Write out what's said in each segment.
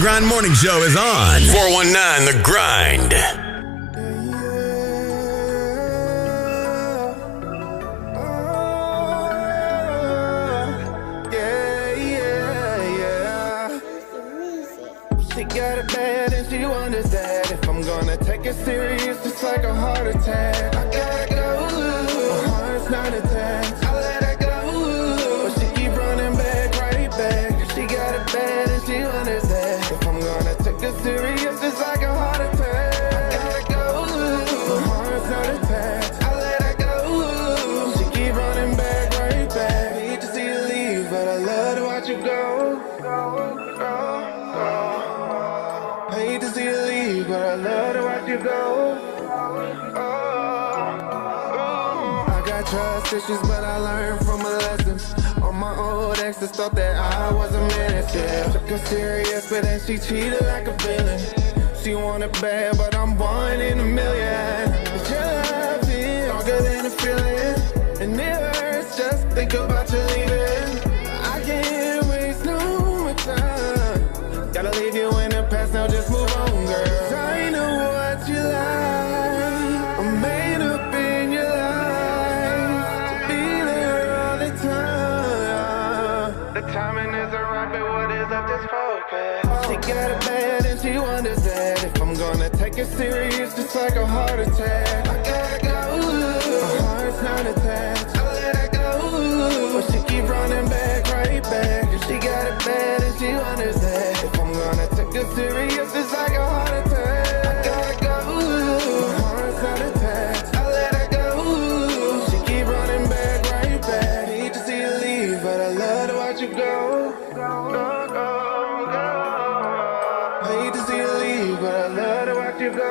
Grind Morning Show is on. 419 The Grind. She got it bad and she wonders that if I'm gonna take it serious, it's like a heart attack. I gotta go, my heart's not attached. I let her go, but she keep running back, right back. She got it bad and she wonders that if I'm gonna take it serious, it's like a heart attack. I gotta go, my heart's not attached. I let her go, she keep running back, right back. Hate to see you leave, but I love to watch you go. Hate to see you leave, but I love to watch you go. I got trust issues, but I learned from my lessons. All my old exes thought that I was a menace, yeah. Took her serious, but then she cheated like a villain. She wanted bad, but I'm one in a million. But your love is stronger than a feeling, and it hurts just think about you leaving. I can't waste no more time. Gotta leave you in the past, now just move on, girl. 'Cause I know what you like. I'm made up in your life to be there all the time. The timing isn't right, but what is up, just focus. She got it bad and she wonders that if I'm gonna take it serious, it's like a heart attack. I gotta go, my heart's not attached. I let her go, but she keep running back, right back. She got it bad and she wonders that if I'm gonna take it serious, it's like a heart attack. I gotta go, my heart's not attached. I let her go, she keep running back, right back. Hate to see you leave, but I love to watch you go. Hate to see you leave, but I love to watch you go.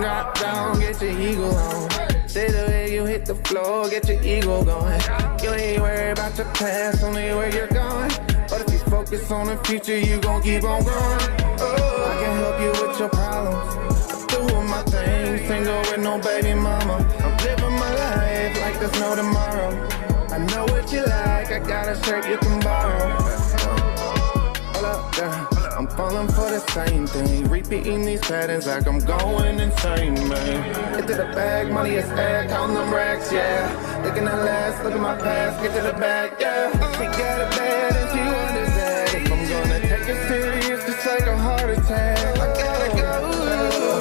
Drop down, get your ego on. Say the way you hit the floor, get your ego going. You ain't worried about your past, only where you're going. But if you focus on the future, you gon' keep on growing. Oh, I can help you with your problems. I'm doing my thing, single with no baby mama. I'm living my life like there's no tomorrow. I know what you like, I got a shirt you can borrow. Hold up, girl. I'm falling for the same thing, repeating these patterns like I'm going insane, man. Get to the bag, money is air, count them racks, yeah. Looking at last, look at my past, get to the bag, yeah. She got it bad and she wonders that if I'm gonna take it serious, it's like a heart attack. I gotta go,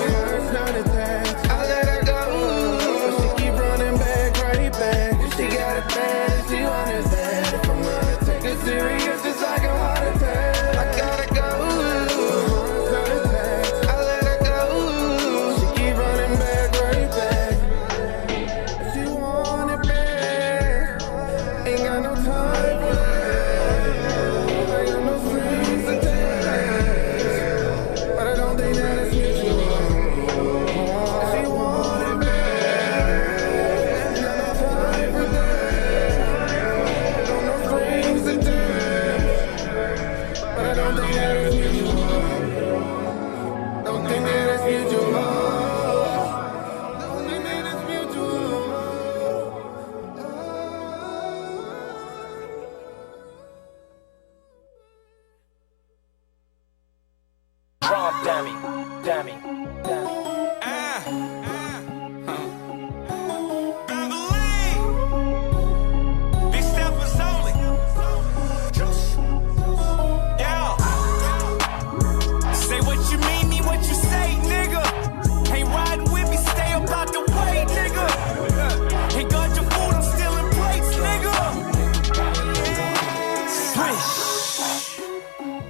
my heart's not attached. I let her go, but she keep running back, right back. She got it bad and she wonders that if I'm gonna take it serious, it's like a heart attack. I gotta go.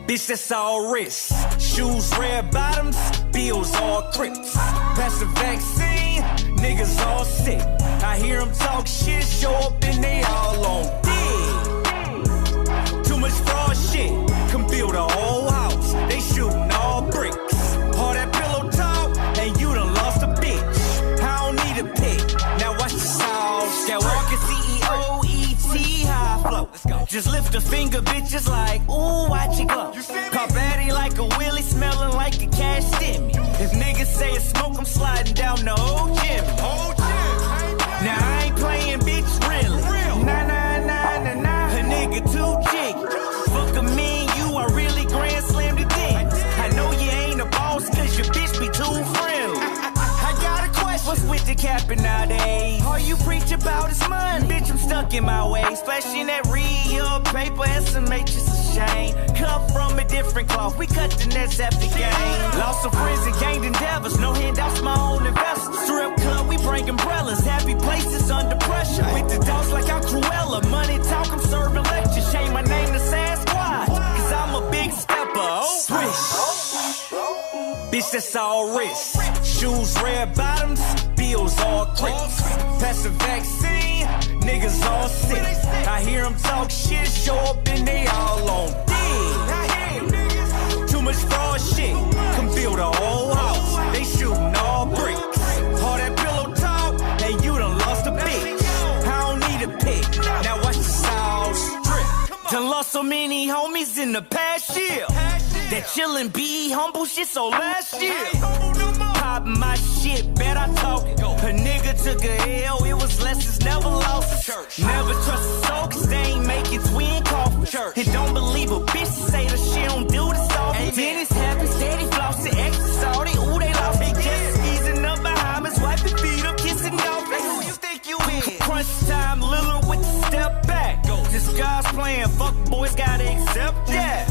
Bitch, that's all wrist. Shoes, red bottoms, bills, all crips. Pass the vaccine, niggas all sick. I hear them talk shit, show up and they all on dick. Too much fraud shit, can build a whole house. They shooting all bricks. All that pillow talk, and you done lost a bitch. I don't need a pick, now watch the sauce. That walking CEO, E.T. high flow. Let's go. Just lift a finger, bitches like, ooh, watch it go. Call baddie like a willy, smelling like a cash stimmy. If niggas say it's smoke, I'm sliding down the old Jimmy. Now I ain't playing, bitch, really. Nah, nah, nah, nah, nah. A nigga too jiggy. capping nowadays. All you preach about is money. Bitch, I'm stuck in my ways. Splashing that real paper and some matrix of shame. Cut from a different cloth. We cut the nets after game. Lost some friends and gained endeavors. No handouts, my own investors. Strip club, we bring umbrellas. Happy places under pressure. With the dogs like I'm Cruella. Money talk, I'm serving lectures. Change my name to Sasquatch. Cause I'm a big stepper. Oh, swish. Bitch, that's all wrist. Shoes, red bottoms. Bills all clicks. Pass the vaccine. Niggas all sick. I hear them talk shit. Show up and they all on dick. Too much fraud shit. Come build a whole house. They shooting all bricks. All that pillow talk. And you done lost a bitch. I don't need a pick. Now watch the sauce drip. Done lost so many homies in the past year. That chillin' be humble shit, so last year pop my shit, bet I talk it. A nigga took a L, it was lessons never lost. Never trust a soul, cause they ain't making twin coffins. And don't believe a bitch to say that she don't do this often. Then it's happy, steady flossing, extra salty, ooh they lost. They just easing up Bahamas, wiping feet up, kissing dolphins. Who you think you is? Crunch time, Lillard with the step back. This guy's playing, fuck boys gotta accept that.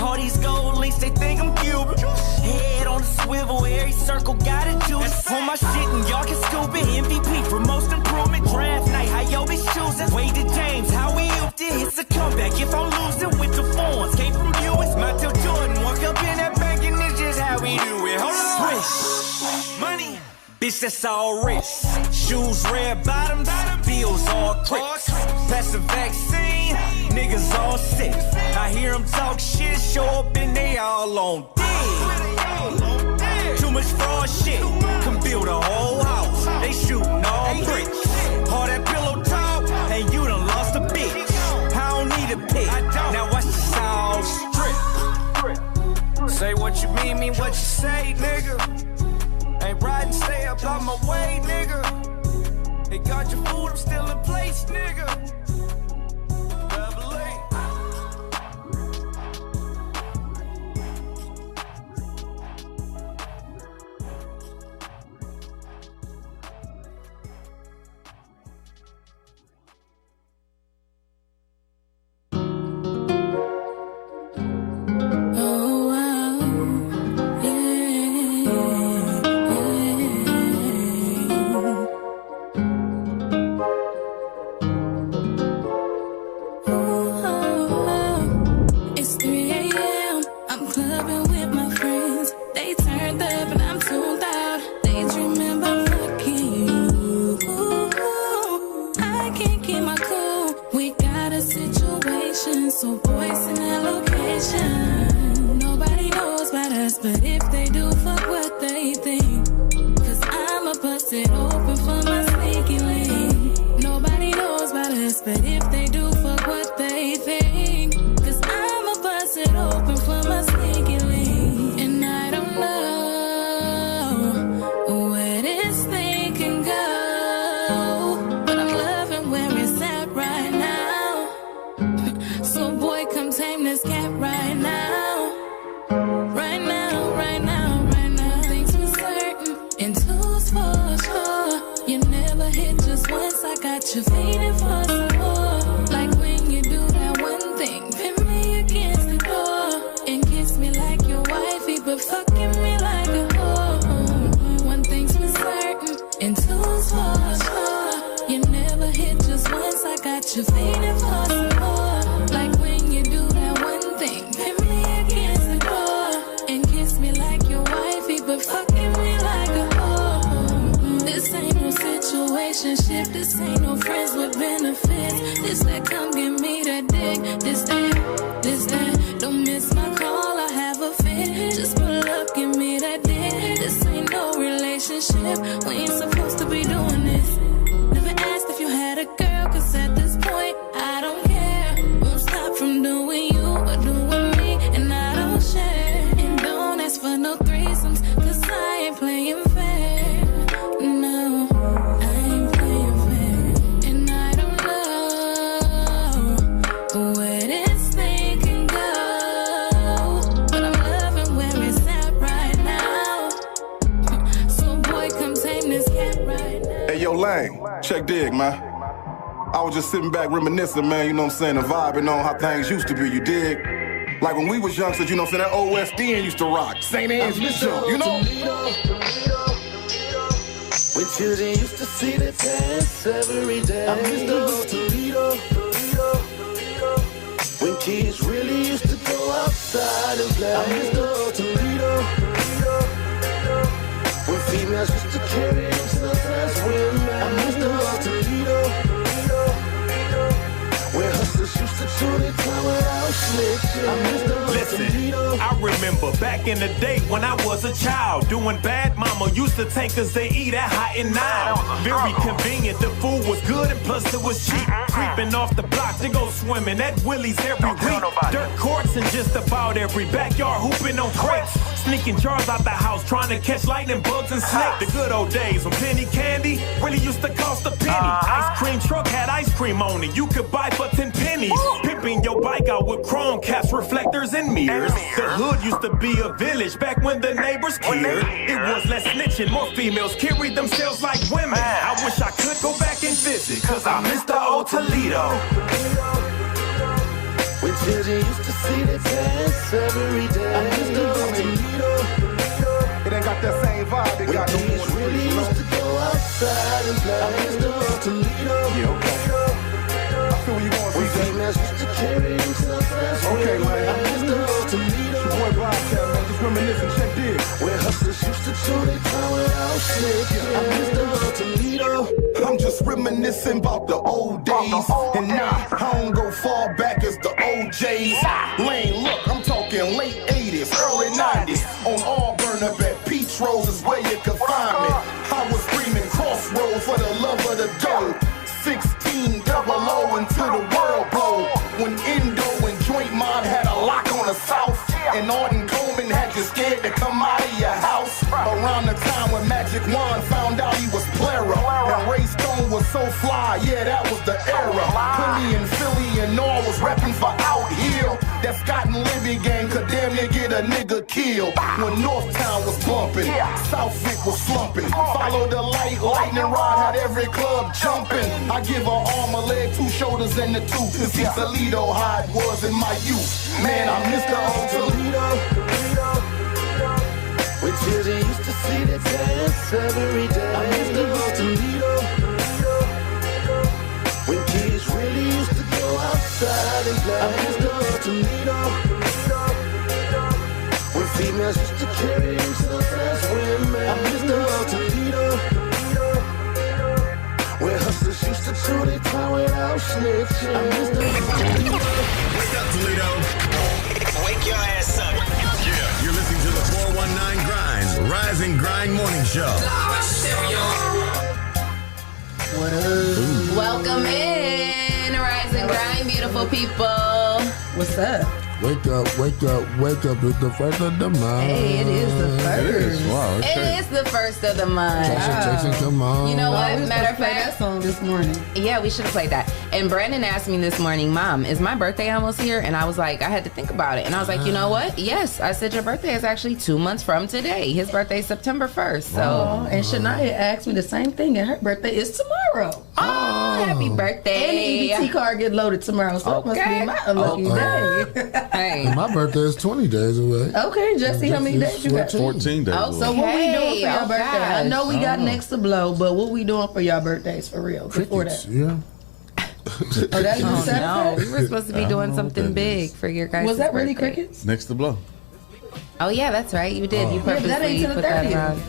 All these gold links, they think I'm Cuban. Head on the swivel, every circle got a juice. On my shit and y'all can scoop it. MVP for most improvement. Draft night, how y'all be choosing? Wade to James, how we upped it. It's a comeback if I'm losing with the phones. Came from Buicks, Montel Jordan. Walk up in that bank and it's just how we do it. Hold on. Swish. Money. Bitch, that's all wrist. Shoes, red bottoms. Bills all clicks. Pass the vaccine. Niggas all sick. I hear them talk shit. Show up and they all on dick. Too much fraud shit. Come build a whole house. They shooting all bricks. All that pillow talk. And you done lost a bitch. I don't need a pick. Now watch the sauce drip. Say what you mean what you say, nigga. Ain't riding, stay up out my way, nigga. They got your food, I'm still in place, nigga. So voice in that location. Nobody knows about us, but if they do, fuck what they think. Cause I'ma bust it open for my sneaky link. Nobody knows about us, but if they do, fuck what they think. Cause I'ma bust it open for my sneaky link. And I don't know where this thing can go, but I'm loving where it's at right now. So boy, come tame this cat right now. Right now, right now, right now. Things for certain and two's for sure. You never hit just once, I got you feeling for some more. Check dig, man. I was just sitting back reminiscing, man, you know what I'm saying, and vibing on how things used to be, you dig? Like when we was youngsters, you know what I'm saying, that OSDN used to rock. St. Anne's, you know? When children used to see the dance every day. I miss the old Toledo. When kids really used to go outside and play. I miss the old Toledo. When females used to carry themselves as women. I miss the old Toledo. When hustlers used to do their time without snitching. I miss the old Toledo. I remember back in the day when I was a child, doing bad, mama used to take us to eat at Hot and Now. Very convenient, the food was good and plus it was cheap. Creeping off the block to go swimming at Willie's every week. Dirt courts in just about every backyard, hooping on crates. Sneaking jars out the house, trying to catch lightning bugs and snakes. The good old days when penny candy really used to cost a penny. Ice cream truck had ice cream on it, you could buy for 10 pennies. Pimping your bike out with chrome caps, reflectors, and mirrors. The hood used to be a village back when the neighbors cared. It was less snitching, more females carried themselves like women. I wish I could go back and visit, cause I miss the old Toledo. When children used to see the dance every day. I miss the old Toledo. It ain't got that same vibe, it got no more. Kids really used to go outside and play. I miss the old Toledo. Yeah, okay. I feel where you going, When CJ. females used to carry themselves as Okay, women. man. I miss the old Toledo. Your boy Bobcat, man, just reminiscing, check dig. When hustlers used to do their time without snitching. I miss the old Toledo. I'm just reminiscing about the old days. And nah, I don't go far back as the OJs. Lane, look, I'm talking late 80s, early 90s. On Auburn up at Peach Rose is where you could find me. I was screaming crossroad for the love of the dough. 16 double O until the world blow. When Indo and Joint Mod had a lock on the south. And Arden Coleman had you scared to come out of your house. Around the time when Magic Wand found out he was Plera. And Ray Stone was so fly, yeah, that was the era. Philly and Philly and all was repping for Out Here. That Scott and Libby gang could damn near get a nigga killed. When Northtown was bumping, Southwick was slumping. Follow the light, lightning rod had every club jumping. I give her arm, a leg, 2 shoulders, and the tooth. To see Toledo how it was in my youth. Man, I miss the old Toledo. When children used to see the dance every day. I miss the old Toledo. When kids really used to go outside and play. I miss the old Toledo. When females used to carry themselves as women. I miss the old Toledo. When hustlers used to do their time without snitching. I miss the old Toledo. Wake up, Toledo. Wake your ass up. Yeah, you're listening to the 419 Grind, Rise and Grind Morning Show. What up? Welcome in, Rise and Grind, beautiful people. What's up? Wake up, wake up, wake up. It's the first of the month. Hey, it is the first. It is. Wow. It is the first of the month. Jackson, come on. You know what? We Matter of play fact, that song this morning. yeah, we should have played that. And Brandon asked me this morning, Mom, is my birthday almost here? And I was like, I had to think about it. And I was like, you know what? Yes. I said, your birthday is actually 2 months from today. His birthday is September 1st. So, Oh, and Shania asked me the same thing, and her birthday is tomorrow. happy birthday. And the EBT card get loaded tomorrow, so it must Okay. be my unlucky day. Hey. And my birthday is 20 days away. Okay, Jesse, how many days you got? 14 days. Oh, So what we doing for your Oh, birthday? I gosh. know we got next to blow, but what we doing for your birthdays for real? Before that. Yeah. Oh, that is Oh, no. Saturday? We were supposed to be doing something big for your guys' Was that really birthday. crickets? Next to blow. Oh, yeah, that's right. You did. You Yeah, but that ain't purposely till the put that 30th. around.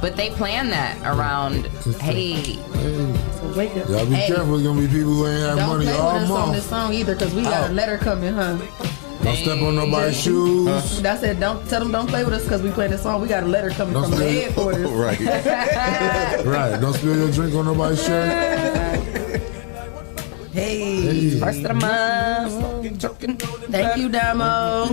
But they planned that around, hey, So wake up. Y'all be Hey. careful. There's going to be people who ain't have Don't money play with all us on this month. song either, because we got a letter coming, huh? Don't step on nobody's shoes. I said, don't tell them don't play with us because we play this song. We got a letter coming Don't from the say- headquarters. Right. Right. Don't spill your drink on nobody's shirt. Hey. first of the month. Thank you, Damo.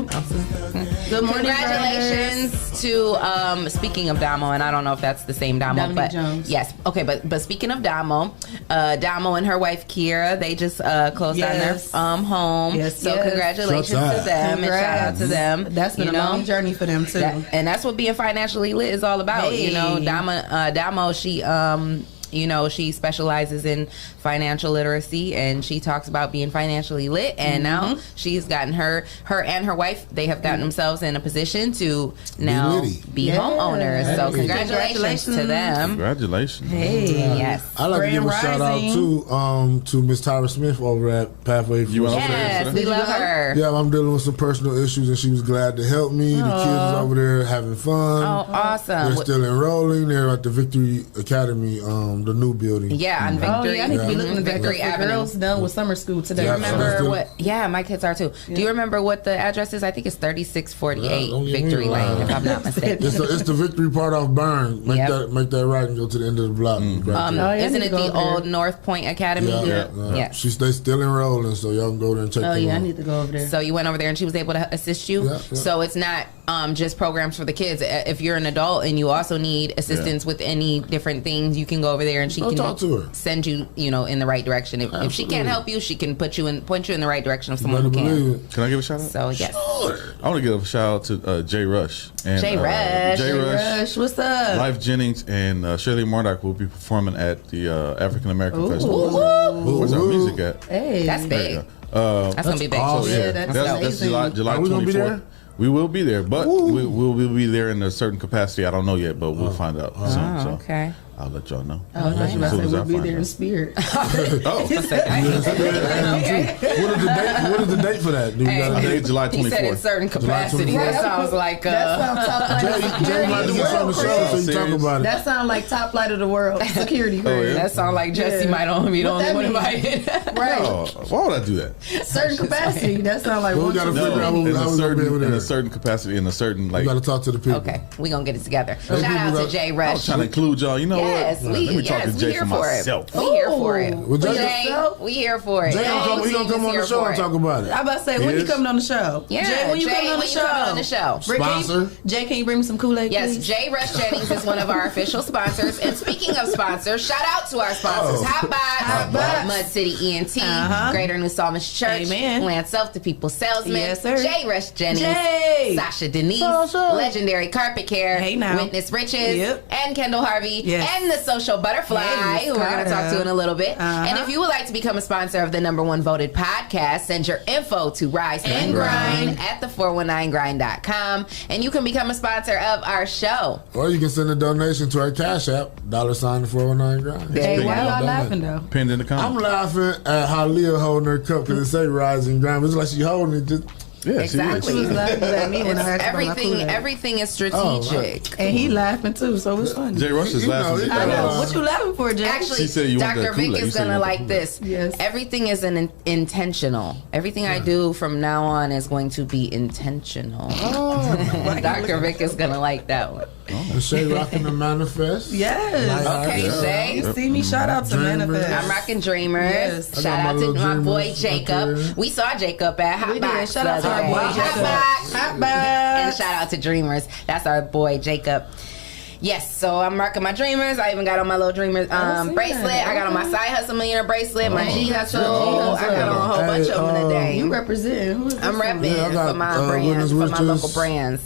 Good morning, Congratulations to, speaking of Damo, and I don't know if that's the same Damo, Dominique but Jones. yes. Okay, but speaking of Damo, Damo and her wife Kira, they just closed Yes. down their home. Yes, So yes. congratulations Shout to out. them and shout out to them. That's been you a know? long journey for them, too. And that's what being financially lit is all about. You know, Hey. Damo, she you know, she specializes in financial literacy, and she talks about being financially lit. And now she's gotten her and her wife, they have gotten themselves in a position to now be homeowners. So congratulations to them. Congratulations. Hey, yes. I'd like to give a shout out to Miss Tyra Smith over at Pathway. Yes, we love her. Yeah, I'm dealing with some personal issues, and she was glad to help me. The kids is over there having fun. Oh, awesome. They're still enrolling. They're at the Victory Academy, the new building. Yeah, on Victory. I need to be looking at Victory the Avenue. girls done with summer school today. Do you remember what? Yeah, my kids are too. Do you remember what the address is? I think it's 3648 Victory Lane, if I'm not mistaken. It's the Victory part off Burn. Make that right and go to the end of the block. Isn't it the old North Point Academy? Yeah. They still enrolling, so y'all can go there and check them out. I need to go over there. So you went over there and she was able to assist you? Yeah. So it's not just programs for the kids. If you're an adult and you also need assistance with any different things, you can go over there and she can talk to her. send you, in the right direction. If she can't help you, she can point you in the right direction of someone who can. Can I give a shout out? So yes. Sure. I want to give a shout out to Jay Rush. And, Jay Rush, what's up? Life Jennings and Shirley Murdoch will be performing at the African American Festival. Where's our music at? Hey, that's big. That's gonna be big. Awesome. Yeah, that's July 24th. We will be there, but we will be there in a certain capacity. I don't know yet, but we'll find out soon. So okay. I'll let y'all know. I was about to say we'll be there in spirit. What is the date for that? I think July 24th. He said in certain capacity. That sounds like Jay might do this on the show, so you talk about it. That sounds like top flight of the world security. That sounds like Jesse might only be the only one invited. Right. No, why would I do that? Certain capacity. That sounds like we gotta figure out in a certain capacity, in a certain we gotta talk to the people. Okay, we gonna get it together. Shout out to Jay Rush. I was trying to include y'all. You know what? Yes, Let me talk to Jay for myself. We here for it. Jay, we here for it. Jay gonna come on the show and talk about it. I'm about to say, when you coming on the show? Yeah, Jay, when you coming on the show? Sponsor. Jay, can you bring me some Kool-Aid, yes, please? Jay Rush Jennings is one of our official sponsors. And speaking of sponsors, shout out to our sponsors. Hot Box, Mud City ENT, Greater New Psalmist Church, Land Self, the People Salesman, yes, sir. Jay Rush Jennings, Sasha Denise, Legendary Carpet Care, Witness Riches, and Kendall Harvey, and the Social Butterfly, who we're going to talk to in a little bit. And if you would like to become a sponsor of the #1 voted podcast, send your info to Rise and Grind at the419grind.com, and you can become a sponsor of our show. Or you can send a donation to our Cash App, $419grind. Hey, why y'all laughing though? Pinned in the comments. I'm laughing at how Leah holding her cup because it say Rise and Grind. It's like she holding it just... Yeah, exactly. She was laughing at me when I asked everything is strategic. And he laughing too, so it's funny. Jay Rush is laughing. I know. What you laughing for, Jay? Actually, Dr. Vic is going to like this. Yes. Everything is intentional. Everything I do from now on is going to be intentional. Dr. Vic is going to like that one. Shae rocking the Manifest. Yes. Okay, Shae. You see me? Shout out to Manifest. I'm rocking Dreamers. Yes. Shout out to my boy Jacob. We saw Jacob at Hot Box. Shout out to our boy Jacob. Hot Box. And shout out to Dreamers. That's our boy Jacob. Yes, so I'm rocking my Dreamers. I even got on my little Dreamers bracelet. I got on my Side Hustle Millionaire bracelet, my G Hustle. I got on a whole bunch of them today. You represent. I'm repping for my brands, for my local brands.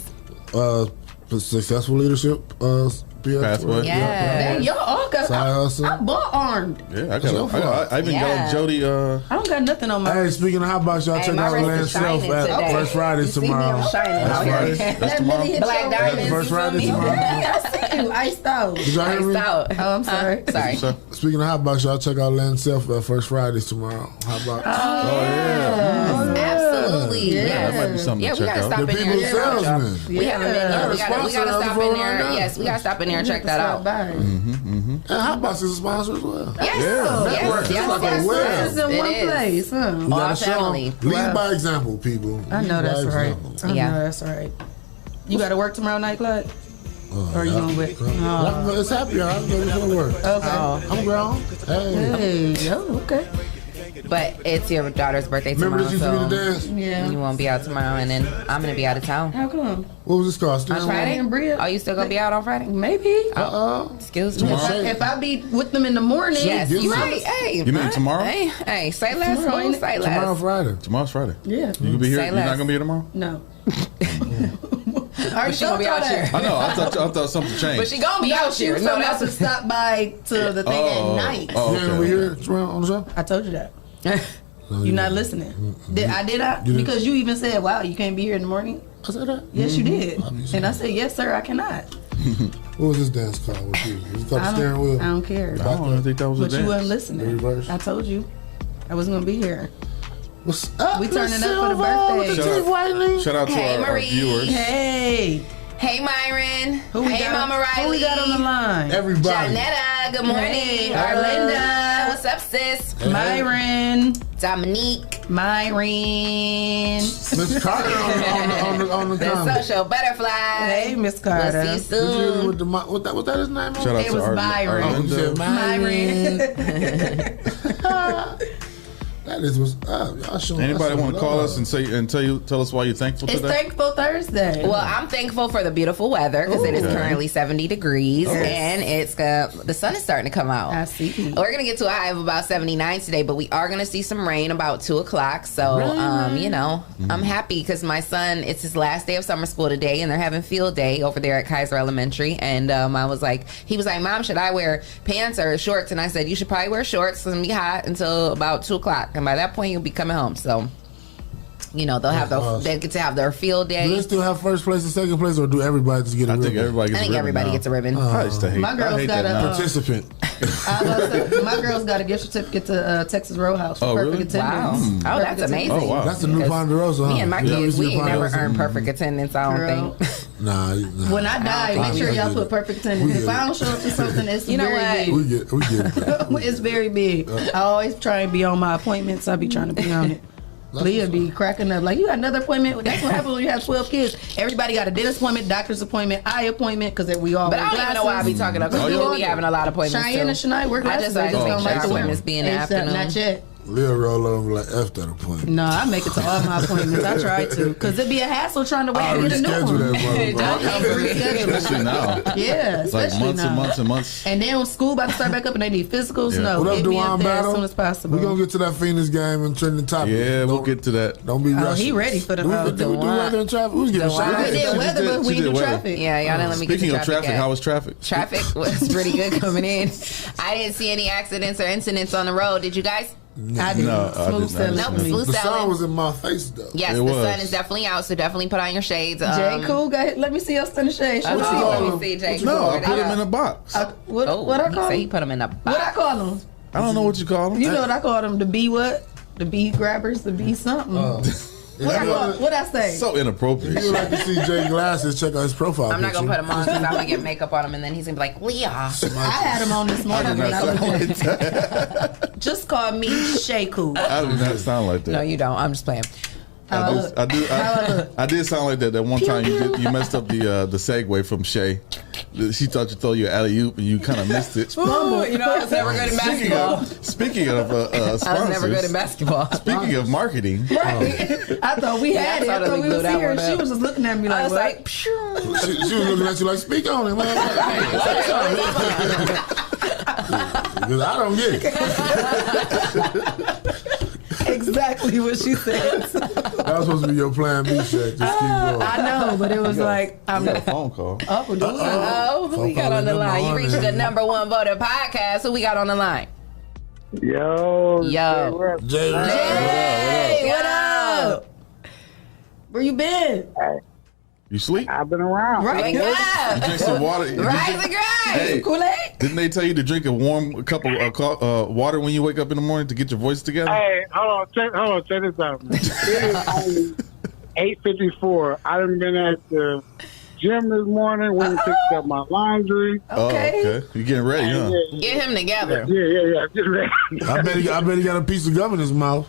Successful leadership pathway. Yeah. Y'all all got. I'm butt armed. Yeah, I even got Jody. I don't got nothing on my. Hey, speaking of Hot Box, y'all check out Land Self at First Friday tomorrow. That's tomorrow. Black Diamonds. First Friday tomorrow. I see you iced out. Did y'all hear me? Oh, I'm sorry. Sorry. Speaking of Hot Box, y'all check out Land Self at First Friday tomorrow. Hot Box. Oh yeah. Absolutely. Yeah, that might be something to check out. Stop in there. We haven't been there. We gotta stop in there. Yes, we gotta stop in there and check that out. And Hot Box is a sponsor as well. Yes. It's in one place, huh? We gotta show family. Lead by example, people. I know that's right. I know that's right. You got to work tomorrow night, Clyde? Or are you going to work? It's happy hour. I'm going to work. Okay. I'm grown. Hey. Okay. But it's your daughter's birthday tomorrow, Remember this used to be the dance? Yeah. You won't be out tomorrow, and then I'm going to be out of town. How come? What was this cost? On Friday? Oh, you still going to be out on Friday? Maybe. Excuse me. If I be with them in the morning. Yes, you right. Hey. You mean tomorrow? Hey, say less. Say less. Tomorrow Friday. Tomorrow's Friday. Yeah. You gonna be here? You're not gonna be here tomorrow? No. But she gonna be out here. I know. I thought something changed. But she gonna be out here. No, that's to stop by to the thing at night. Okay. We here on the show? I told you that. You're not listening. Did I? Because you even said, "Wow, you can't be here in the morning." I said that. Yes, you did. And I said, "Yes, sir, I cannot." What was this dance called? Was it called the steering wheel? I don't care. I don't think that was a dance. But you wasn't listening. I told you I wasn't gonna be here. What's up? We turning up for the birthday. Shout out to our viewers. Hey. Hey, Myron. Hey, Mama Riley. Who we got on the line? Everybody. Donnetta, good morning. Hey, Arlinda, what's up, sis? Hey. Myron. Dominique. Myron. Miss Carter on the The comment. social butterfly. Hey, Miss Carter. We'll see you soon. With the, what that his name? Shout out It to was Byron. Oh, you said Myron. That is what's up. Y'all showing Anybody us want to some call love. us and tell us why you're thankful It's today? Thankful Thursday. Well, I'm thankful for the beautiful weather because it is Okay. currently 70 degrees and it's the sun is starting to come out. I see. We're gonna get to a high of about 79 today, but we are gonna see some rain about 2 o'clock. So, you know, I'm happy because my son, it's his last day of summer school today, and they're having field day over there at Kaiser Elementary. And he was like, Mom, should I wear pants or shorts? And I said, you should probably wear shorts. It's gonna be hot until about 2 o'clock, and by that point, you'll be coming home. So, you know, they get to have their field day. Do they still have first place and second place, or do everybody just get a ribbon? I think everybody gets a ribbon. Everybody I used to hate, My girl's I hate got that a now. participant. My girl's got a gift certificate to Texas Roadhouse for perfect attendance. Wow. Oh, that's amazing. Oh, wow. That's the new Ponderosa. Me and my kids, we ain't never Ponderosa. earned perfect attendance, I don't think. Nah. When I die, make sure y'all put perfect attendance. If I don't show up to something, it's very big. We get it. It's very big. I always try and be on my appointments. I be trying to be on it. Leah be cracking up like, you got another appointment? That's what happens when you have 12 kids. Everybody got a dentist appointment, doctor's appointment, eye appointment, because we all But I don't even know why I be talking about because we be having a lot of appointments. Cheyenne and Shania work glasses. I just don't like to wear appointments be in the afternoon. Not yet. Leah roll over and be like, F that appointment. No, I make it to all my appointments. I try to, because it'd be a hassle trying to wait to get a new one. Especially now. Yeah, It's like especially months now. and months and months. And then when school about to start back up and they need physicals, Yeah. no, What up, get me up Dewan there as Battle? soon as possible. We're going to get to that Phoenix game and trending topic. Yeah, we'll get to that. Don't be rushing. he ready for the Did we do weather and traffic? We was getting shot. We did weather, but we didn't do traffic. Yeah, y'all didn't let me Speaking get of to traffic, how was traffic? Traffic was pretty good coming in. I didn't see any accidents or incidents on the road. Did you guys? I didn't. No, I Smooth did not. sailing. Nope, for me. smooth The sun sailing. was in my face, though. Yes, It the was. sun is definitely out, so definitely put on your shades. Jay, cool. Go ahead. Let me see us in the shade. Let me see, Jay. No, I put him in a box. What I call He him? put him in a box. What I call them? I don't know what you call him. You know what I call them? The bee what? The bee grabbers? The bee something. What I say? So inappropriate. You would like to see Jay Glasses, check out his profile I'm not picture. gonna put him on because I'm gonna get makeup on him, and then he's gonna be like, Leah. I had him on this morning when I was just call me Shae Cool. I do not sound like that. No, you don't. I'm just playing. I did sound like that one time. You messed up the segue from Shae. She thought you throw you alley oop and you kind of missed it. You know, I was never good in basketball. Speaking of sponsors, I was never good in basketball. Speaking of marketing, I thought we had it. I thought we was here, and she was just looking at me like, I was what? like, She was looking at you like, speak on it, man. Because I don't get it. Exactly what she said. That was supposed to be your plan B, Shaq. Just keep going. I know, but it was like, I'm got a phone call. who we got on the line? You reached the #1 voted podcast. Who we got on the line? Yo. Jay, Hey, what up? Where you been? You sleep? I've been around. Right. You drink some water. Rise and grind. Hey, Kool-Aid? didn't they tell you to drink a warm cup of water when you wake up in the morning to get your voice together? Hey, hold on, check this out. It is only 8:54. I done been at the gym this morning, went and picked up my laundry. Okay. You getting ready, huh? Get him together. Yeah. Get ready. I bet he got a piece of gum in his mouth.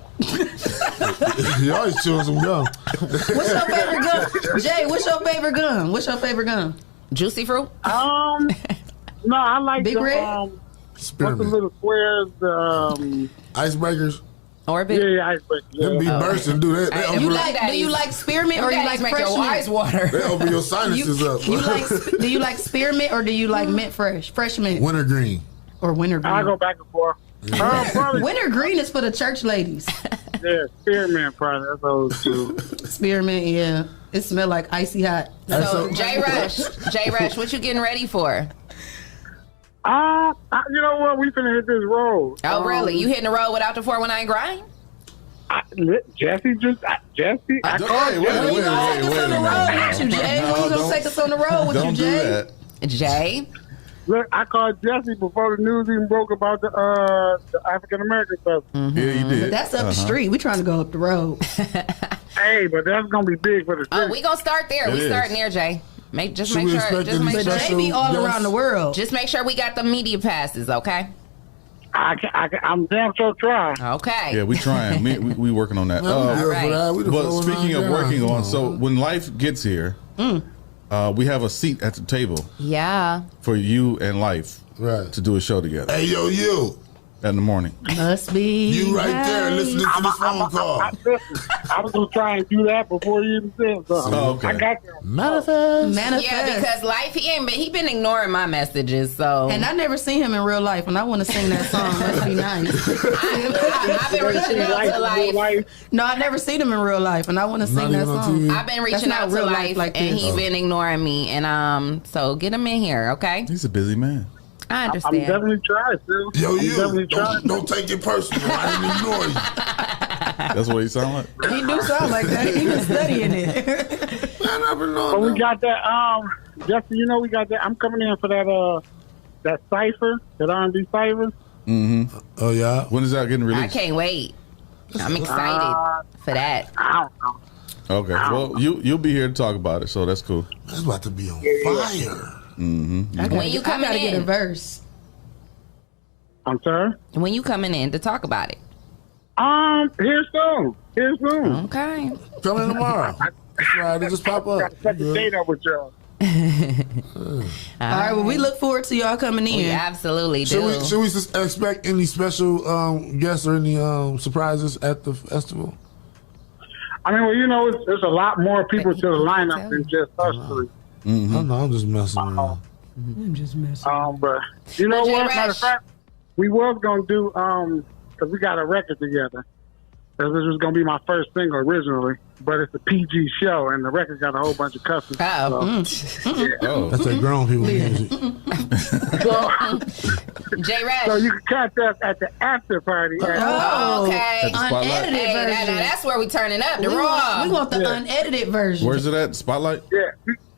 He always chewing some gum. What's your favorite gum? Jay, what's your favorite gum? What's your favorite gum? Juicy fruit? No, I like Big the, Red? what's the little squares, Icebreakers? Or a bit? Yeah, icebreakers. Them be bursting, do that. They Do you like spearmint or you like make fresh your wise mint? water? They open your sinuses up. Do you like spearmint or do you like mint fresh mint? Wintergreen. Or wintergreen? I go back and forth. Wintergreen is for the church ladies. Yeah, spearmint probably. That's those two. Spearmint, yeah. It smelled like icy hot. So, J Rush, what you getting ready for? You know what? We finna hit this road. Oh, really? You hitting the road without the 419 grind? Jesse. I called Wait. When you gonna take us on the road with you, Jay? Jay? Look, I called Jesse before the news even broke about the African American stuff. Mm-hmm. Yeah, you did. But that's up the street. We trying to go up the road. Hey, but that's gonna be big for the street. Oh, we gonna start there. We starting there, Jay. Just make sure. But Jay be all around the world. Just make sure we got the media passes, okay? I'm damn sure trying. Okay. Yeah, we trying. we working on that. But speaking of working on, so when life gets here, we have a seat at the table. Yeah. For you and life, to do a show together. Hey, yo, you. In the morning. Must be you right there listening to this phone call. I was gonna try and do that before you even said something. Oh, okay. I got you. Manifest. Yeah, because life, he been ignoring my messages, so. And I never seen him in real life, and I want to sing that song. That'd be nice. I've been reaching out to life. No, I never seen him in real life, and I want to sing that song. I've been reaching out to life, and he's been ignoring me, and so get him in here, okay? He's a busy man. I understand. I'm definitely trying, Phil. Yo, don't take it personal. I didn't ignore you. That's what he sound like? He do sound like that. He been studying it. But we got that, Jesse, we got that. I'm coming in for that cipher, that R&B cipher. Mm-hmm. Oh, yeah? When is that getting released? I can't wait. I'm excited for that. I don't know. Okay, well, you'll be here to talk about it, so that's cool. That's about to be on fire. Mm-hmm. When you coming gotta in? get a verse. I'm sorry? When you coming in to talk about it? Here soon. Okay. Come in tomorrow. That's right. It just pop up. Set the date up with y'all. All right, well, we look forward to y'all coming in. We absolutely do. Should we expect any special guests or any surprises at the festival? I mean, well, there's a lot more people to the lineup than just us three. Mm-hmm. I'm just messing around. But you know what? Matter of fact, we was gonna do because we got a record together. This was gonna be my first single originally, but it's a PG show, and the record got a whole bunch of cussing. That's a grown people music. J-Rash. So you can catch us at the after party. Okay. Unedited version. That's where we turning up. The raw. We want the unedited version. Where's it at? Spotlight?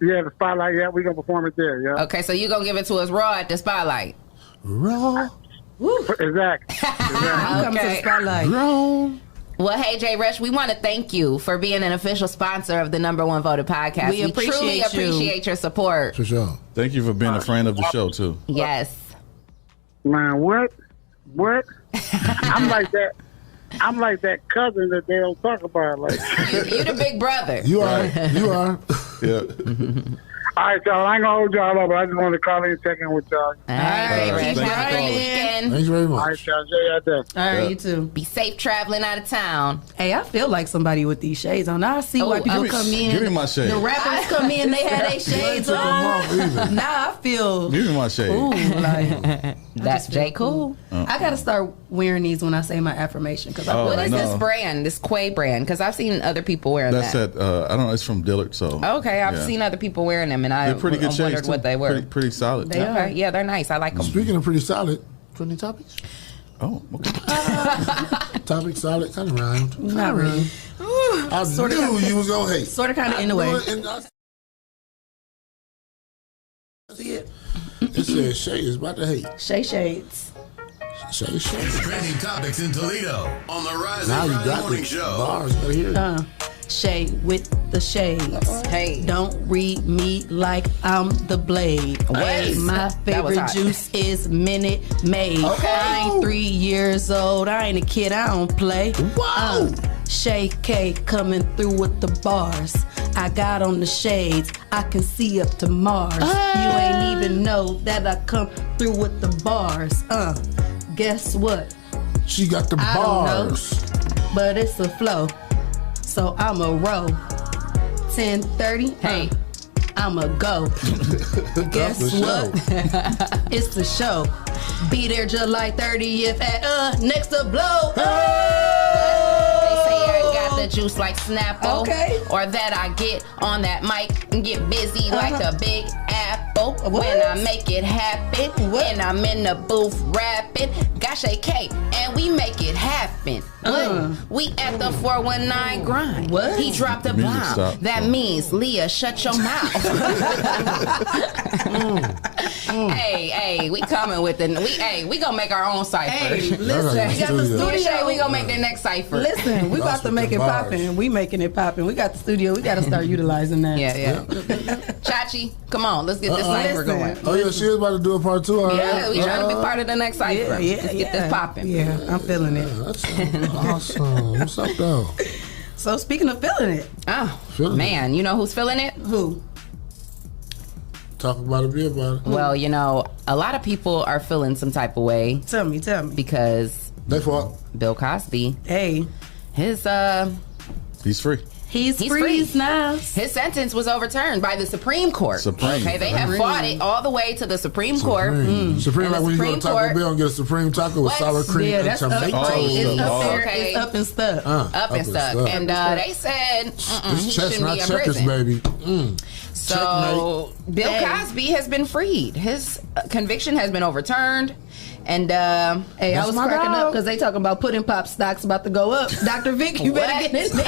Yeah, the Spotlight. Yeah, we gonna perform it there. Yeah. Okay, so you gonna give it to us raw at the Spotlight? Raw. Exactly. I'm coming to the Spotlight. Raw. Well, hey, J. Rush, we want to thank you for being an official sponsor of the #1 voted podcast. We truly appreciate your support. For sure. Thank you for being a friend of the show, too. Yes. Man, what? I'm like that cousin that they don't talk about. Like you the big brother. You are. Yeah. All right, y'all. I ain't gonna hold y'all up, but I just wanted to call in and check in with y'all. All right. Thanks very much. All right, y'all. Enjoy your day. All right, you too. Be safe traveling out of town. Hey, I feel like somebody with these shades on. Now I see why people come in. Give me my shade. The rappers come in, they had their shades on. Now I feel. Give me my shade. Ooh, like that's J. Cool. I gotta start wearing these when I say my affirmation. Cause what is this brand? This Quay brand? Because I've seen other people wearing that. That's I don't know. It's from Dillard. So okay, I've seen other people wearing them, and I pretty good wondered what they were. Pretty solid. They are. Yeah, they're nice. I like them. Speaking of pretty solid, trending topics. Oh, okay. Topic solid, kind of rhymed. Not really. I knew you was gonna hate. Sort of, kind of, anyway. See it? It says Shae is about to hate. Shae Shades. Shae Shades. Trending topics in Toledo on the Rise Now and you Grind got Morning the Show. bars right here. Shae with the shades. Hey. Don't read me like I'm the blade. Hey, my favorite juice is Minute Maid. Okay. I ain't 3 years old. I ain't a kid. I don't play. Wow. Shae K coming through with the bars. I got on the shades. I can see up to Mars. You ain't even know that I come through with the bars. Guess what? She got the I bars. don't know, but it's a flow. So I'ma roll. 10:30. Hey. I'ma go. Guess what? It's the show. Be there July 30th at Next to Blow. They juice like Snapple. Okay. Or that I get on that mic and get busy like a big apple. When I make it happen. And I'm in the booth rapping. Got Shae K and we make it happen. We at the 419 grind. What? He dropped a bomb. That means Leah, shut your mouth. Hey, we coming with we gonna make our own cipher. Hey, listen, we got the studio. We gonna make the next cipher. Listen, we about to make it poppin'. We making it poppin'. We got the studio. We got to start utilizing that. Yeah. Chachi, come on, let's get this cipher going. Oh yeah, she is about to do a part 2. Yeah, we trying to be part of the next cipher. Let's get this popping. Yeah, I'm feeling it. That's awesome. What's up, though? So speaking of feeling it, man, you know who's feeling it? Who? Talk about it, be about it. Well, you know, a lot of people are feeling some type of way. Tell me. Because they fought Bill Cosby. Hey, his he's free. He's free now. His sentence was overturned by the Supreme Court. Okay, they have fought it all the way to the Supreme Court. Supreme, like when you go to Taco Bell and get a Supreme taco with sour cream and tomatoes. It's up and stuck. Up and stuck. And they said, it's chess, not checkers, baby. So Bill Cosby has been freed. His conviction has been overturned. And hey, I was cracking up because they talking about pudding pop stocks about to go up. Dr. Vic, you better get in there.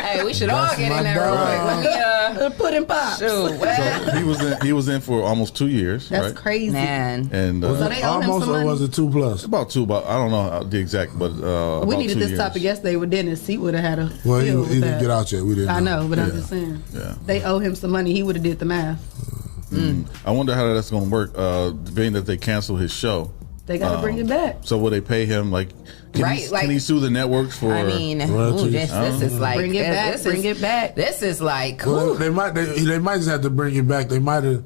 Hey, we should all get in there real quick. Let me pudding pop. So he was in for almost 2 years. That's crazy, man. And was it almost or was it 2+? About 2, but I don't know the exact. But we needed this topic yesterday with Dennis. He would have had a. Well, he didn't get out yet. We didn't. I know, but I'm just saying. Yeah. They owe him some money. He would have did the math. I wonder how that's going to work. Being that they canceled his show. They got to bring it back. So will they pay him can he sue the networks for? I mean, this is like bring it back. Bring it back. This is like. Well, they might just have to bring it back. It might be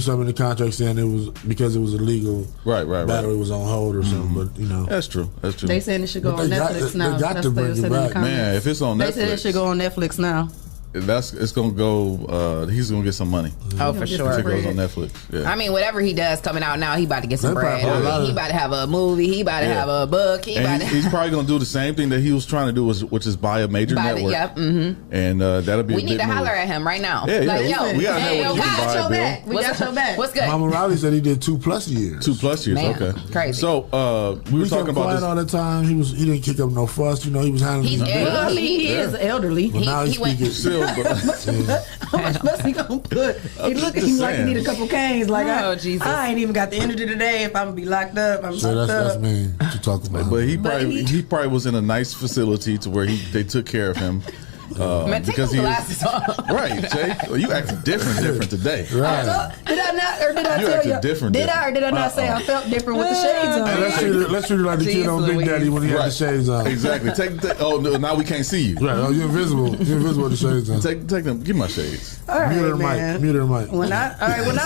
something in the contract saying it was because it was illegal. Right. Battery was on hold or something. But you know, that's true. They saying it should go on Netflix now. They got to bring it back, man. If it's on Netflix, they said it should go on Netflix now. It's gonna go. He's gonna get some money. Oh, for sure. If it goes on Netflix. Yeah. I mean, whatever he does coming out now, he about to get some bread. He about to have a movie. He about to have a book. He's probably gonna do the same thing that he was trying to do, which is buy a major network. And that'll be. We need to holler at him right now. Yeah, like, we got your back. We got your back. What's good? Mama Riley said he did 2+ years. 2+ years. Man, okay. Crazy. So we were talking about this all the time. He didn't kick up no fuss. You know, he was handling. He is elderly. But now he's speaking. How much must he gonna put? He looking like he need a couple canes. Like, I ain't even got the energy today. If I'm gonna be locked up, I'm locked up. That's mean to talk about. But he probably was in a nice facility to where they took care of him. Man, because he glasses off. Right, Shae. Well, you acted different today. Right. Did I not, or did I tell you? Different. Did I or did I not say I felt different with the shades on? Hey, let's treat it like the kid on Big Daddy when he had the shades on. Exactly. Oh, no, now we can't see you. Right. Oh, you're invisible. You're invisible with the shades on. Take them. Give my shades. All right, Mute her mic. When I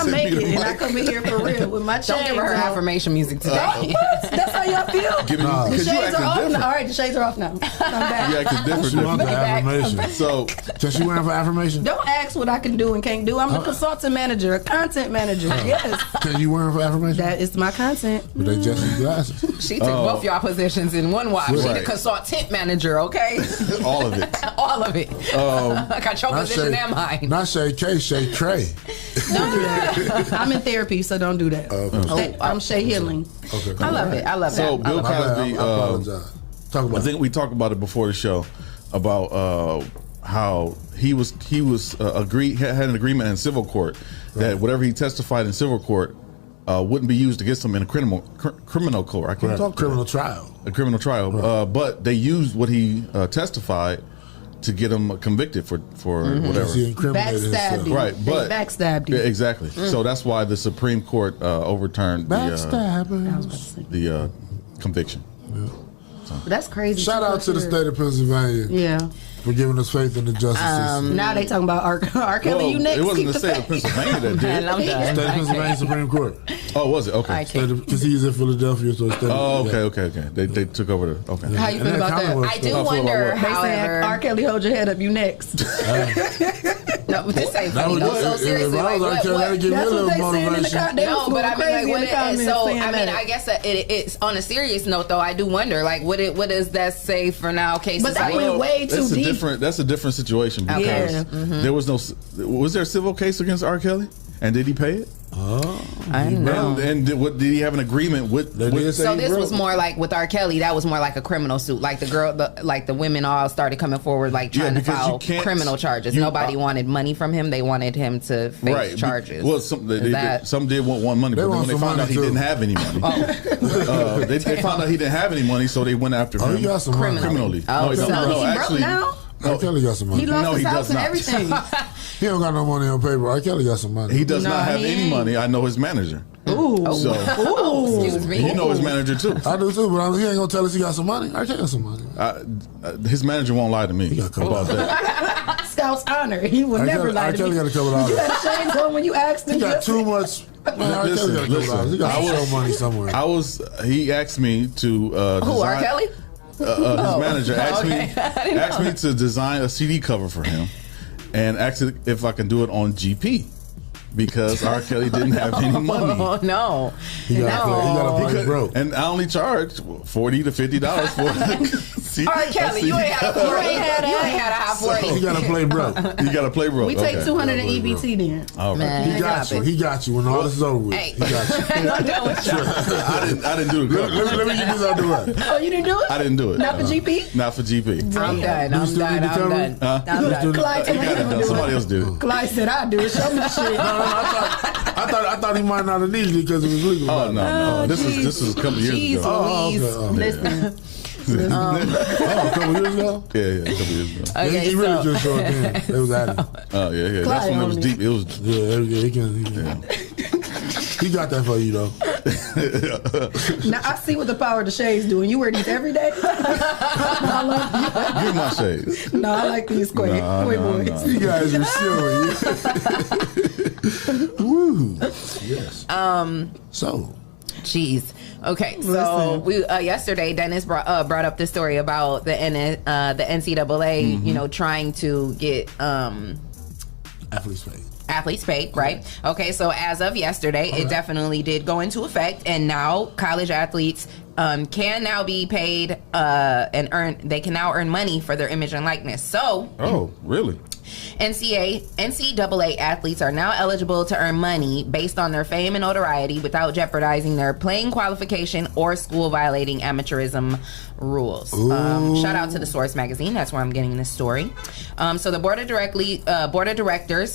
make it and I come in here for real with my shades on. Don't give her affirmation music today. What? That's how y'all feel? The shades are off now. All right, the shades are off now. I'm back. You acting different. She wants the affirmation. So she wearing for affirmation? Don't ask what I can do and can't do. I'm a consultant manager, a content manager. Yes. Can you wearing for affirmation? That is my content. But they just need glasses. She took both y'all positions in one watch. Right. She the consultant manager, okay? All of it. All of it. I got your position and mine. Not Shae K, Shae Trey. Don't do that. I'm in therapy, so don't do that. I'm Shae Healing. Okay. I love it. I love so that. Bill Cosby. I apologize. Talk about I think we talked about it before the show about how he had an agreement in civil court that whatever he testified in civil court wouldn't be used against him in a criminal court. I can't talk criminal trial. A criminal trial, but they used what he testified to get him convicted for whatever. Backstabbed him. Right, but they backstabbed him. Yeah, exactly. So that's why the Supreme Court overturned the conviction. Yeah. That's crazy. Shout out to the state of Pennsylvania. Yeah. for giving us faith in the justice system. Now they talking about R. Kelly. You next. It wasn't the state of Pennsylvania that did. State of Pennsylvania Supreme Court. Oh, was it? Okay. Because he's in Philadelphia, so it's okay. They took over the. Okay. How you feel about that? I do wonder, however. R. Kelly, hold your head up. You next. No, this ain't funny. No, so seriously, like, what? That's what they saying in the comments. No, but I mean, like, what it, so I mean, I guess it's on a serious note, though. I do wonder, like, what does that say for now? Cases, but that went way too deep. That's a different situation because there was no. Was there a civil case against R. Kelly, and did he pay it? Oh, I don't know. And did he have an agreement with? So this was more like with R. Kelly. That was more like a criminal suit. Like the women all started coming forward, like trying to file criminal charges. Nobody wanted money from him. They wanted him to face charges. Well, some did want money, but when they found out he didn't have any money, they found out he didn't have any money, so they went after him. He got some criminally. Oh, so he broke now? R. Kelly got some money. He lost his house and everything. He don't got no money on paper. R. Kelly got some money. He does not have any money. I know his manager. Ooh. So, excuse me. You know his manager too. I do too, but he ain't gonna tell us he got some money. R. Kelly got some money. His manager won't lie to me about that. Scout's honor. He will never lie to me. R. Kelly got a couple dollars. You had a shame on when you asked him. He got too much. Man, R. Kelly got a couple dollars. He got some money somewhere. He asked me to who, R. Kelly? His manager asked me to design a CD cover for him and asked if I can do it on GP because R. Kelly didn't have any money. Oh, no. He got to play broke. And I only charged $40 to $50 for CD. R. Kelly, you ain't had a high 40. He got to play broke. You got to play broke. We take 200 in EBT then. All right. Man, He got you when all this is over with. Hey. He got you. I didn't do the cover. Let me get this out the way. Oh, you didn't do it? I didn't do it. Not for GP? Not for GP. I'm done. Clyde told me he was somebody else did it. Clyde said, I'll do it. Show me the shit. I thought he might not have needed it because it was legal. Oh, no. This is a couple of years ago. Listen. A couple years ago? Yeah, a couple years ago. Okay, he really just showed then. It was at it. Oh, yeah. That's when it was deep. It was. He can. He got that for you, though. Now, I see what the power of the shades doing. You wear these every day? I love you. Give my shades. No, I like these boys. You guys are silly. Woo. Yes. So. Jeez. Okay, so we yesterday Dennis brought up the story about the NCAA, you know, trying to get athletes paid, right? Okay, so as of yesterday, it definitely did go into effect, and now college athletes can now be paid they can now earn money for their image and likeness. So, oh, really? NCAA athletes are now eligible to earn money based on their fame and notoriety without jeopardizing their playing qualification or school violating amateurism rules. Shout out to the Source magazine. That's where I'm getting this story. So the board of directors,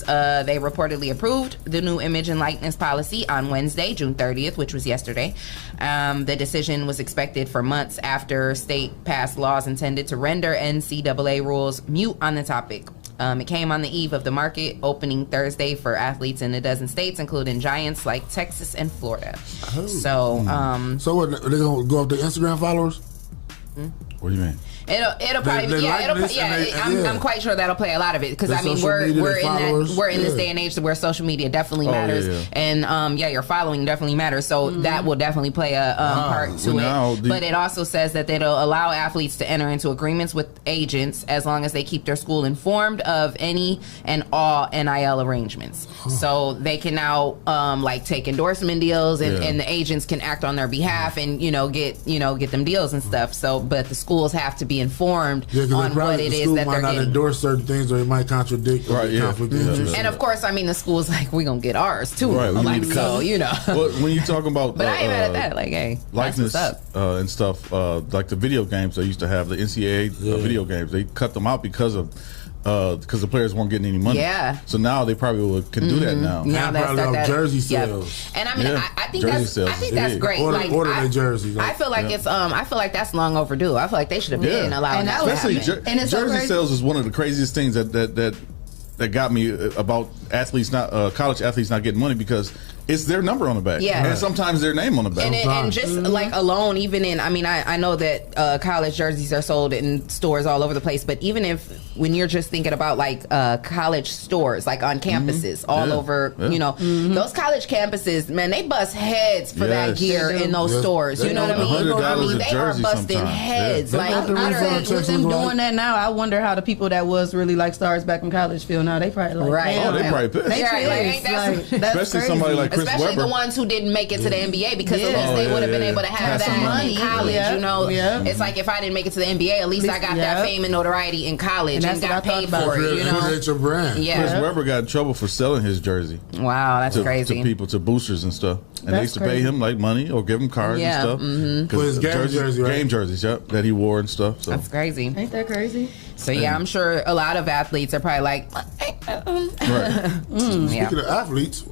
they reportedly approved the new image and likeness policy on Wednesday, June 30th, which was yesterday. The decision was expected for months after state passed laws intended to render NCAA rules mute on the topic. It came on the eve of the market opening Thursday for athletes in a dozen states, including giants like Texas and Florida. So what, are they going to go up to Instagram followers? What do you mean? It'll probably I'm quite sure that'll play a lot of it because I mean we're in this day and age where social media definitely matters and your following definitely matters, so that will definitely play a part to it. But it also says that it'll allow athletes to enter into agreements with agents as long as they keep their school informed of any and all NIL arrangements. So they can now like take endorsement deals and the agents can act on their behalf and get them deals and stuff. So but the schools have to be informed on what it is that they're getting. Might not endorse certain things, or it might contradict or conflict of interest. And of course, I mean, the school's like, we're gonna get ours too. Right, like, so Well, when you talk about, but I ain't mad at that. Like, hey, likeness and stuff, like the video games they used to have, the NCAA video games, they cut them out because the players weren't getting any money. Yeah. So now they probably can do that now. Now that's jersey sales. And I mean, I think that's great. Order their jerseys. I feel like it's I feel like that's long overdue. I feel like they should have been allowing that to happen. And jersey sales is one of the craziest things that got me about college athletes not getting money, because it's their number on the back. Yeah. And sometimes their name on the back. And just like alone, even in, I mean, I know that college jerseys are sold in stores all over the place, but even when you're just thinking about like college stores, like on campuses all over, you know, those college campuses, man, they bust heads for that gear in those stores. You know what I mean? I mean, they are busting heads. Yeah. Like, with them doing that now, I wonder how the people that was really like stars back in college feel now. They probably like, right. Oh, they probably pissed. That's especially crazy. somebody like Chris Especially Webber. the ones who didn't make it to the NBA, because at least they would have been able to have that in college. You know, it's like if I didn't make it to the NBA, at least I got that fame and notoriety in college and got paid for it. You know, create your brand. Yeah. Chris Webber got in trouble for selling his jersey. Wow, that's crazy. To people, to boosters and stuff. And they used to pay him like money or give him cards and stuff. With his game jersey, right? Game jerseys, yep, that he wore and stuff. So. That's crazy. Ain't that crazy? So yeah, I'm sure a lot of athletes are probably like, right. Speaking of athletes,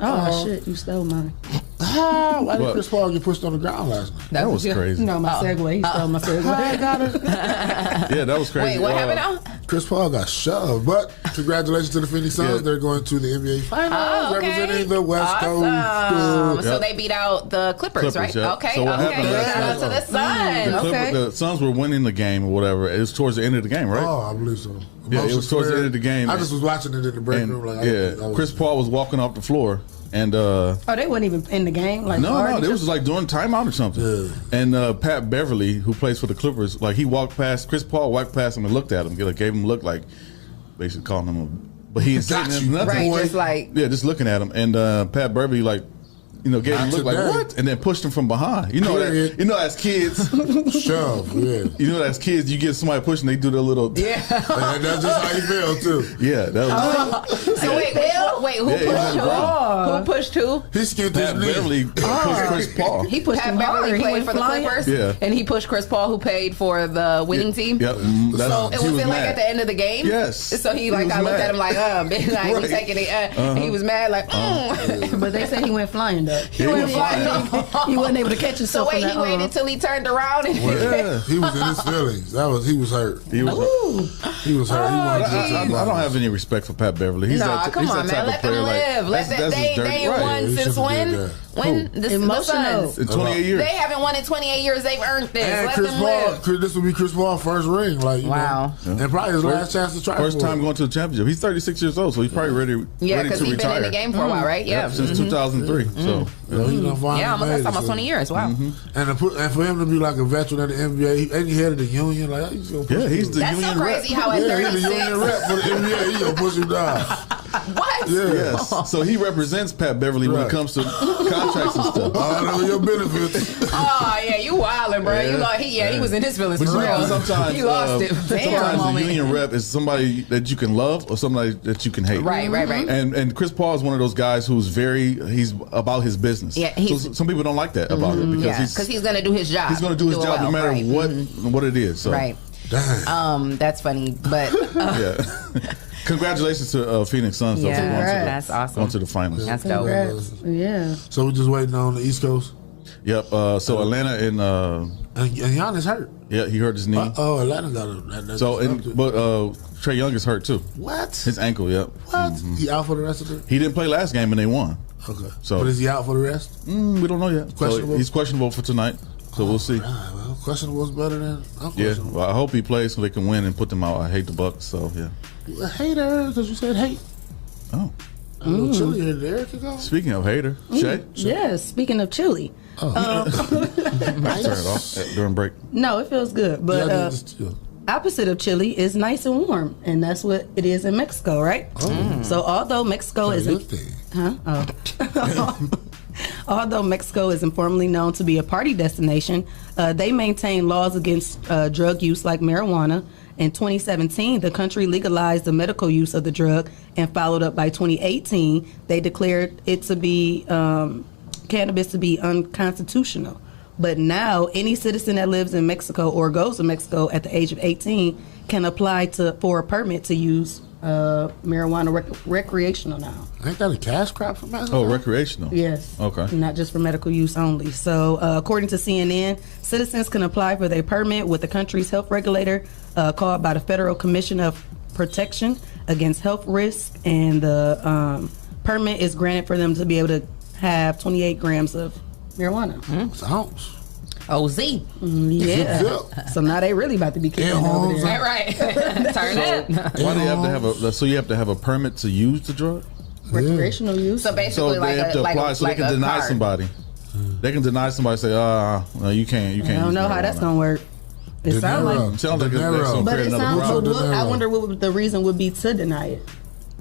shit, you stole mine. Why did Chris Paul get pushed on the ground last night? That was crazy. No, my segue. He stole my segue. Yeah, that was crazy. Wait, what happened now? Chris Paul got shoved, but congratulations to the Phoenix Suns. They're going to the NBA Finals, representing the West Coast. So they beat out the Clippers, right? Yeah. Okay, So what happened shout out to the Suns. The Suns were winning the game or whatever. It was towards the end of the game, right? Oh, I believe so. Yeah, it was towards the end of the game. I just was watching it in the break room. Like, Chris Paul was walking off the floor. And they weren't even in the game. Like no, they was like doing timeout or something. Yeah. And Pat Beverly, who plays for the Clippers, like he walked past Chris Paul, walked past him and looked at him, gave him a look, like basically calling him but he didn't say nothing. Right, just like just looking at him. And Pat Beverly gave him a look like what, and then pushed him from behind. You know, as kids, shove. Yeah. You know, as kids, you get somebody pushing, they do their little. Yeah. And that's just how you feel too. Yeah, that was. So wait, who pushed who? Who pushed who? He skipped his knee. Beverly pushed Chris Paul. He pushed Pat Beverly played for the Clippers. Yeah. And he pushed Chris Paul, who paid for the winning team. Yep. So it was like at the end of the game. Yes. So he like, I looked at him like, we taking it. And he was mad, like, But they said he went flying though. He went flying. He wasn't able to catch himself. So wait, he waited till he turned around and he was in his feelings. He was hurt. He was hurt. I don't have any respect for Pat Beverly. He's come on, man. Let them live. They ain't won since when? When the Suns in 28 years. They haven't won in 28 years. They've earned this. And Let Chris them Paul, live. this will be Chris Paul's first ring. Like, wow. And probably his last chance to try. First time going to the championship. He's 36 years old, so he's probably ready to retire. Because he's been in the game for a while, right? Yeah. Since 2003. So almost 20 years. Wow. And for him to be like a veteran of the NBA, ain't he head of the union? Like, he's gonna push he's the That's union so crazy rep. how at 36. He's the union rep for the NBA. He gonna push him down. What? Yes. So he represents Pat Beverly when it comes to contracts and stuff. I know your benefits. Oh yeah, you wildin', bro. He was in his feelings for real. Sometimes he lost it. Sometimes the union rep is somebody that you can love or somebody that you can hate. Right. And Chris Paul is one of those guys who's he's about his business. Yeah. So some people don't like that about it because he's gonna do his job. He's gonna do his job no matter what it is. So. Right. Dang. That's funny, but yeah. Congratulations to Phoenix Suns though, for that's awesome. Going to the finals. That's dope. Yeah. So we're just waiting on the East Coast. Yep. So Atlanta and Giannis hurt. Yeah, he hurt his knee. Atlanta got it. But Trae Young is hurt too. What? His ankle. Yep. What? He out for the rest of the? He didn't play last game and they won. Okay. So, but is he out for the rest? We don't know yet. Questionable. So he's questionable for tonight. So we'll see. Well, questionable is better than unquestionable. Yeah. Well, I hope he plays so they can win and put them out. I hate the Bucks. So yeah. A hater, because you said hate. Oh. A little chilly there could go. Speaking of hater, Shae. Yeah. Speaking of chili. Turn it off during break. No, it feels good, but opposite of chili is nice and warm, and that's what it is in Mexico, right? So although Mexico is although Mexico is informally known to be a party destination, they maintain laws against drug use like marijuana. In 2017, the country legalized the medical use of the drug, and followed up by 2018, they declared it to be cannabis to be unconstitutional. But now, any citizen that lives in Mexico or goes to Mexico at the age of 18 can apply for a permit to use marijuana recreational now. Ain't that a cash crop for Mexico? Oh, recreational? Yes. Okay. Not just for medical use only. So, according to CNN, citizens can apply for their permit with the country's health regulator, called by the Federal Commission of Protection Against Health Risk, and the permit is granted for them to be able to have 28 grams of marijuana. Sounds. OZ. Yeah. So now they really about to be kicking over there. Right. Turn up. Why do you have to have a? So you have to have a permit to use the drug? Recreational use. So basically, So they have to apply, so they can deny somebody. They can deny somebody. Say, no, you can't. You can't. I don't know how that's gonna work. It sounds like, but it sounds. I wonder what the reason would be to deny it.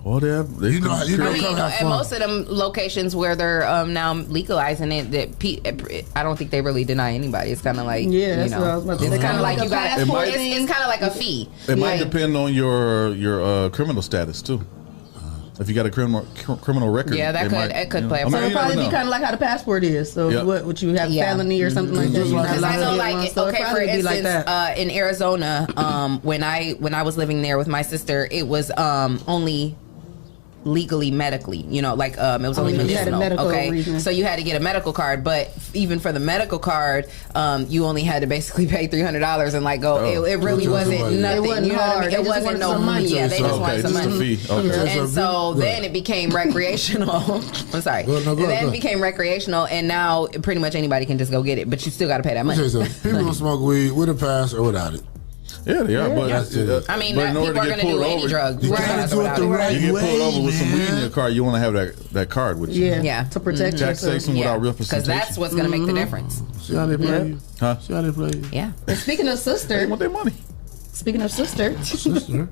Well, they and most of them locations where they're now legalizing it, I don't think they really deny anybody. It's kind of like that's what I was about to say. It's kind of like you got. It's kind of like a fee. It might depend on your criminal status too. If you got a criminal record, it could play a part. So it'll probably be kind of like how the passport is. So what you have felony or something like that. Because I know, like, for instance, in Arizona, when I was living there with my sister, it was only legally medically, like it was only medicinal. Reason. So you had to get a medical card, but even for the medical card, you only had to basically pay $300 and go. It really wasn't nothing. It wasn't hard. It wasn't no money. Yeah, they just wanted some money. And so then it became recreational. I'm sorry. Then it became recreational, and now pretty much anybody can just go get it, but you still got to pay that money. People don't smoke weed with a pass or without it. Yeah, they are. But I mean, people are going to do any drug. You gotta do it the right way. You get pulled over with some weed in your car, you want to have that card with you. Yeah, to protect taxation without representation. Because that's what's going to make the difference. See how they play you? Huh? See how they play you? Yeah. And speaking of sister, they want their money. Speaking of sister,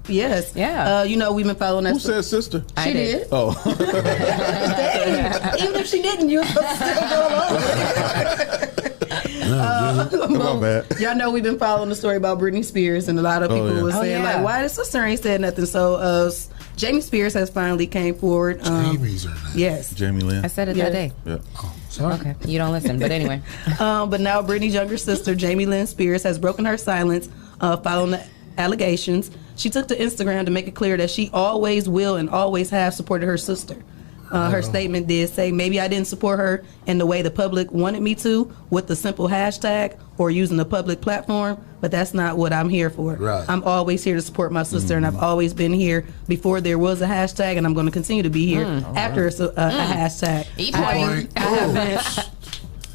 yes, yeah. We've been following that. Who said sister? She did. Oh, even if she didn't, you still going on. Y'all know we've been following the story about Britney Spears, and a lot of people were saying like, "Why the sister ain't said nothing?" So, Jamie Spears has finally came forward. Jamie's her name. Yes, Jamie Lynn. I said it that day. Yeah. Oh, sorry. Okay, you don't listen, but anyway. But now Britney's younger sister, Jamie Lynn Spears, has broken her silence following the allegations. She took to Instagram to make it clear that she always will and always have supported her sister. Her statement did say, maybe I didn't support her in the way the public wanted me to with the simple hashtag or using the public platform, but that's not what I'm here for. Right. I'm always here to support my sister, and I've always been here before there was a hashtag, and I'm going to continue to be here after a hashtag.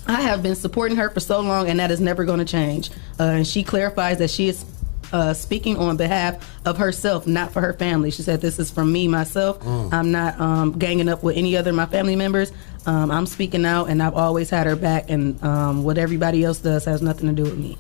I have been supporting her for so long, and that is never going to change. And she clarifies that she is speaking on behalf of herself, not for her family. She said, this is from me, myself. I'm not ganging up with any other of my family members. I'm speaking out, and I've always had her back, and what everybody else does has nothing to do with me.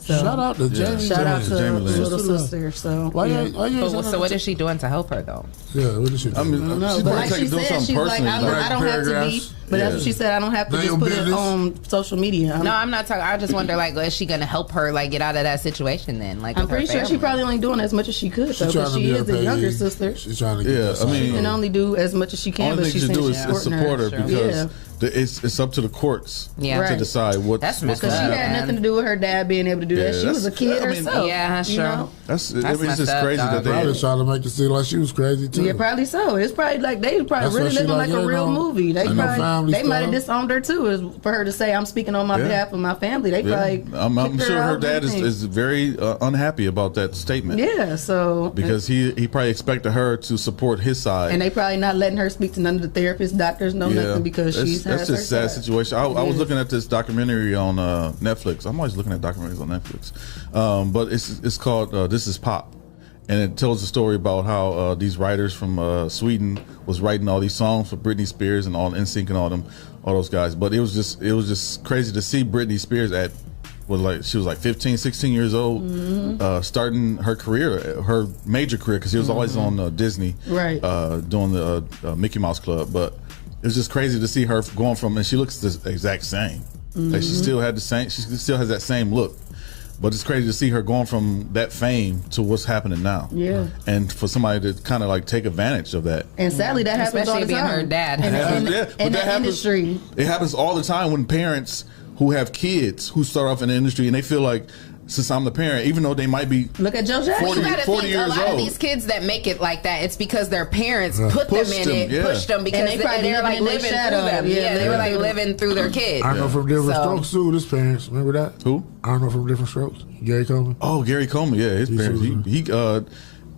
So, shout out to Jamie. Shout out to Jamie little sister. So, so what is she doing to help her though? Yeah, what is she doing? I mean, no, but like she said, she's like, I don't have to be. But that's what she said. I don't have to just put it on social media. No, I'm not talking. I just wonder, is she gonna help her get out of that situation then? I'm pretty sure she probably only doing as much as she could, though, because she is the younger sister. She's trying to get she can only do as much as she can. Only thing she do is support her because it's up to the courts to decide what. That's because she had nothing to do with her dad being able to do that. She was a kid herself. Yeah, sure. That's it's just crazy that they probably trying to make it seem like she was crazy too. Yeah, probably so. It's probably like they probably really living like a real movie. They might have disowned her too, is for her to say I'm speaking on my behalf of my family. They probably. I'm sure her dad is very unhappy about that statement. Yeah, so because he probably expected her to support his side, and they probably not letting her speak to none of the therapists, doctors, nothing because that's just a sad situation. I was looking at this documentary on Netflix. I'm always looking at documentaries on Netflix, but it's called This Is Pop. And it tells the story about how these writers from Sweden was writing all these songs for Britney Spears and all NSYNC and all those guys. But it was just crazy to see Britney Spears she was like 15, 16 years old, starting her career, her major career, because she was always on Disney, right, doing the Mickey Mouse Club. But it was just crazy to see her going from, and she looks the exact same. Like she still has that same look. But it's crazy to see her going from that fame to what's happening now. Yeah. And for somebody to kind of take advantage of that. And sadly, that happens all the time. Her dad. In the industry. It happens all the time when parents who have kids who start off in the industry and they feel like, since I'm the parent, even though they might be look at Joe Jackson. 40 years old. A lot of these kids that make it like that, it's because their parents put them in it, pushed them, because they're living through them. Yeah, they were living through their kids. I know from Different Strokes too, his parents. Remember that? Who? I know from Different Strokes. Gary Coleman. Oh, Gary Coleman, yeah, his parents.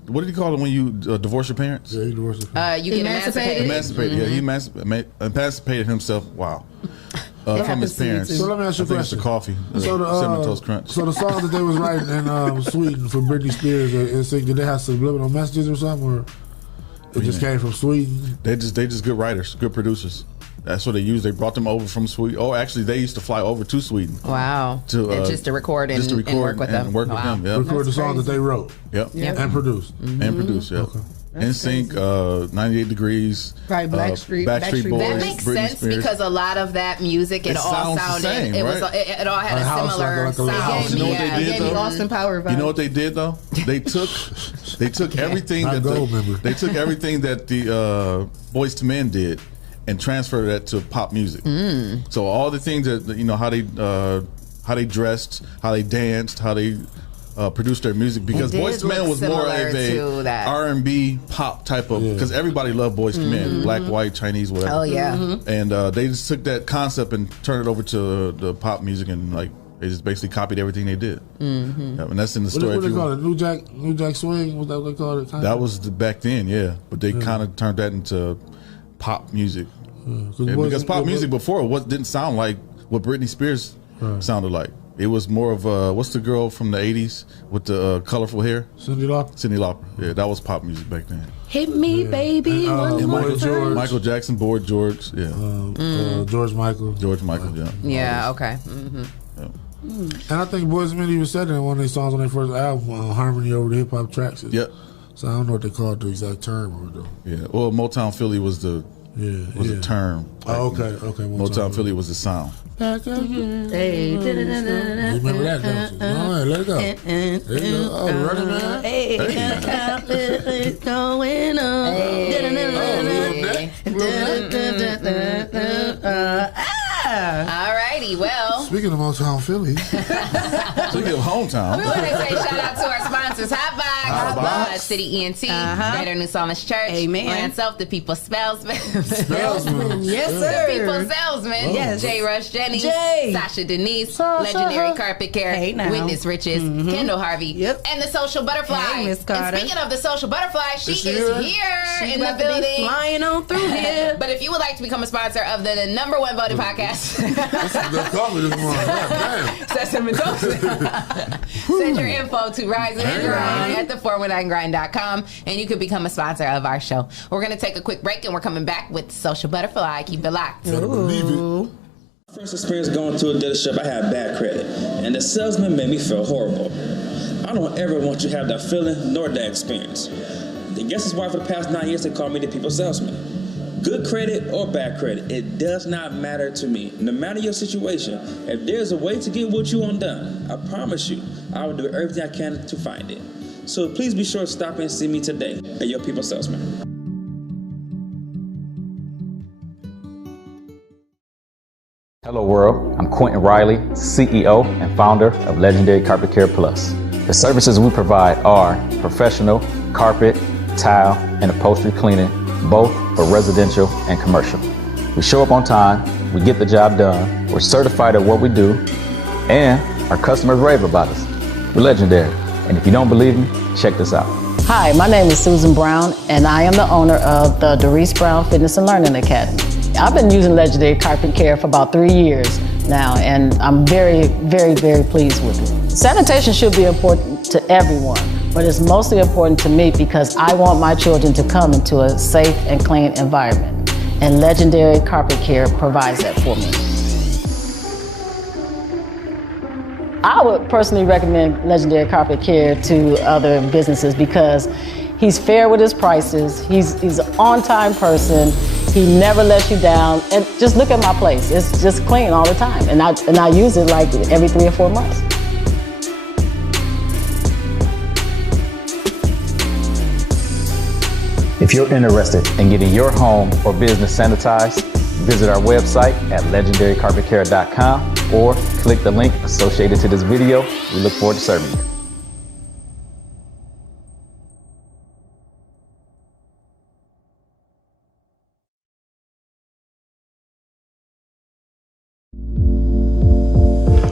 what did he call it when you divorce your parents? Yeah, you divorce your parents. You get emancipated. Emancipated. Yeah, he emancipated himself. Wow. From his parents. So let me ask you a question. The coffee. Cinnamon Toast Crunch. So the song that they was writing in Sweden for Britney Spears, did they have subliminal messages or something, or it just came from Sweden? They just good writers, good producers. That's what they used. They brought them over from Sweden. Oh, actually, they used to fly over to Sweden. Wow. Just to record and work with them. With them. Yep. Record the song that they wrote. Yep. And produced. And produced. Yep. Okay. NSYNC, 98 Degrees, Backstreet Boys, that makes Britney sense Spears. because a lot of that music it all sounded the same, it right? was it all had a similar like a sound. You know what they did though? Austin Power vibe. You know what they did though? They took everything that they took everything that the Boyz II Men did and transferred that to pop music. So all the things that how they dressed, how they danced, how they produced their music, because Boyz II Men was more of a R&B pop type of, because everybody loved Boyz II Men, black, white, Chinese, whatever. Oh yeah. And they just took that concept and turned it over to the pop music, and like they just basically copied everything they did. Yeah, and that's in the story. What do they call it? New Jack Swing? Was that what they called it? That was back then, yeah. But they kind of turned that into pop music. Because pop music before didn't sound like what Britney Spears sounded like. It was more of what's the girl from the 80s with the colorful hair? Cyndi Lauper. Cyndi Lauper. Yeah, that was pop music back then. Hit me, baby, one more time. Michael Jackson, Boy George. Yeah. George Michael. Yeah. Yeah. Okay. And I think Boyz II Men even said that in one of their songs on their first album, Harmony Over the Hip Hop Tracks. Yep. So I don't know what they called the exact term of it though. Yeah. Well, Motown Philly was the term. Oh, okay. Motown Philly was the sound. Hey, you remember that, don't you? All right, let it go. There you go. Oh, Running Man. Hey, it's going on. Alrighty, well. Speaking of Motown Philly. Speaking of hometown. We want to say shout out to our sponsors, Hotbox, City ENT, Greater New Psalmist Church, Land Self, the People's Salesman. Yes, sir. The People's Salesman. Yes. J. Rush Jennings, Sasha Denise, Legendary Carpet Care, Witness Riches, Kendall Harvey, and the Social Butterfly. Hey, Miss Carter. And speaking of the Social Butterfly, she is here in the building. Flying on through here. But if you would like to become a sponsor of the number one voted podcast, send your info to Rise and Grind at the419grind.com and you could become a sponsor of our show. We're going to take a quick break and we're coming back with Social Butterfly. Keep it locked. First experience going to a dealership, I had bad credit, and the salesman made me feel horrible. I don't ever want you to have that feeling nor that experience. I guess that's why for the past 9 years they call me the People's Salesman. Good credit or bad credit, it does not matter to me. No matter your situation, if there's a way to get what you want done, I promise you, I will do everything I can to find it. So please be sure to stop and see me today at your People's Salesman. Hello world, I'm Quentin Riley, CEO and founder of Legendary Carpet Care Plus. The services we provide are professional carpet, tile, and upholstery cleaning, both for residential and commercial. We show up on time, we get the job done, we're certified at what we do, and our customers rave about us. We're legendary, and if you don't believe me, check this out. Hi, my name is Susan Brown, and I am the owner of the Doris Brown Fitness and Learning Academy. I've been using Legendary Carpet Care for about 3 years now, and I'm very, very, very pleased with it. Sanitation should be important to everyone, but it's mostly important to me because I want my children to come into a safe and clean environment, and Legendary Carpet Care provides that for me. I would personally recommend Legendary Carpet Care to other businesses because he's fair with his prices, he's an on-time person, he never lets you down, and just look at my place. It's just clean all the time, and I use it like every 3 or 4 months. If you're interested in getting your home or business sanitized, visit our website at legendarycarpetcare.com or click the link associated to this video. We look forward to serving you.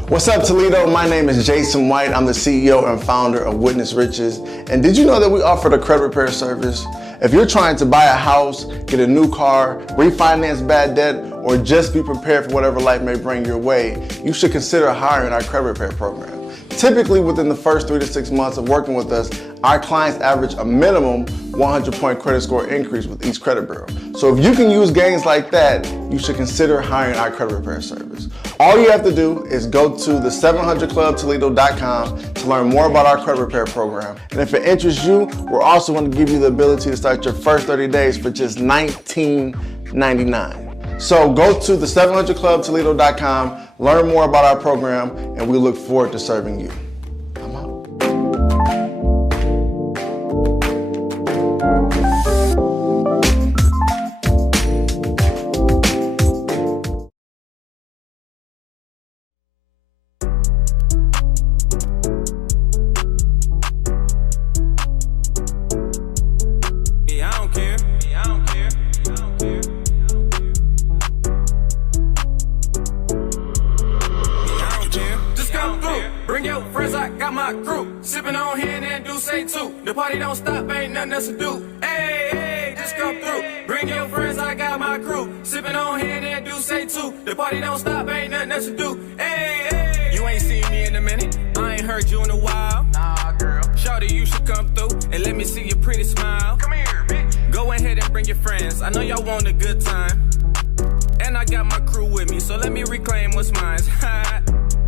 What's up, Toledo? My name is Jason White. I'm the CEO and founder of Witness Riches. And did you know that we offer the credit repair service? If you're trying to buy a house, get a new car, refinance bad debt, or just be prepared for whatever life may bring your way, you should consider hiring our credit repair program. Typically, within the first 3 to 6 months of working with us, our clients average a minimum 100-point credit score increase with each credit bureau. So if you can use gains like that, you should consider hiring our credit repair service. All you have to do is go to the 700clubtoledo.com to learn more about our credit repair program. And if it interests you, we're also going to give you the ability to start your first 30 days for just $19.99. So go to the 700clubtoledo.com, learn more about our program, and we look forward to serving you. The party don't stop, ain't nothing else to do. Hey, hey, just come through. Bring your friends, I got my crew. Sipping on hand and do say too. The party don't stop, ain't nothing else to do. Hey, hey. You ain't seen me in a minute. I ain't heard you in a while. Nah, girl. Shawty, you should come through and let me see your pretty smile. Come here, bitch. Go ahead and bring your friends. I know y'all want a good time. And I got my crew with me, so let me reclaim what's mine.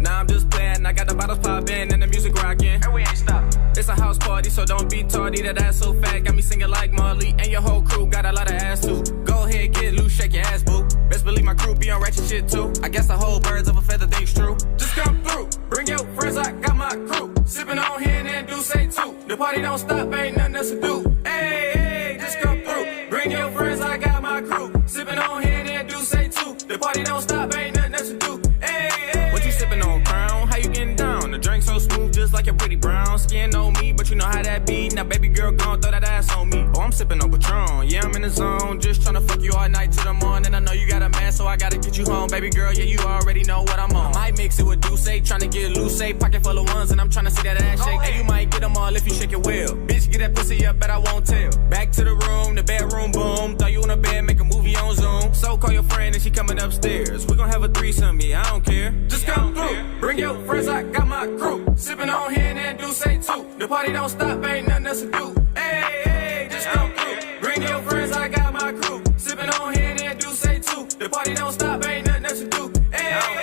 Nah, I'm just playing. I got the bottles popping and the music rocking. And we ain't stopping. It's a house party, so don't be tardy. That ass so fat, got me singing like Marley. And your whole crew got a lot of ass too. Go ahead, get loose, shake your ass, boo. Best believe my crew be on ratchet shit too. I guess the whole birds of a feather thing's true. Just come through, bring your friends, I got my crew. Sipping on hand and do say too. The party don't stop, ain't nothing else to do. Hey, hey, just come through, bring your friends, I got my crew. Sipping on hand and do say too. The party don't stop, ain't nothing else to do. Hey, hey. What you sipping on, Crown? How you getting down? The drink so smooth, just like your pretty brown skin on me, but you know how that be. Now baby girl gon' throw that ass on me. Oh, I'm sipping on Patron, yeah, I'm in the zone. Just tryna fuck you all night till the morning. I know you got a man, so I gotta get you home. Baby girl, yeah, you already know what I'm on. I might mix it with Douce, tryna get loose, pocket full of ones, and I'm tryna see that ass shake. Hey, you might get them all if you shake it well. Bitch, get that pussy up, bet I won't tell. Back to the room, the bedroom, boom. Throw you in the bed, make a movie on Zoom. So call your friend and she coming upstairs. We gon' have a threesome, yeah, I don't care. Just come through, bring your friends, I got my crew. Sipping on hand and do say too. The party don't stop, ain't nothing else to do. Hey, hey, just come through. Bring your friends, I got my crew. Sipping on hand and do say too. The party don't stop, ain't nothing else to do. Hey, hey.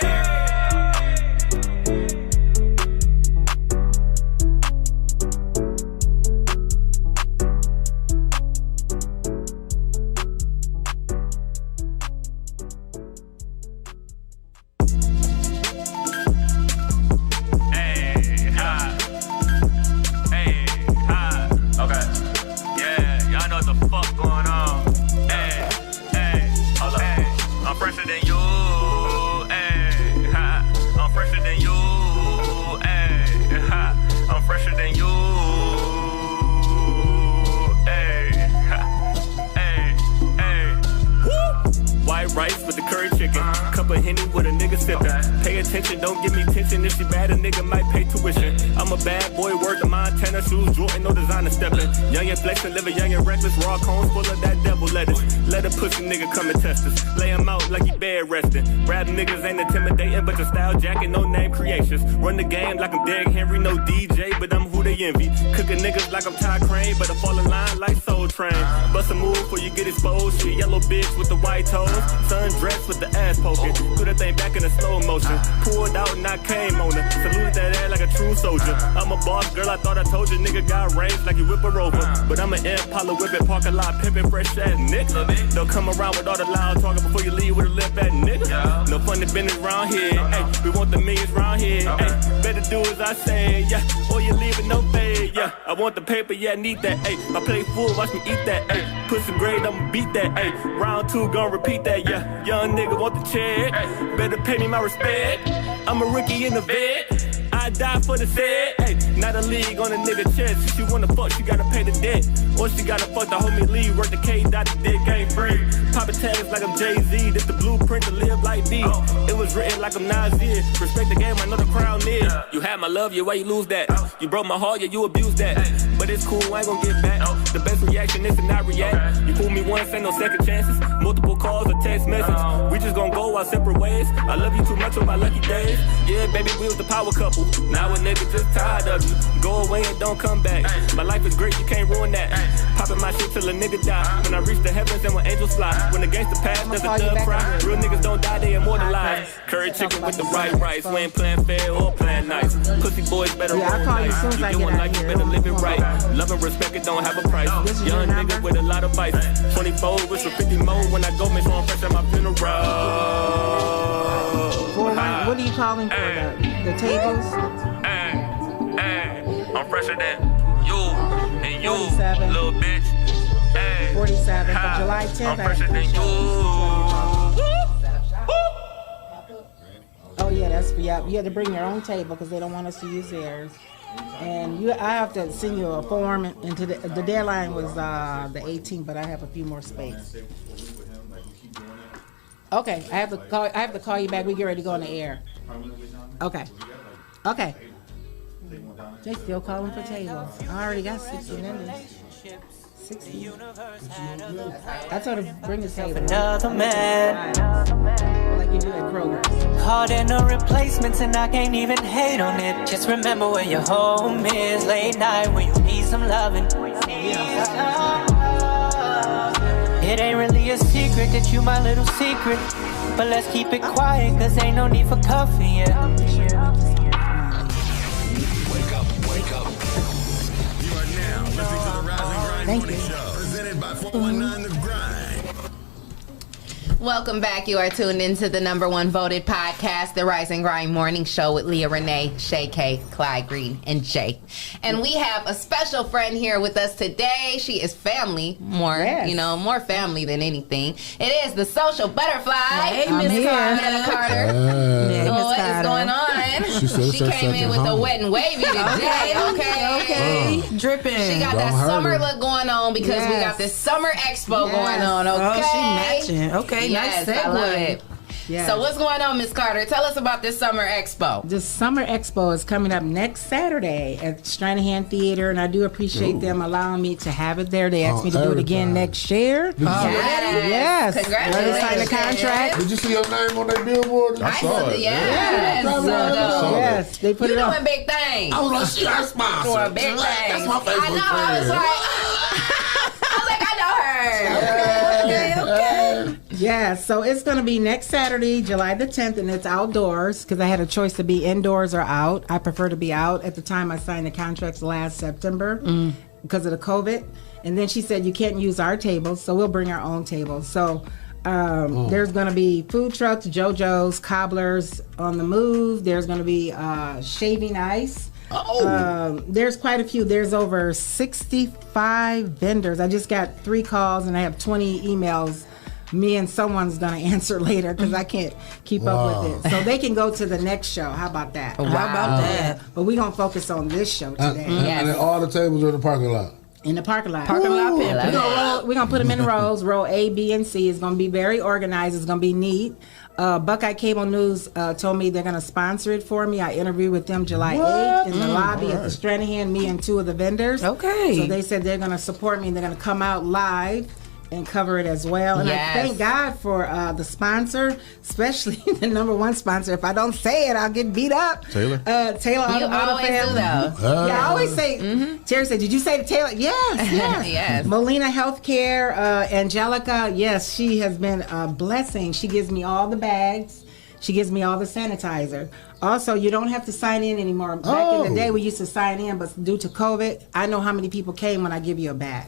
Rice with the curry chicken, cup of Henny with a nigga sipping. Pay attention, don't give me tension. If she bad, a nigga might pay tuition. I'm a bad boy, word to Montana, shoes, Jordan, no designer stepping. Young and flexing, living young and reckless. Raw cones full of that devil lettuce. Let a pussy nigga come and test us. Lay him out like he bed resting. Rap niggas ain't intimidating, but your style jacket, no name creations. Run the game like I'm Derrick Henry, no DJ, but I'm who they envy. Cooking niggas like I'm Ty Crane, but I fall in line like Soul Train. Bust a move before you get exposed. She a yellow bitch with the white toes. Sundressed with the ass poking. Do that thing back in a slow motion. Pulled out and I came on her. Saluted that ass like a true soldier. I'm a boss girl, I thought I told you. Nigga got range like you whip her over. But I'm an Impala whipping, parking lot pimping, fresh ass nigga. Don't come around with all the loud talking before you leave with a lip at nigga. No funny business round here. Ay, we want the millions round here. Ay, better do as I say, yeah. Or you leave with no pay, yeah. I want the paper, yeah, I need that. Ay, I play full, watch me eat that. Ay, put some grade, I'ma beat that. Ay, round two, gon' repeat that, yeah. Young nigga want the check. Better pay me my respect. I'm a rookie in the vet. I die for the set. Hey, not a league on a nigga chest. If she wanna fuck, she gotta pay the debt. Or she gotta fuck the homie Lee. Work the K dot the dick ain't free. Poppin' tags like I'm Jay-Z. This the blueprint to live like D. It was written like I'm Nazir. Respect the game, I know the crown is. You had my love, yeah, why you lose that? You broke my heart, yeah, you abused that. But it's cool, I ain't gon' get back. The best reaction is to not react. You fool me once, ain't no second chances. Multiple calls or text message. We just gon' go our separate ways. I love you too much on my lucky days. Yeah, baby, we was the power couple. Now a nigga just tired of you. Go away and don't come back. My life is great, you can't ruin that. Popping my shit till a nigga die. When I reach the heavens and when angels fly. When the gangster pass, there's a thug cry. Real niggas don't die, they immortalized. Curry chicken with the right rice. We ain't playing fair or playing nice. Pussy boys better roll nice. You get one life, you better live it right. Love and respect, it don't have a price. Young nigga with a lot of vice. 24, wish for 50 more. When I go, make sure I'm fresh at my funeral. What are you calling for? The tables? I'm fresher than you and you, 47. little bitch. 47 for July 10th. I'm fresher than you. Oh yeah, that's for you. You have to bring your own table because they don't want us to use theirs. And I have to send you a form. And the deadline was the 18th, but I have a few more space. Okay, I have to call you back. We get ready to go on the air. Okay. They still calling for tables. I already got 60 members. 60. I told her to bring the table. Another man. Like you do at Kroger. Called in no replacements and I can't even hate on it. Just remember where your home is. Late night when you need some loving. It ain't really a secret that you my little secret. But let's keep it quiet cause ain't no need for coffee, yeah. Thank you. Presented by 419 The Grind. Welcome back. You are tuned into the #1 voted podcast, the Rise and Grind Morning Show with Leah, Renee, Shae K, Clyde Green, and Jay. And we have a special friend here with us today. She is family, more family than anything. It is the social butterfly. Hey, Miss Donnetta Carter. Hey, What is going on? She came in with the wet and wavy today. Okay. Dripping. She got that summer look going on because we got this summer expo going on. Okay. Oh, she matching. Okay. Yes, nice segue. I love it. Yes. So what's going on, Miss Carter? Tell us about this summer expo. The summer expo is coming up next Saturday at Stranahan Theater, and I do appreciate them allowing me to have it there. They asked me to do it again next year. Yes. Congratulations. Sign the contract. Did you see your name on that billboard? I saw it. Yes. Yes. They put it on. You doing big things. I was like, shit, I sponsor. Doing big things. That's my favorite friend. I was like, I know her. Okay. Yeah, so it's going to be next Saturday, July the 10th, and it's outdoors because I had a choice to be indoors or out. I prefer to be out. At the time, I signed the contracts last September because of the COVID. And then she said, you can't use our tables, so we'll bring our own tables. So there's going to be food trucks, JoJo's, cobblers on the move. There's going to be shaving ice. There's quite a few. There's over 65 vendors. I just got 3 calls and I have 20 emails. Me and someone's gonna answer later because I can't keep up with it. So they can go to the next show. How about that? Wow. How about that? But we're gonna focus on this show today. And then all the tables are in the parking lot. In the parking lot. Parking lot. We're gonna put them in rows. Row A, B, and C is gonna be very organized. It's gonna be neat. Buckeye Cable News told me they're going to sponsor it for me. I interviewed with them July 8th in the lobby at the Stranahan, me and 2 of the vendors. Okay. So they said they're going to support me and they're going to come out live and cover it as well. And I thank God for the sponsor, especially the #1 sponsor. If I don't say it, I'll get beat up. Taylor? Taylor You always do, though. Yeah, I always say, Terry said, did you say to Taylor? Yes. Yes. Molina Healthcare, Angelica, yes, she has been a blessing. She gives me all the bags. She gives me all the sanitizer. Also, you don't have to sign in anymore. Back in the day, we used to sign in, but due to COVID, I know how many people came when I give you a bag.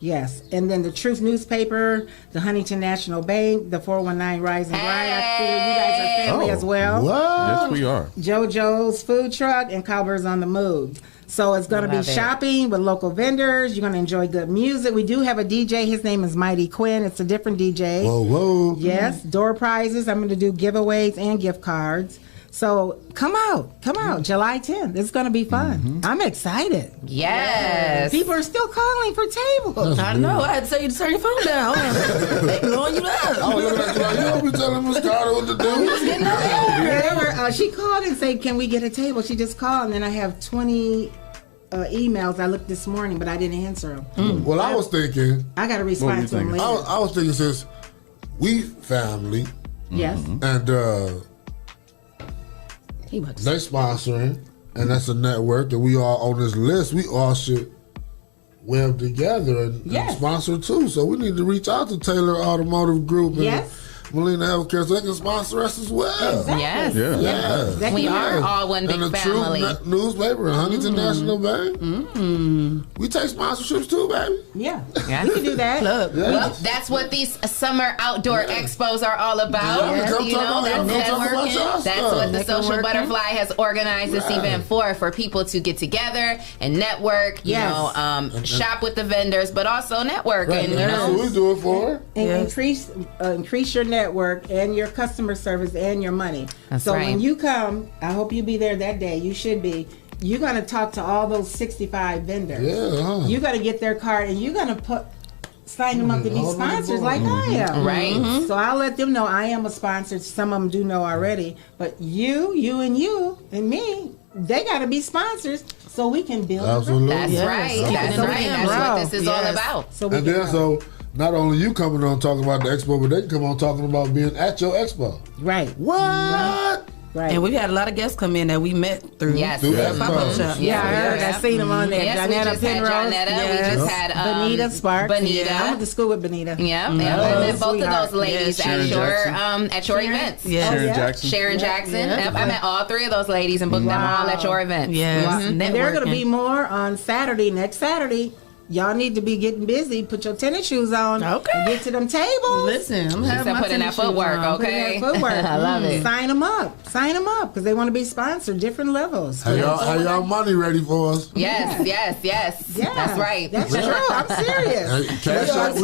Yes. And then the Truth newspaper, the Huntington National Bank, the 419 Rise and Grind. I figure you guys are family as well. Yes, we are. JoJo's Food Truck and Cowbirds on the Move. So it's going to be shopping with local vendors. You're going to enjoy good music. We do have a DJ. His name is Mighty Quinn. It's a different DJ. Whoa. Yes. Door prizes. I'm going to do giveaways and gift cards. So come out, July 10th. It's going to be fun. I'm excited. Yes. People are still calling for tables. I know. I had to tell you to turn your phone down. They blowing you down. I was looking at you like, you don't be telling Miss Carter what to do. No, she called and said, "Can we get a table?" She just called, and then I have 20 emails I looked this morning, but I didn't answer them. Well, I was thinking. I got to respond to them later. I was thinking since we family. Yes. And they sponsoring, and that's a network that we all on this list. We all should web together and sponsor too. So we need to reach out to Taylor Automotive Group and Molina Healthcare so they can sponsor us as well. Exactly. Yes. Yes. We are all one big and the family. True newspaper, Huntington National Bank. We take sponsorships too, baby. Yeah. We can do that. Well, that's what these summer outdoor expos are all about. You know, that's what the Social Butterfly has organized this event for people to get together and network, you know, shop with the vendors, but also network. Right. And that's what we do it for. And increase your network and your customer service and your money. So when you come, I hope you be there that day. You should be. You're going to talk to all those 65 vendors. You got to get their card and you're going to sign them up to be sponsors like I am. Right. So I'll let them know I am a sponsor. Some of them do know already. But you and me, they got to be sponsors so we can build. Absolutely. That's right. That's right. That's what this is all about. So not only you coming on talking about the expo, but they can come on talking about being at your expo. Right. What? Right. And we've had a lot of guests come in that we met through pop-up shop. Yeah, I heard. I seen them on there. Yes, Donnetta, we just had Bonita Sparks. Bonita. I went to school with Bonita. Yeah, and then both of those ladies at your events. Sharon Jackson. Yep. I met all three of those ladies and booked them all at your events. And there are going to be more on Saturday, next Saturday. Y'all need to be getting busy. Put your tennis shoes on. Okay. And get to them tables. Listen, I'm having my put in that footwork, okay? I love it. Sign them up because they want to be sponsored, different levels. Have y'all money ready for us? Yes. That's right. That's true. I'm serious. Cash App,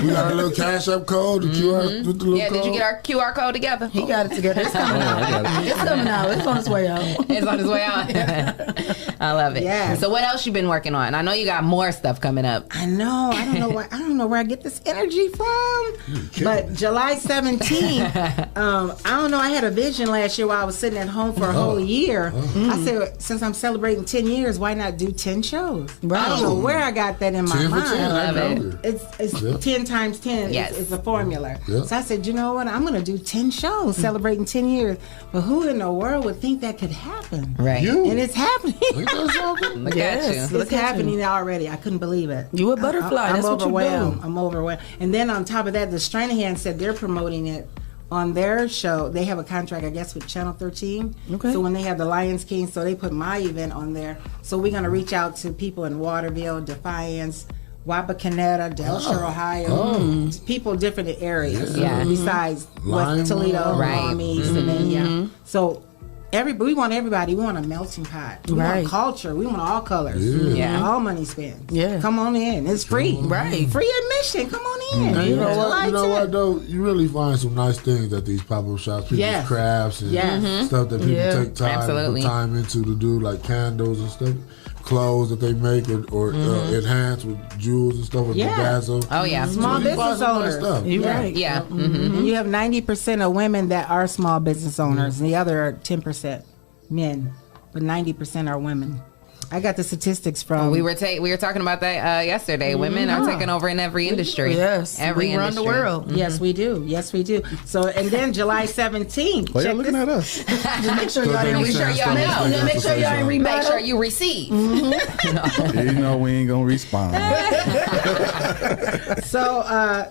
we got a little Cash App code, the QR, with the little code. Did you get our QR code together? He got it together. It's coming out. It's coming out. It's on its way out. It's on its way out. I love it. Yeah. So what else you been working on? I know you got more stuff coming up. I know. I don't know where I get this energy from. But July 17th, I don't know. I had a vision last year while I was sitting at home for a whole year. I said, since I'm celebrating 10 years, why not do 10 shows? Right. I don't know where I got that in my mind. 10 I love it. It's 10 times 10. Yes. It's a formula. So I said, you know what? I'm going to do 10 shows celebrating 10 years. But who in the world would think that could happen? Right. And it's happening. Look at you. It's happening already. I couldn't believe it. You a butterfly. That's what you do. I'm overwhelmed. And then on top of that, the Stranahan said they're promoting it on their show. They have a contract, I guess, with Channel 13. Okay. So when they have the Lions King, so they put my event on there. So we're going to reach out to people in Waterville, Defiance, Wapakoneta, Delshire, Ohio, people different areas. Besides West Toledo, Maumee, Savannah. So we want everybody. We want a melting pot. We want culture. We want all colors. All money spent. Come on in. It's free. Free admission. Come on in. You know what though? You really find some nice things at these pop-up shops. People's crafts and stuff that people take time into to do, like candles and stuff. Clothes that they make or enhance with jewels and stuff with bedazzle. Oh yeah, small business owners. You're right. Yeah. And you have 90% of women that are small business owners, and the other are 10% men, but 90% are women. I got the statistics from. We were talking about that yesterday. Women are taking over in every industry. Yes, every we run the world. Yes, we do. Yes, we do. So, and then July 17th. Well, you're looking at us. Just make sure y'all didn't. Make sure y'all ain't Make sure you receive. You know we ain't gonna respond. So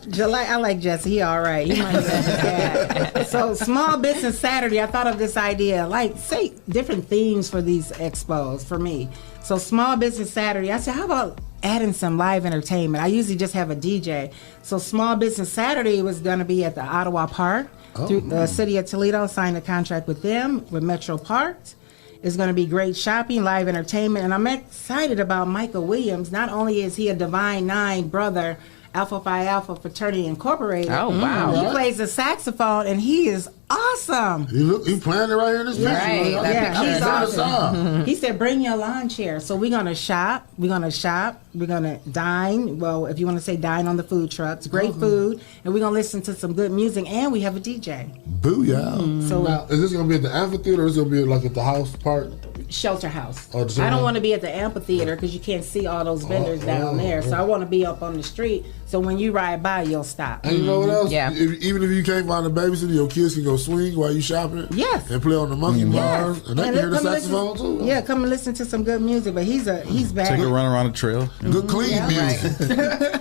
July, I like Jesse. He all right. He might be bad. So Small Business Saturday. I thought of this idea, like say different themes for these expos for me. So Small Business Saturday, I said, how about adding some live entertainment? I usually just have a DJ. So Small Business Saturday was going to be at the Ottawa Park. Through the city of Toledo signed a contract with them, with Metro Parks. It's going to be great shopping, live entertainment. And I'm excited about Michael Williams. Not only is he a Divine Nine brother Alpha Phi Alpha Fraternity Incorporated. Oh, wow. He plays the saxophone, and he is awesome. He playing it right here in this picture. Right. Yeah, he's awesome. awesome. He said, bring your lawn chair. So we're going to shop. We're going to dine. Well, if you want to say dine on the food trucks. Great food. And we're going to listen to some good music. And we have a DJ. Booyah. So now, is this going to be at the amphitheater or is it going to be like at the house part? Shelter house. Oh, I don't want to be at the amphitheater because you can't see all those vendors down there. So I want to be up on the street. So when you ride by, you'll stop. And you know what else? Yeah. Even if you can't find a babysitter, your kids can go swing while you shopping. Yes. And play on the monkey bars. And they can hear the saxophone too. Yeah, come and listen to some good music. But he's back. Take a run around the trail. Good clean music.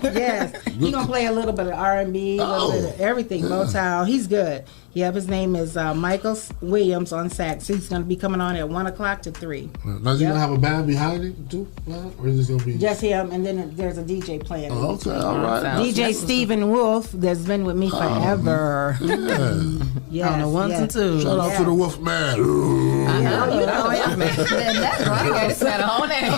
Yes. He's going to play a little bit of R&B, a little bit of everything, Motown. He's good. Yeah, his name is Michael Williams on sax. He's going to be coming on at 1 o'clock to 3. Now, is he going to have a band behind him too? Or is this going to be just him, and then there's a DJ playing. Oh, okay, all right. DJ Stephen Wolf that's been with me forever. Yeah. On the ones and twos. Shout out to the Wolf Man. You know him. That's right. It's that whole name.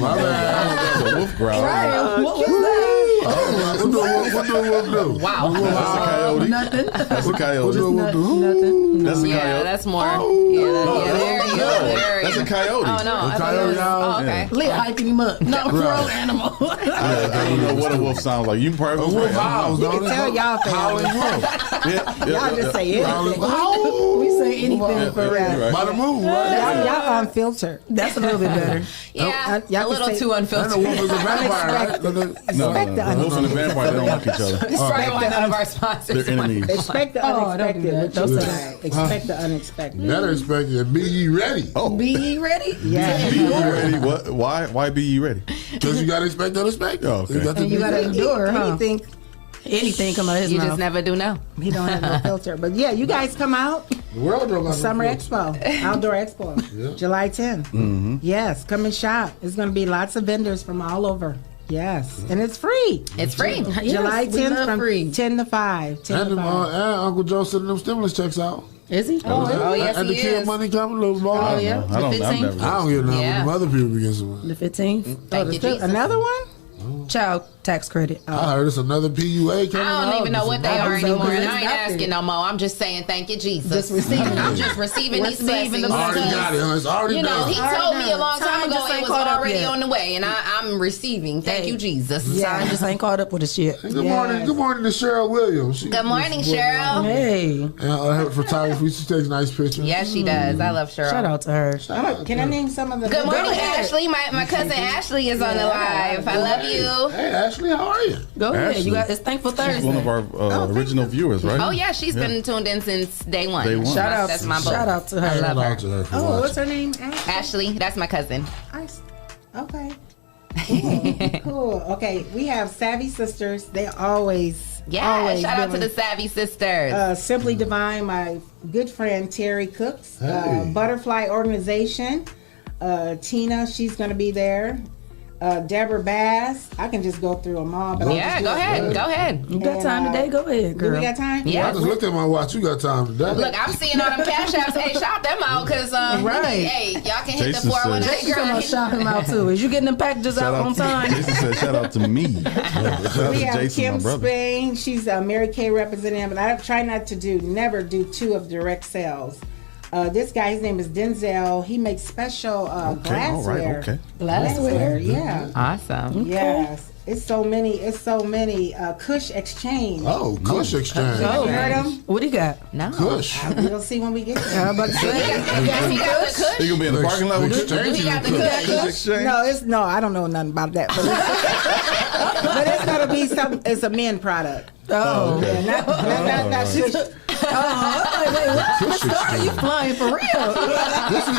My bad. That's a wolf growl. Right. What was that? What do Wolf do? Wow. That's a coyote. Nothing. That's a coyote. Nothing. That's a Yeah, coyote. that's more. Yeah, there you go. That's a coyote. Oh, no. A coyote. Oh, okay. Leah hyping him up. No, grown animal. I don't know what a wolf sounds like. You can probably A wolf howls, You don't can it? tell y'all Howling family. wolf. Y'all just say anything. We say anything for real. By the moon, right? Y'all unfiltered. That's a little bit better. Yeah, y'all a little can say- too And the unfiltered. wolf is a vampire, right? No, the wolf and the vampire, they don't like each other. It's probably why none of our sponsors. They're enemies. Expect the Oh, don't do unexpected. that. Don't say that. Expect the unexpected. Better expect it. Be ye ready. Oh, Be ye ready? Yeah. be you ready? What? Why be you ready? Because you got to expect the unexpected. Oh, okay. You got to And you be got to ready. endure, huh? Anything come out of his You mouth. just never do know. He don't have no filter. But yeah, you guys come out. The world don't got no Summer filter. Expo, Outdoor Expo, Yeah. July 10th. Mm-hmm. Yes, come and shop. It's going to be lots of vendors from all over. Yes, and it's free. It's free. July we 10th love from free. 10 to 5. 10 And, to 5. and Uncle Joe sending them stimulus checks out. Is he? Oh, yes, And the he kid is. money coming, little boy. Oh, yeah. I don't. The I've 15th? never. I don't get none Yeah. when them other people begin some. The 15th. Thank you, Jesus. Another one? Child tax credit. I heard it's another PUA coming out. I don't even know what they are so anymore, good. and I ain't Stop it. asking no more. I'm just saying thank you, Jesus. Just receiving. I'm just receiving these Receiving blessings. the Already got it. Huh? It's already You know, done. he told me a long time Time ago just it ain't was caught up already yet. on the way, and I'm receiving. Thank you, Jesus. Time just ain't caught up with us yet. Good morning. Good morning to Cheryl Williams. She- Good morning, she's Cheryl. Hey. And her photography, she takes nice pictures. Yes, she does. I love Cheryl. Shout out to her. Can I name some of the? Good morning, Go ahead. Ashley. My cousin Ashley is on the live. I love you. Hey, Ashley, how are you? Go ahead. Ashley. You got it's Thankful Thursday. She's one of our original viewers, right? Oh yeah, she's been tuned in since day one. Day one. Shout out. That's my book. Shout out to her. I love Shout her. out to her for Oh, watching. what's her name? Ashley, that's my cousin. Okay. Cool. Cool. Okay, we have Savvy Sisters. They always Shout out to doing- the Savvy Sisters. Simply Divine, my good friend Terry Cooks, Hey. Butterfly Organization, Tina, she's going to be there. Deborah Bass, I can just go through them all. But Yeah, go ahead. Go ahead. You got time today? Go ahead, Do girl. we got time? Yeah. I just looked at my watch. You got time today. Look, I'm seeing all them cash apps. Hey, shout them out because Right. hey, y'all can hit Jason the 419 says- You gonna shout him out too. Is you getting them packages out on time? Jason said, "Shout out to me." Shout out We to have Jason, Kim my brother. Spain. She's a Mary Kay representative, and I try not to never do two of direct sales. This guy, his name is Denzel. He makes special glassware. Okay. Glassware, yeah. Awesome. Yes. It's so many. Kush Exchange. Oh, Kush Exchange. You heard him? What do you got? No. Kush. We'll see when we get there. I'm about to say. Yes, he got the kush. You gonna be in the parking lot with The Kush? exchange He got the is kush. Kush exchange? No, I don't know nothing about that. But it's gonna be something. It's a men product. Oh, okay. Yeah, not Kush. Kush Are you Exchange. flying for real?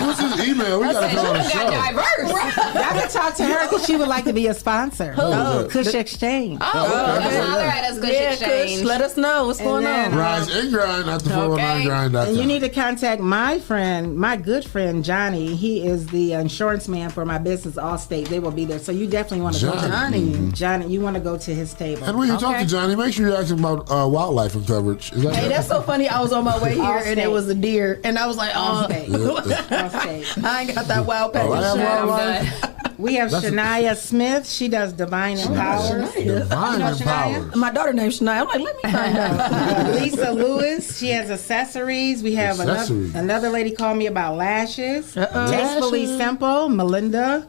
What's his email? We gotta come on the Got show. diverse. Y'all can talk to her because she would like to be a sponsor. Oh, Kush Exchange. Oh, that's all right. That's Kush Yeah, Exchange. Kush, let us know what's going then, on. Rise and grind at the 419grind.com. And you need to contact my friend, my good friend Johnny. He is the insurance man for my business, Allstate. They will be there, so you definitely want to go to Johnny. Johnny. You want to go to his table. And when you talk to Johnny, make sure you ask him about wildlife and coverage. Is that Hey, that's so funny. I was on my way here and it Allstate. was a deer, and I was like, oh, Allstate. Allstate. I ain't got that wild package. I have shit. wildlife. We have Shania Smith. She does Divine Empower. Divine Empower. My daughter named Shania. I'm like, let me find out. Lisa Lewis. She has accessories. We have another lady called me about lashes. Tastefully Simple. Melinda.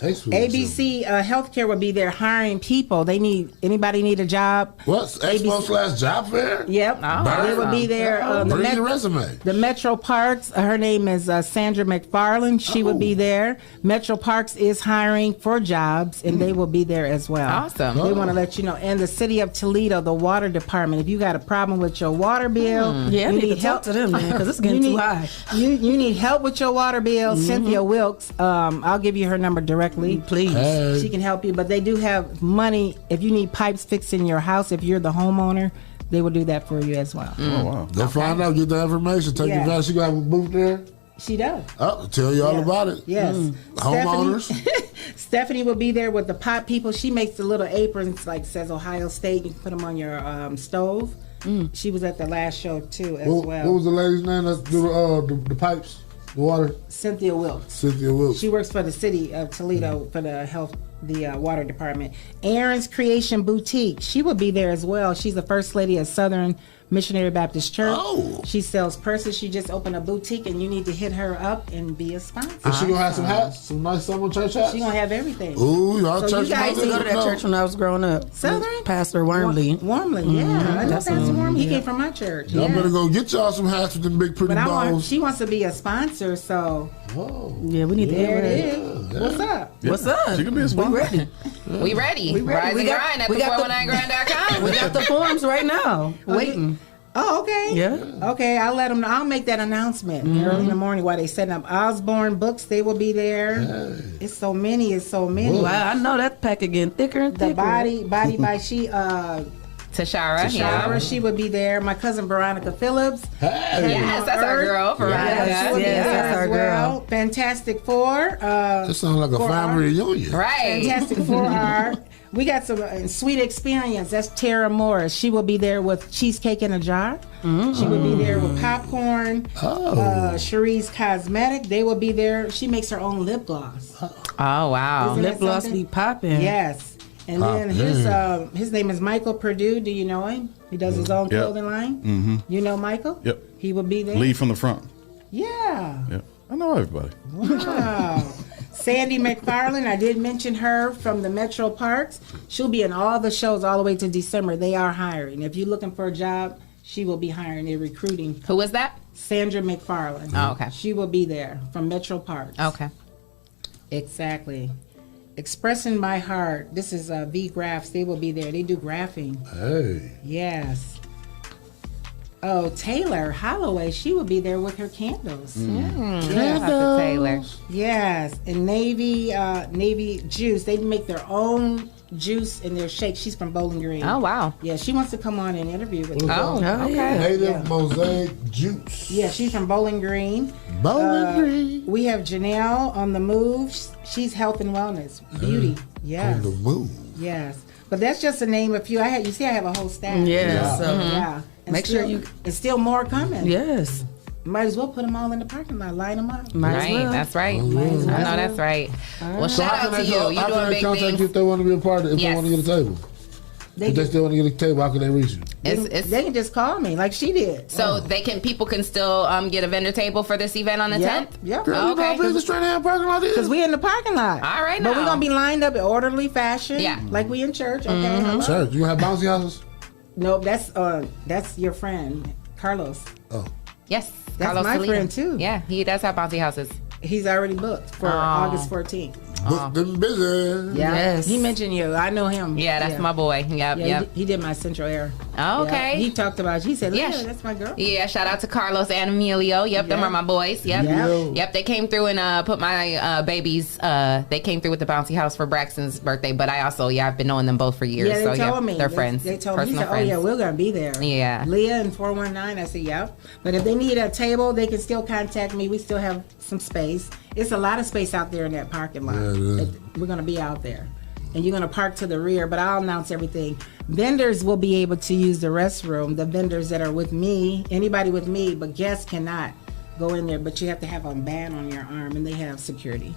ABC Healthcare will be there hiring people. Anybody need a job? What's Expo/Job Fair? Yep. They will be there. Bring your resume. The Metro Parks. Her name is Sandra McFarland. She will be there. Metro Parks is hiring for jobs, and they will be there as well. Awesome. They want to let you know. And the City of Toledo, the water department. If you got a problem with your water bill, you need help to them, man, because it's getting too high. You need help with your water bill. Cynthia Wilkes. I'll give you her number directly. Please. Hey. She can help you. But they do have money if you need pipes fixed in your house. If you're the homeowner, they will do that for you as well. Oh, wow. Go find out, get the information. Take advantage. She got a booth there? She does. Oh, tell you all about it. Yes. Homeowners. Stephanie will be there with the pot people. She makes the little aprons, like says Ohio State. You can put them on your stove. She was at the last show, too, as well. What was the lady's name that do the pipes, the water? Cynthia Wilkes. Cynthia Wilkes. She works for the city of Toledo for the water department. Aaron's Creation Boutique. She will be there as well. She's the first lady of Southern Missionary Baptist Church. Oh. She sells purses. She just opened a boutique, and you need to hit her up and be a sponsor. Is she gonna have some hats? Some nice summer church hats? She gonna have everything. Ooh, y'all So church. you guys I used to go to that church when I was growing up. Southern? Pastor Wormley. Wormley, yeah. I know Pastor Wormley. He came from my church. Y'all better go get y'all some hats with them big pretty But balls. she wants to be a sponsor, so. Whoa. Yeah, we need to There get it ready. is. What's up? Yeah. What's up? She can be a sponsor. We ready. We ready. We ready. Rise and grind at the 419grind.com. We got the forms right now. Waiting. Oh, okay. Yeah. Okay, I'll let them know. I'll make that announcement early in the morning while they setting up Osborne Books. They will be there. Hey. It's so many. Wow, I know that packet getting thicker and thicker. The body by Tashara, she would be there. My cousin Veronica Phillips. Hey. Yes, that's our girl, Veronica. She would be there that's our as well. Fantastic Four. That sounds like a family reunion. Right. Fantastic Four are. We got some sweet experience. That's Tara Morris. She will be there with cheesecake in a jar. She will be there with popcorn. Cherie's Cosmetic. They will be there. She makes her own lip gloss. Oh, wow. Isn't Lip gloss be popping. Yes. And then his name is Michael Perdue. Do you know him? He does his own clothing line. Mm-hmm. You know Michael? Yep. He will be there. Lead from the front. Yeah. Yep. I know everybody. Wow. Sandy McFarland, I did mention her from the Metro Parks. She'll be in all the shows all the way to December. They are hiring. If you're looking for a job, she will be hiring. They're recruiting. Who is that? Sandra McFarland. Oh, okay. She will be there from Metro Parks. Okay. Exactly. Expressing My Heart. This is V Graphs. They will be there. They do graphing. Hey. Yes. Oh, Taylor Holloway. She will be there with her candles. Shout out to Taylor. Yes. And Navy Juice. They make their own juice and their shake. She's from Bowling Green. Oh, wow. Yeah, she wants to come on and interview with me. Oh, okay. Native Mosaic Juice. Yeah, she's from Bowling Green. Bowling Green. We have Janelle on the move. She's health and wellness. Beauty. Yes. On the move. Yes. But that's just to name a few. I have a whole staff. Yeah. So Yeah. And make sure you. There's still more coming. Yes. Might as well put them all in the parking lot. Line them up. Right, that's right. I know that's right. Well, So shout how out can to they you. You're doing big contact things. you if they want to be a part of it, if Yes. they want to get a table? If they still want to get a table, how can they reach you? They can just call me like she did. So people can still get a vendor table for this event on the 10th? Yep. Girl, you know how big the straight hand parking lot is? Because we in the parking lot. All right, But now. we're going to be lined up in orderly fashion. Yeah. Like we in church. Okay. Hello? Church, you have bouncy houses? Nope, that's your friend, Carlos. Oh. Yes. That's Carlos my Salinas. friend, too. Yeah, he does have bouncy houses. He's already booked for August 14th. Booked and busy. Yeah. Yes. He mentioned you. I know him. Yeah, that's my boy. Yep, Yeah, yep. he did my Central Air. Oh, okay. Yeah, he talked about you. He said, Yeah. "Yeah, that's my girl." Yeah, shout out to Carlos and Emilio. Yep, them Yeah. are my boys. Yep. Yep, they came through and put my babies, they came through with the bouncy house for Braxton's birthday, but I also, I've been knowing them both for years. Yeah, they so told me. they're friends. They told me. He personal said, friends. "Oh yeah, we're gonna be there." Yeah. Leah and 419. I said, "Yep." But if they need a table, they can still contact me. We still have some space. It's a lot of space out there in that parking lot. Yeah, it is. We're gonna be out there, and you're gonna park to the rear. But I'll announce everything. Vendors will be able to use the restroom. The vendors that are with me, anybody with me, but guests cannot. go in there, but you have to have a band on your arm, and they have security.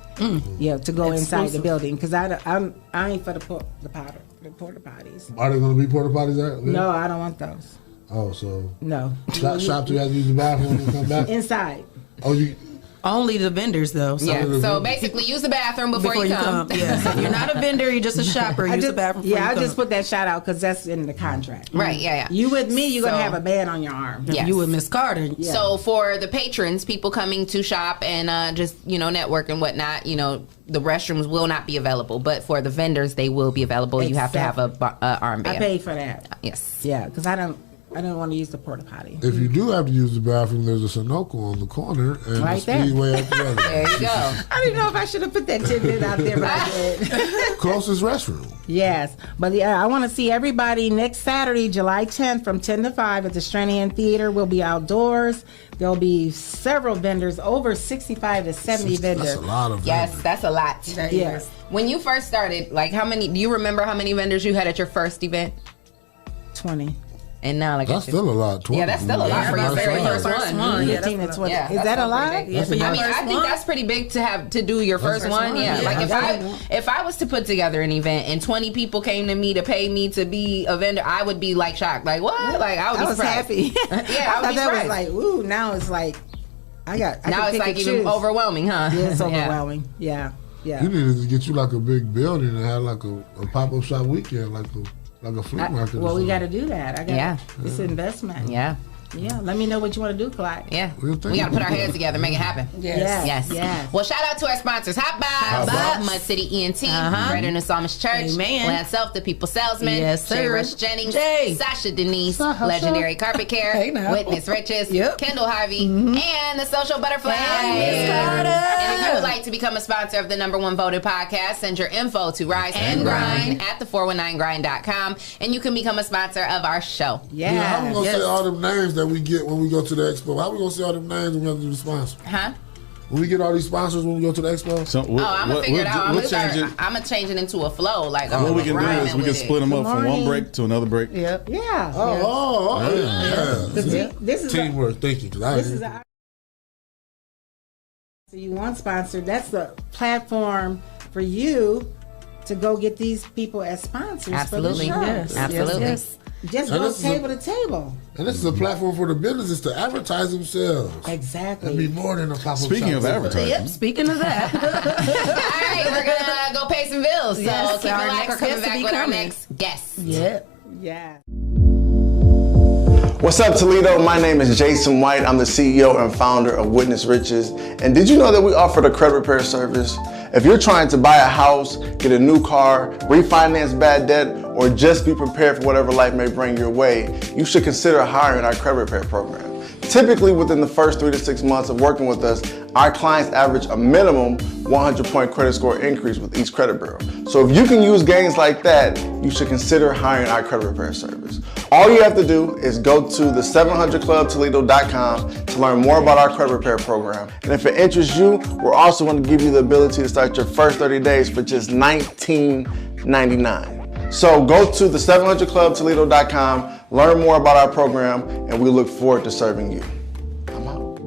Yeah, to go inside the building, because I ain't for the porta potties. Are there going to be porta potties there? No, I don't want those. Oh, so no. Shop, you have to use the bathroom and come back inside. Oh, you. Only the vendors, though. So basically, use the bathroom before you come. Yes. If you're not a vendor, you're just a shopper. Use the bathroom before you come. I just put that shout out because that's in the contract. Right, yeah. You with me, you're going to have a band on your arm. Yes. You with Miss Carter. Yeah. So for the patrons, people coming to shop and just, network and whatnot, the restrooms will not be available. But for the vendors, they will be available. Exactly. You have to have a armband. I paid for that. Yes. Yeah, because I don't want to use the porta potty. If you do have to use the bathroom, there's a Sunoco on the corner and right the Speedway at the other. There you go. I didn't know if I should have put that tidbit out there, but I did. Closest restroom. Yes, but I want to see everybody next Saturday, July 10th, from 10 to 5 at the Stranahan Theater. We'll be outdoors. There'll be several vendors, over 65 to 70 vendors. That's a lot of vendors. Yes, that's a lot. Yes. When you first started, do you remember how many vendors you had at your first event? 20. And now, that's still a lot. 20. Yeah, that's still a lot for your very first one. 15 to 20. Yeah, is that a lot? Yeah, I think that's pretty big to do your first one. Yeah, like if I was to put together an event and 20 people came to me to pay me to be a vendor, I would be like shocked. Like what? Like I would be surprised. Happy. Yeah, I thought that was like ooh. Now it's like now it's like even overwhelming, huh? Yeah, it's overwhelming. Yeah. You needed to get you like a big building and have like a pop-up shop weekend, like a flea market. Well, we got to do that. It's an investment. Yeah. Yeah. Let me know what you want to do, Clyde. Yeah. We got to put our heads together, make it happen. Yes. Well, shout out to our sponsors: Hot Box, Mud City ENT, Greater New Psalmist Church, Land Self, The People Salesman, Shae Rush Jennings, Sasha Denise, Legendary Carpet Care, Witness Riches, Kendall Harvey, and the Social Butterfly. And if you would like to become a sponsor of the #1 voted podcast, send your info to Rise and Grind at the419grind.com, and you can become a sponsor of our show. Yeah. How we gonna say all them names that we get when we go to the expo? How we gonna see all them names when we have to do the sponsor? Huh? When we get all these sponsors when we go to the expo? I'm gonna figure it out. I'm gonna change it into a flow. Like what we can do is we can split them up from one break to another break. Yep. Yeah. This is teamwork thinking. So you want sponsored? That's the platform for you to go get these people as sponsors. Absolutely. For the show. Yes. Absolutely. Yes. Just go table to table. And this is a platform for the businesses to advertise themselves. Exactly. And be more than a pop-up Speaking shop. of advertising. Yep, speaking of that. All right, we're going to go pay some bills. So keep it locked. We're coming back with our next guest. Yeah. What's up, Toledo? My name is Jason White. I'm the CEO and founder of Witness Riches. And did you know that we offer the credit repair service? If you're trying to buy a house, get a new car, refinance bad debt, or just be prepared for whatever life may bring your way, you should consider hiring our credit repair program. Typically, within the first 3 to 6 months of working with us, our clients average a minimum 100-point credit score increase with each credit bureau. So if you can use gains like that, you should consider hiring our credit repair service. All you have to do is go to the 700clubtoledo.com to learn more about our credit repair program. And if it interests you, we're also going to give you the ability to start your first 30 days for just $19.99. So go to the 700clubtoledo.com, learn more about our program, and we look forward to serving you. I'm out.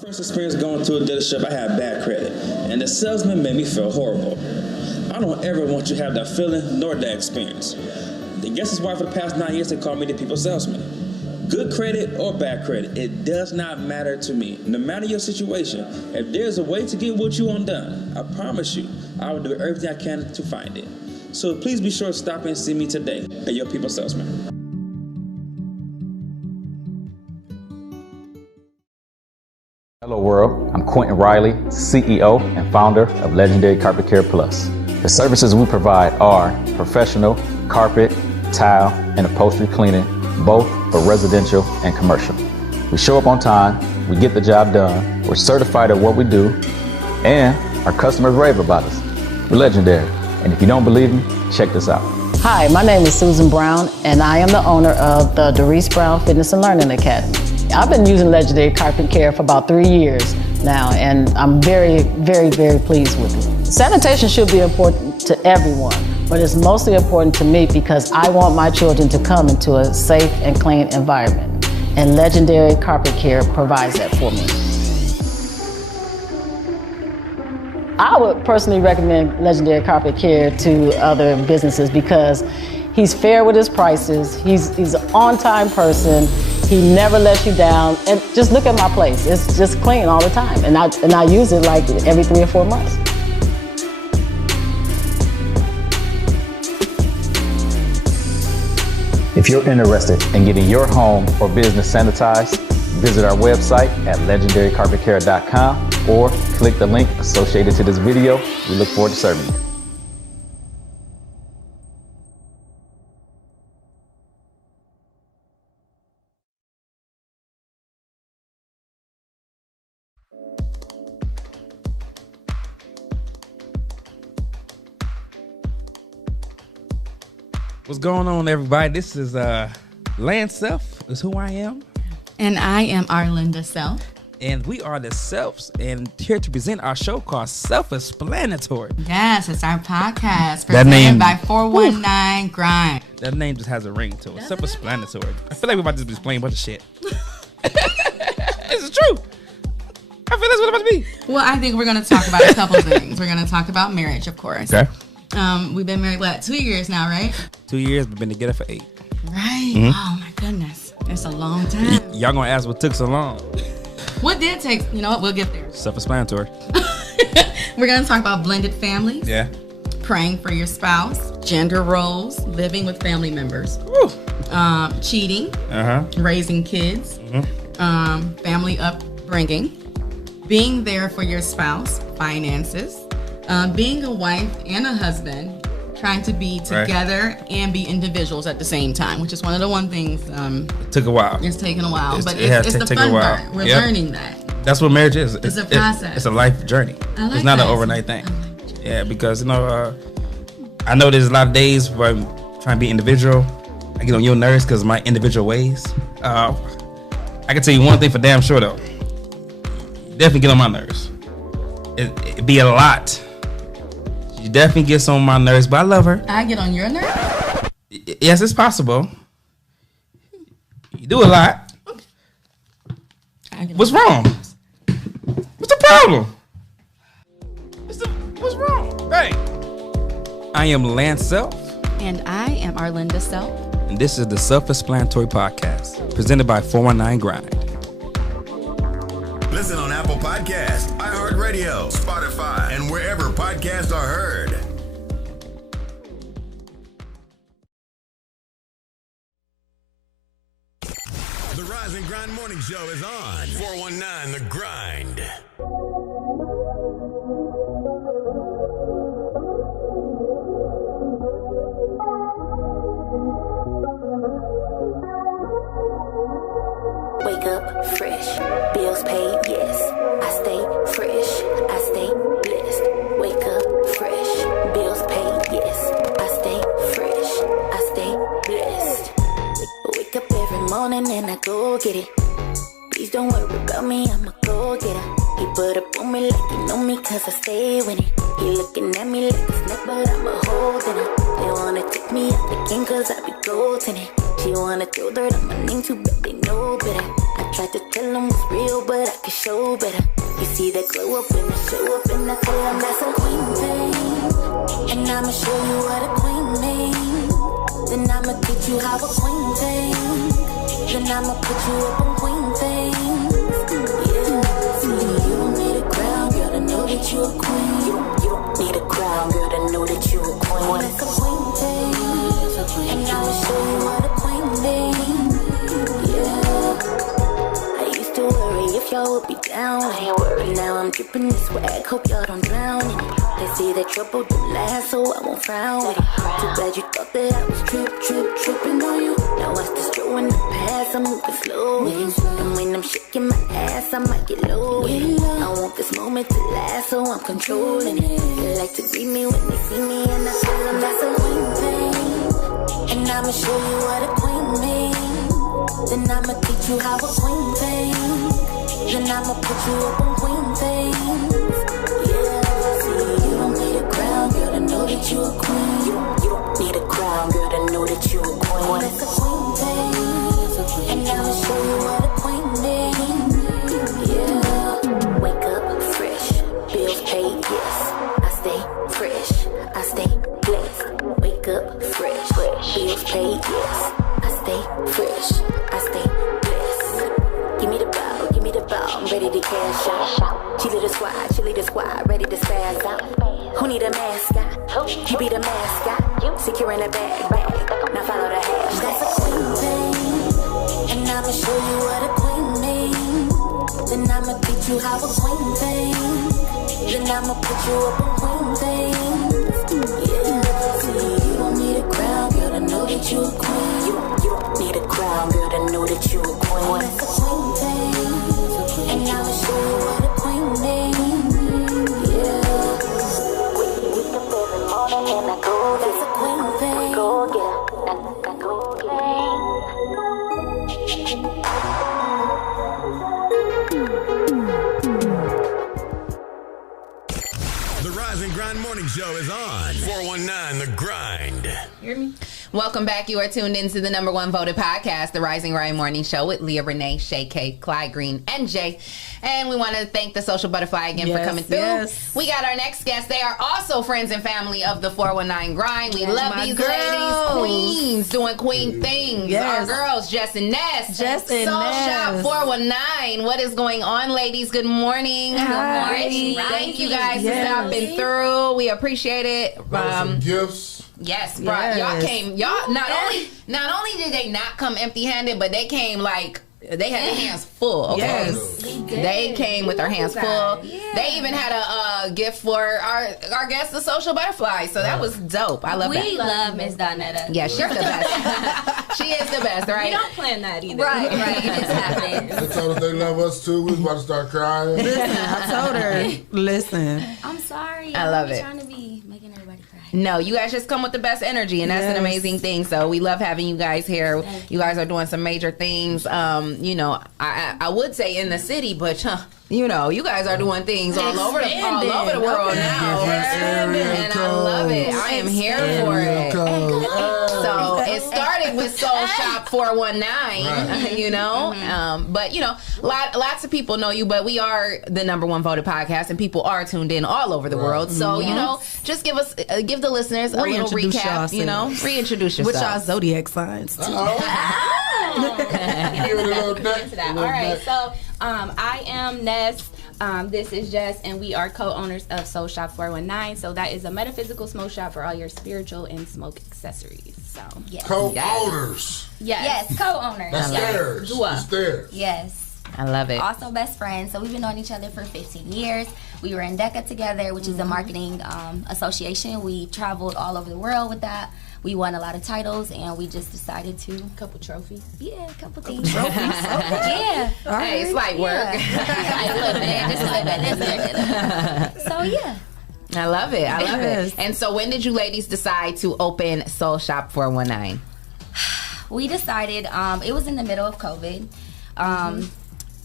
First experience going to a dealership, I had bad credit, and the salesman made me feel horrible. I don't ever want you to have that feeling nor that experience. I guess that's why for the past 9 years they call me the people salesman. Good credit or bad credit, it does not matter to me. No matter your situation, if there's a way to get what you want done, I promise you, I will do everything I can to find it. So please be sure to stop and see me today at your people salesman. Hello world, I'm Quentin Riley, CEO and founder of Legendary Carpet Care Plus. The services we provide are professional carpet, tile, and upholstery cleaning, both for residential and commercial. We show up on time, we get the job done, we're certified at what we do, and our customers rave about us. We're legendary, and if you don't believe me, check this out. Hi, my name is Susan Brown, and I am the owner of the Doris Brown Fitness and Learning Academy. I've been using Legendary Carpet Care for about 3 years now, and I'm very, very, very pleased with it. Sanitation should be important to everyone, but it's mostly important to me because I want my children to come into a safe and clean environment. And Legendary Carpet Care provides that for me. I would personally recommend Legendary Carpet Care to other businesses because he's fair with his prices, he's an on-time person, he never lets you down, and just look at my place. It's just clean all the time, and I use it like every 3 or 4 months. If you're interested in getting your home or business sanitized, visit our website at legendarycarpetcare.com or click the link associated to this video. We look forward to serving you. What's going on, everybody? This is Lance Self is who I am. And I am Arlinda Self. And we are the Selfs, and here to present our show called Self-Explanatory. Yes, it's our podcast presented by 419 Grind. That name just has a ring to it. Self-Explanatory. I feel like we're about to be explaining a bunch of shit. This is true. I feel that's what it's about to be. Well, I think we're going to talk about a couple things. We're going to talk about marriage, of course. Okay. We've been married, 2 years now, right? 2 years, we've been together for 8. Right. Mm-hmm. Oh, my goodness. It's a long time. Y'all gonna ask what took so long. What did take? You know what? We'll get there. Self-explanatory. We're going to talk about blended families. Yeah. Praying for your spouse. Gender roles. Living with family members. Cheating. Raising kids. Family upbringing. Being there for your spouse. Finances. Being a wife and a husband, trying to be together and be individuals at the same time, which is one of the things. It took a while. It's taken a while, but it's the fun part. We're learning that. That's what marriage is. It's a process. It's a life journey. It's not an overnight thing. Yeah, because I know there's a lot of days where I'm trying to be individual. I get on your nerves because of my individual ways. I can tell you one thing for damn sure though. Definitely get on my nerves. It'd be a lot. She definitely gets on my nerves, but I love her. I get on your nerves? Yes, it's possible. You do a lot. What's wrong? What's the problem? What's wrong? Hey. I am Lance Self. And I am Arlinda Self. And this is the Self-Explanatory Podcast, presented by 419 Grind. Listen on Apple Podcasts, iHeartRadio, Spotify, and wherever podcasts are heard. The Rise and Grind Morning Show is on 419 The Grind. Wake up fresh, bills paid, yes. I stay fresh, I stay blessed. Wake up fresh, bills paid, yes. I stay fresh, I stay blessed. Wake up every morning and I go get it. Please don't worry about me, I'ma go get her. He put up on me like he know me cause I stay with it. He looking at me like a snack but I'm a holding it. They wanna take me out the game cause I be golden it. She wanna throw dirt on my name too but they know better. I tried to tell them what's real but I can show better. You see that glow up when I show up and I tell them that's a queen thing. And I'ma show you what a queen means. Then I'ma teach you how a queen thinks. Then I'ma put you up on queen things. Yeah, see, you don't need a crown, girl, to know that you a queen. You don't need a crown, girl, to know that you a queen. That's a queen thing. And I'ma show you what a queen thing. Yeah, I used to worry if y'all would be down. But now I'm dripping this swag, hope y'all don't drown in it. They say that trouble don't last, so I won't frown with it. Too bad you thought that I was tripping on you. Now I still stroll in the past, I'm moving slow with it. And when I'm shaking my ass, I might get low with it. I want this moment to last, so I'm controlling it. They like to greet me when they see me, and I tell them that's a queen thing. And I'ma show you what a queen means. Then I'ma teach you how a queen thinks. Then I'ma put you up on queen things. Yeah, see, you don't need you a queen. You don't need a crown, girl, to know that you a queen. That's a queen thing. And I'ma show you what a queen means. Yeah. Wake up fresh, bills paid, yes. I stay fresh, I stay blessed. Wake up fresh, bills paid, yes. I stay fresh, I stay blessed. Give me the ball, give me the ball, I'm ready to cash out. Chili the squad, ready to spaz out. Who need a mascot? You be the mascot. Secure in the bag. Now follow the hash. That's a queen thing. And I'ma show you what a queen means. Then I'ma teach you how a queen thinks. Then I'ma put you up on queen things. Yeah. See, you don't need a crown, girl, to know that you a queen. You don't need a crown, girl, to know that you a queen. That's a queen thing. And I'ma show you what a queen means. And I go, that's a queen thing. Go get that queen The Rise and Grind Morning Show is on 419 The Grind. Hear me? Welcome back. You are tuned into the #1 voted podcast, The Rise and Grind Morning Show with Leah, Renee, Shae, K, Clyde, Green, and Jay. And we want to thank the Social Butterfly again for coming through. Yes. We got our next guest. They are also friends and family of the 419 Grind. We love these ladies, queens, doing queen things. Yes. Our girls, Jess and Ness. Jess and Ness. Shop 419. What is going on, ladies? Good morning. Hi. Good morning. Thank you guys for stopping through. We appreciate it. Some gifts. Yes, bro. Y'all came. Y'all not only did they not come empty-handed, but they came like they had their hands full. Okay? Yes, they came with their hands full. Yeah. They even had a gift for our guest, the Social Butterfly. So that was dope. I love that. We love Miss Donnetta. Yeah, she's the best. She is the best, right? We don't plan that either. Right. It just happens. They told us they love us too. We was about to start crying. Listen, I told her. Listen. I'm sorry. I love it. I'm trying to be making everybody cry. No, you guys just come with the best energy, and that's an amazing thing. So we love having you guys here. You guys are doing some major things. You know, I would say in the city, but you know, you guys are doing things all over the world now. And I love it. I am here for it. So it started with Soul Shop 419, you know. But you know, lots of people know you, but we are the #1 voted podcast, and people are tuned in all over the world. So you know, just give the listeners a little recap. You know, reintroduce yourself. What's y'all zodiac signs? All right, so I am Ness. This is Jess, and we are co-owners of Soul Shop 419. So that is a metaphysical smoke shop for all your spiritual and smoke accessories. So yes. Co-owners. Yes, co-owners. That's theirs. It's theirs. Yes. I love it. Also best friends. So we've been knowing each other for 15 years. We were in DECA together, which is a marketing association. We traveled all over the world with that. We won a lot of titles, and we just decided to... A couple trophies. Yeah, a couple things. Trophies? Yeah. Hey, it's like work. So, yeah. I love it. I love it. And so when did you ladies decide to open Soul Shop 419? We decided, it was in the middle of COVID.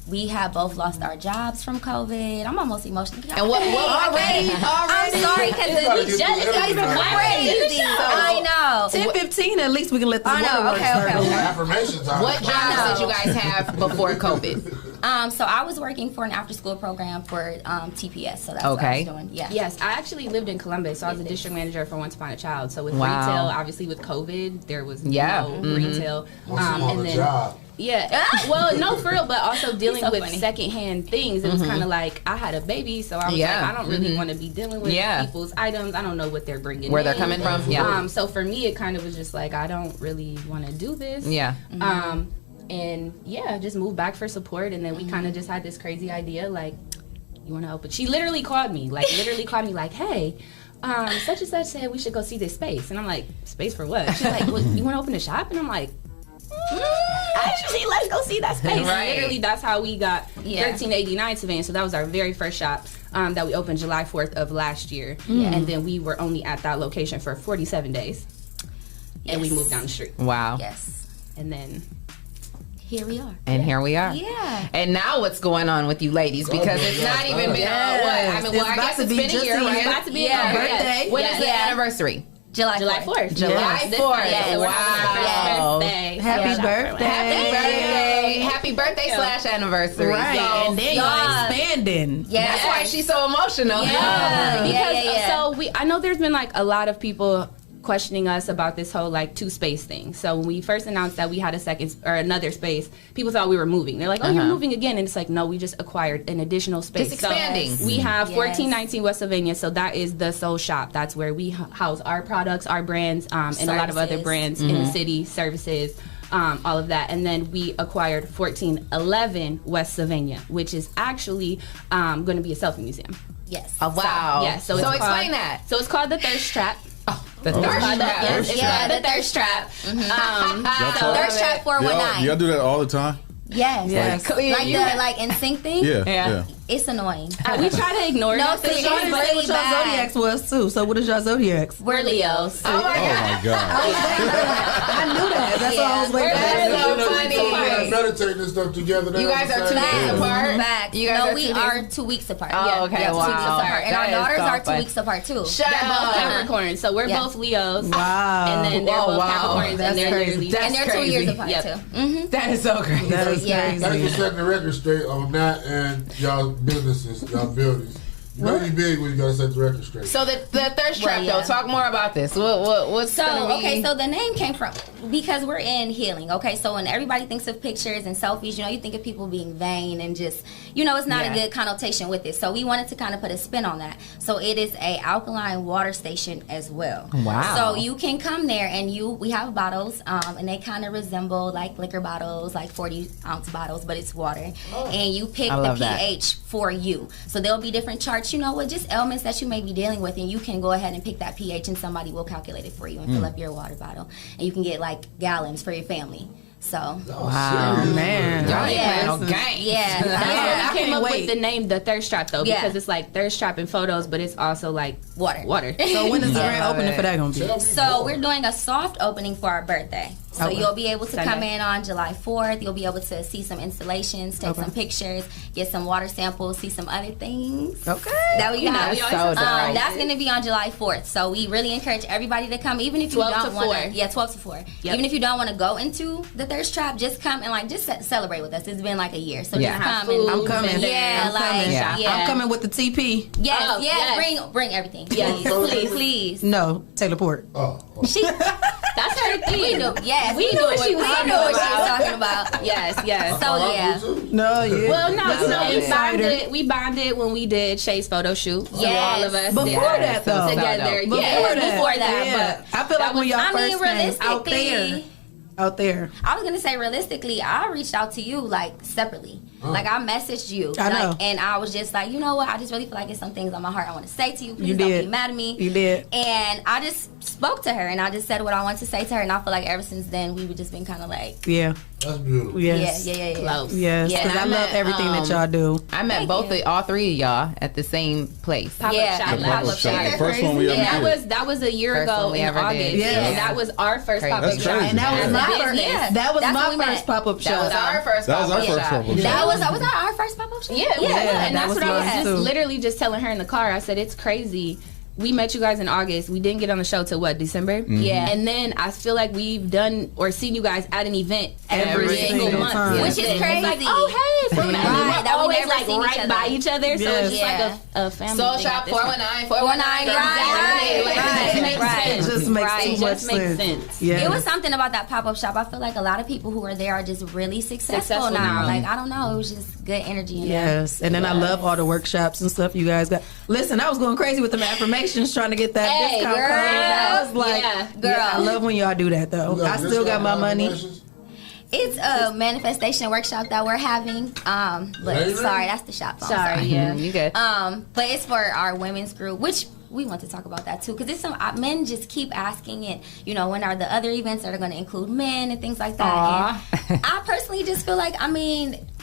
We have both lost our jobs from COVID. I'm almost emotional. And what already? I'm sorry, because we just got even crazy. I know. 10-15, at least we can let the Okay. Affirmation time. What jobs did you guys have before COVID? So I was working for an after-school program for TPS. So that's what I was doing. Yeah. Yes, I actually lived in Columbus. So I was a district manager for Once Upon a Child. So with retail, obviously with COVID, there was no retail. And then job. Yeah, well, no, for real, but also dealing with secondhand things. It was kind of like I had a baby, so I was like, I don't really want to be dealing with people's items. I don't know what they're bringing, where they're coming from. Yeah. So for me, it kind of was just like I don't really want to do this. Yeah. And just moved back for support, and then we kind of just had this crazy idea, like, you want to open? She literally called me, like, hey. Such and such said we should go see this space, and I'm like, space for what? She's like, well, you want to open a shop? And I'm like, actually, let's go see that space. Right. Literally, that's how we got 1389 Savannah. So that was our very first shop that we opened July 4th of last year. And then we were only at that location for 47 days. And we moved down the street. Wow. Yes. And then here we are. And here we are. Yeah. And now what's going on with you ladies? Because it's not even been, I guess it's been a year, right? It's about to be a birthday. When is the anniversary? July 4th. July 4th. Yes. Wow. Yes. Happy birthday. Happy birthday. Happy birthday / anniversary. Right. So, and then you're expanding. Yeah. That's why she's so emotional. Yeah. So I know there's been like a lot of people questioning us about this whole like 2-space thing. So when we first announced that we had another space, people thought we were moving. They're like, "Oh, you're moving again," and it's like, no, we just acquired an additional space. Just expanding. So we have 1419 West Sylvania, so that is the Soul Shop. That's where we house our products, our brands, and a lot of other brands in the city, services. All of that, and then we acquired 1411 West Sylvania, which is actually going to be a selfie museum. Yes. Oh, wow. So explain that. So it's called the Thirst Trap. The Thirst Trap. The Thirst Trap. Thirst Trap 419. Y'all do that all the time? Yes. Like the NSYNC thing? Yeah. It's annoying. We try to ignore it. No, Explain what your zodiacs was too. So what is your zodiacs? We're Leos. Oh my God. I knew that. That's all I was waiting for. So funny. Meditating this stuff together. You guys are 2 weeks apart. You guys we are 2 weeks apart. Oh, okay. Yeah, 2 weeks Wow. apart. And our daughters are 2 weeks apart too. They're both Capricorns, so we're both Leos. Wow. And then they're both Capricorns, That's and they're crazy. And they're 2 years apart too. That is so crazy. That is crazy. Thank you for setting the record straight on that and y'all businesses, y'all buildings. You know you big when you gotta set the record straight. So the Thirst Trap, though, talk more about this. What's so gonna be... so the name came from because we're in healing. Okay, so when everybody thinks of pictures and selfies, you think of people being vain and just it's not a good connotation with it. So we wanted to kind of put a spin on that. So it is a alkaline water station as well. Wow. So you can come there and we have bottles and they kind of resemble like liquor bottles, like 40-ounce bottles, but it's water. And you pick the pH for you. So there'll be different charts. Just ailments that you may be dealing with, and you can go ahead and pick that pH, and somebody will calculate it for you and fill up your water bottle, and you can get like gallons for your family. So wow, man, y'all ain't playing no games. Yeah, that's why we came up with the name the Thirst Trap though, because it's like thirst trap in photos, but it's also like water. So when is the grand opening for that gonna be? So we're doing a soft opening for our birthday. So you'll be able to come in on July 4th. You'll be able to see some installations, take some pictures, get some water samples, see some other things. Okay. That we have. So that's going to be on July 4th. So we really encourage everybody to come, even if you don't want to. Yeah, 12 to 4. Yep. Even if you don't want to go into the Thirst Trap, just come and just celebrate with us. It's been like a year, so just come and I'm coming. I'm coming with the TP. Yes. Bring everything. Yes, please. No, teleport. That's her thing. We knew what she was talking about. Yes. So yeah. Well, we bonded when we did Shae's photo shoot. Yes. So all of us Before that, though. Together. Before that. But I feel like when y'all first came out there. I was gonna say realistically, I reached out to you like separately. Like I messaged you. I know. And I was just like, you know what? I just really feel like it's some things on my heart I want to say to you. Please You don't did. be mad at me. You did. And I just spoke to her and I just said what I wanted to say to her. And I feel like ever since then we've just been kind of like. Yeah. That's beautiful. Yes. Yeah. Close. Yes. Because I love everything that y'all do. I met all 3 of y'all at the same place. Pop-up shop. The first one we ever did. That was a year ago in August. Yeah. And that was our first pop-up That's shop. crazy. And that was my Yeah. first. Yeah. That was That's my when we first met. pop-up shop. That was our first That was our pop-up first shop. pop-up shop. That was our first pop-up shop? Yeah, and that's was what I was mine, just too. literally just telling her in the car. I said, it's crazy. We met you guys in August. We didn't get on the show till December? Yeah. And then I feel like we've done or seen you guys at an event every single month. time. Which is It's crazy. like, oh, hey. We're Right, that we always never like seen each right other. by each other. So it's just Yeah. like a family Soul thing Shop at this point. 419. It just makes too much sense. Yeah. It was something about that pop-up shop. I feel like a lot of people who are there are just really successful now. Like, I don't know. It was just good energy in there. Yes, and then I love all the workshops and stuff you guys got. Listen, I was going crazy with the affirmations trying to get that discount code. I was like, I love when y'all do that though. I still got my money. It's a manifestation workshop that we're having. But sorry, that's the shop. Sorry, You good. but it's for our women's group, which we want to talk about that too, because it's some men just keep asking it. When are the other events that are going to include men and things like that? And I personally just feel like,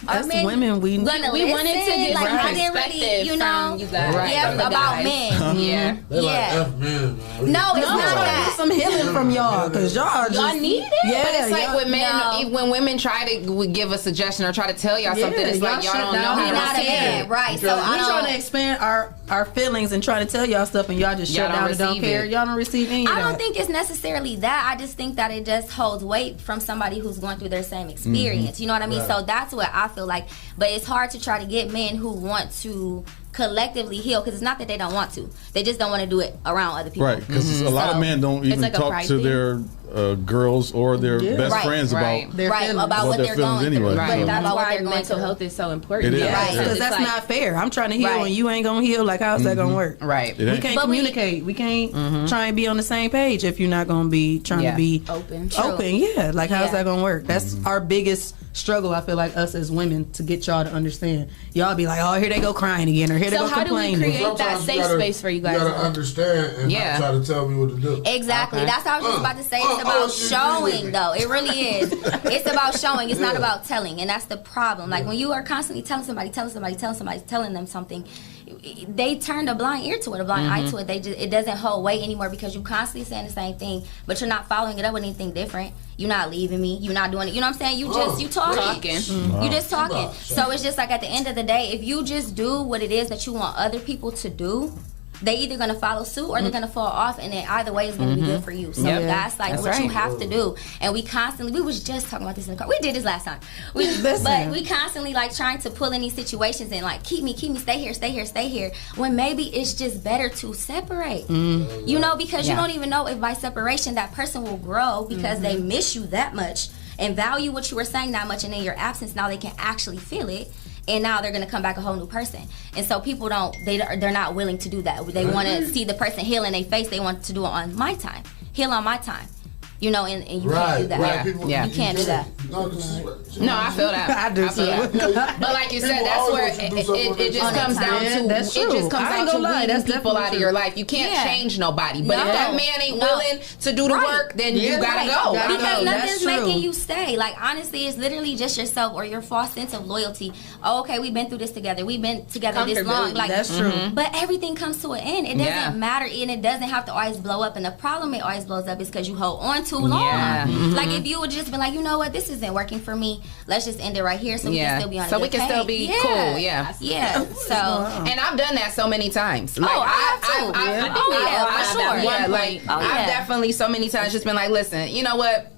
That's women. We wanted to get like, I didn't really, you know, you guys. About men. Yeah. They like F men, man. No, it's not that. Some healing from y'all, because y'all need it. Yeah, but it's like with men, when women try to give a suggestion or try to tell y'all something, it's like y'all don't know how to say it. Right. So we're trying to expand our feelings and try to tell y'all stuff, and y'all just shut down and don't care. Y'all don't receive any of that. I don't think it's necessarily that. I just think that it just holds weight from somebody who's going through their same experience. You know what I mean? Right. So that's what I feel like. But it's hard to try to get men who want to collectively heal, because it's not that they don't want to. They just don't want to do it around other people. Right, because a lot of men don't even talk to their girls or their best friends about what they're going through. Anyway, right. So. That's why mental health is so important. It is. Right, because that's not fair. I'm trying to heal and you ain't gonna heal. Like, how's that gonna work? Right. We can't communicate. We can't try and be on the same page if you're not gonna be trying to be open. Yeah. Like, how's that gonna work? That's our biggest struggle, I feel like, us as women, to get y'all to understand. Y'all be like, oh, here they go crying again, or here they go complaining. So how do we create that safe space for you guys? You gotta understand and not try to tell me what to do. Exactly. Okay. That's what I was just about to say. It's about showing, though. It really is. It's about showing. It's not about telling, and that's the problem. Like, when you are constantly telling them something, they turn a blind ear to it, a blind eye to it. It doesn't hold weight anymore, because you're constantly saying the same thing, but you're not following it up with anything different. You're not leaving me. You're not doing it. You know what I'm saying? You talking. You just talking. So it's just like, at the end of the day, if you just do what it is that you want other people to do, they either gonna follow suit or they're gonna fall off, and then either way is gonna be good for you. So that's like what you have to do. And we was just talking about this in the car. We did this last time. But we constantly like trying to pull in these situations and like keep me, stay here. When maybe it's just better to separate. You know, because you don't even know if by separation that person will grow, because they miss you that much and value what you were saying that much, and in your absence now they can actually feel it. And now they're gonna come back a whole new person. And so people they're not willing to do that. They want to see the person heal in their face. They want to do it on my time, heal on my time. You know, and you can't do that. Right. You can't do that. No, I feel that. I do too. But like you said, that's where it just comes down to. That's true. It just comes down to weeding people out of your life. You can't change nobody. But if that man ain't willing to do the work, then you gotta go. Because nothing's making you stay. Like, honestly, it's literally just yourself or your false sense of loyalty. Oh, okay, we've been through this together. We've been together this long. Like, that's true. But everything comes to an end. It doesn't matter, and it doesn't have to always blow up. And the problem it always blows up is because you hold on too long. Like, if you would just be like, you know what, this isn't working for me, let's just end it right here so we can still be on so we can still be cool. So, and I've done that so many times. Like, I've definitely so many times just been like, listen, you know what,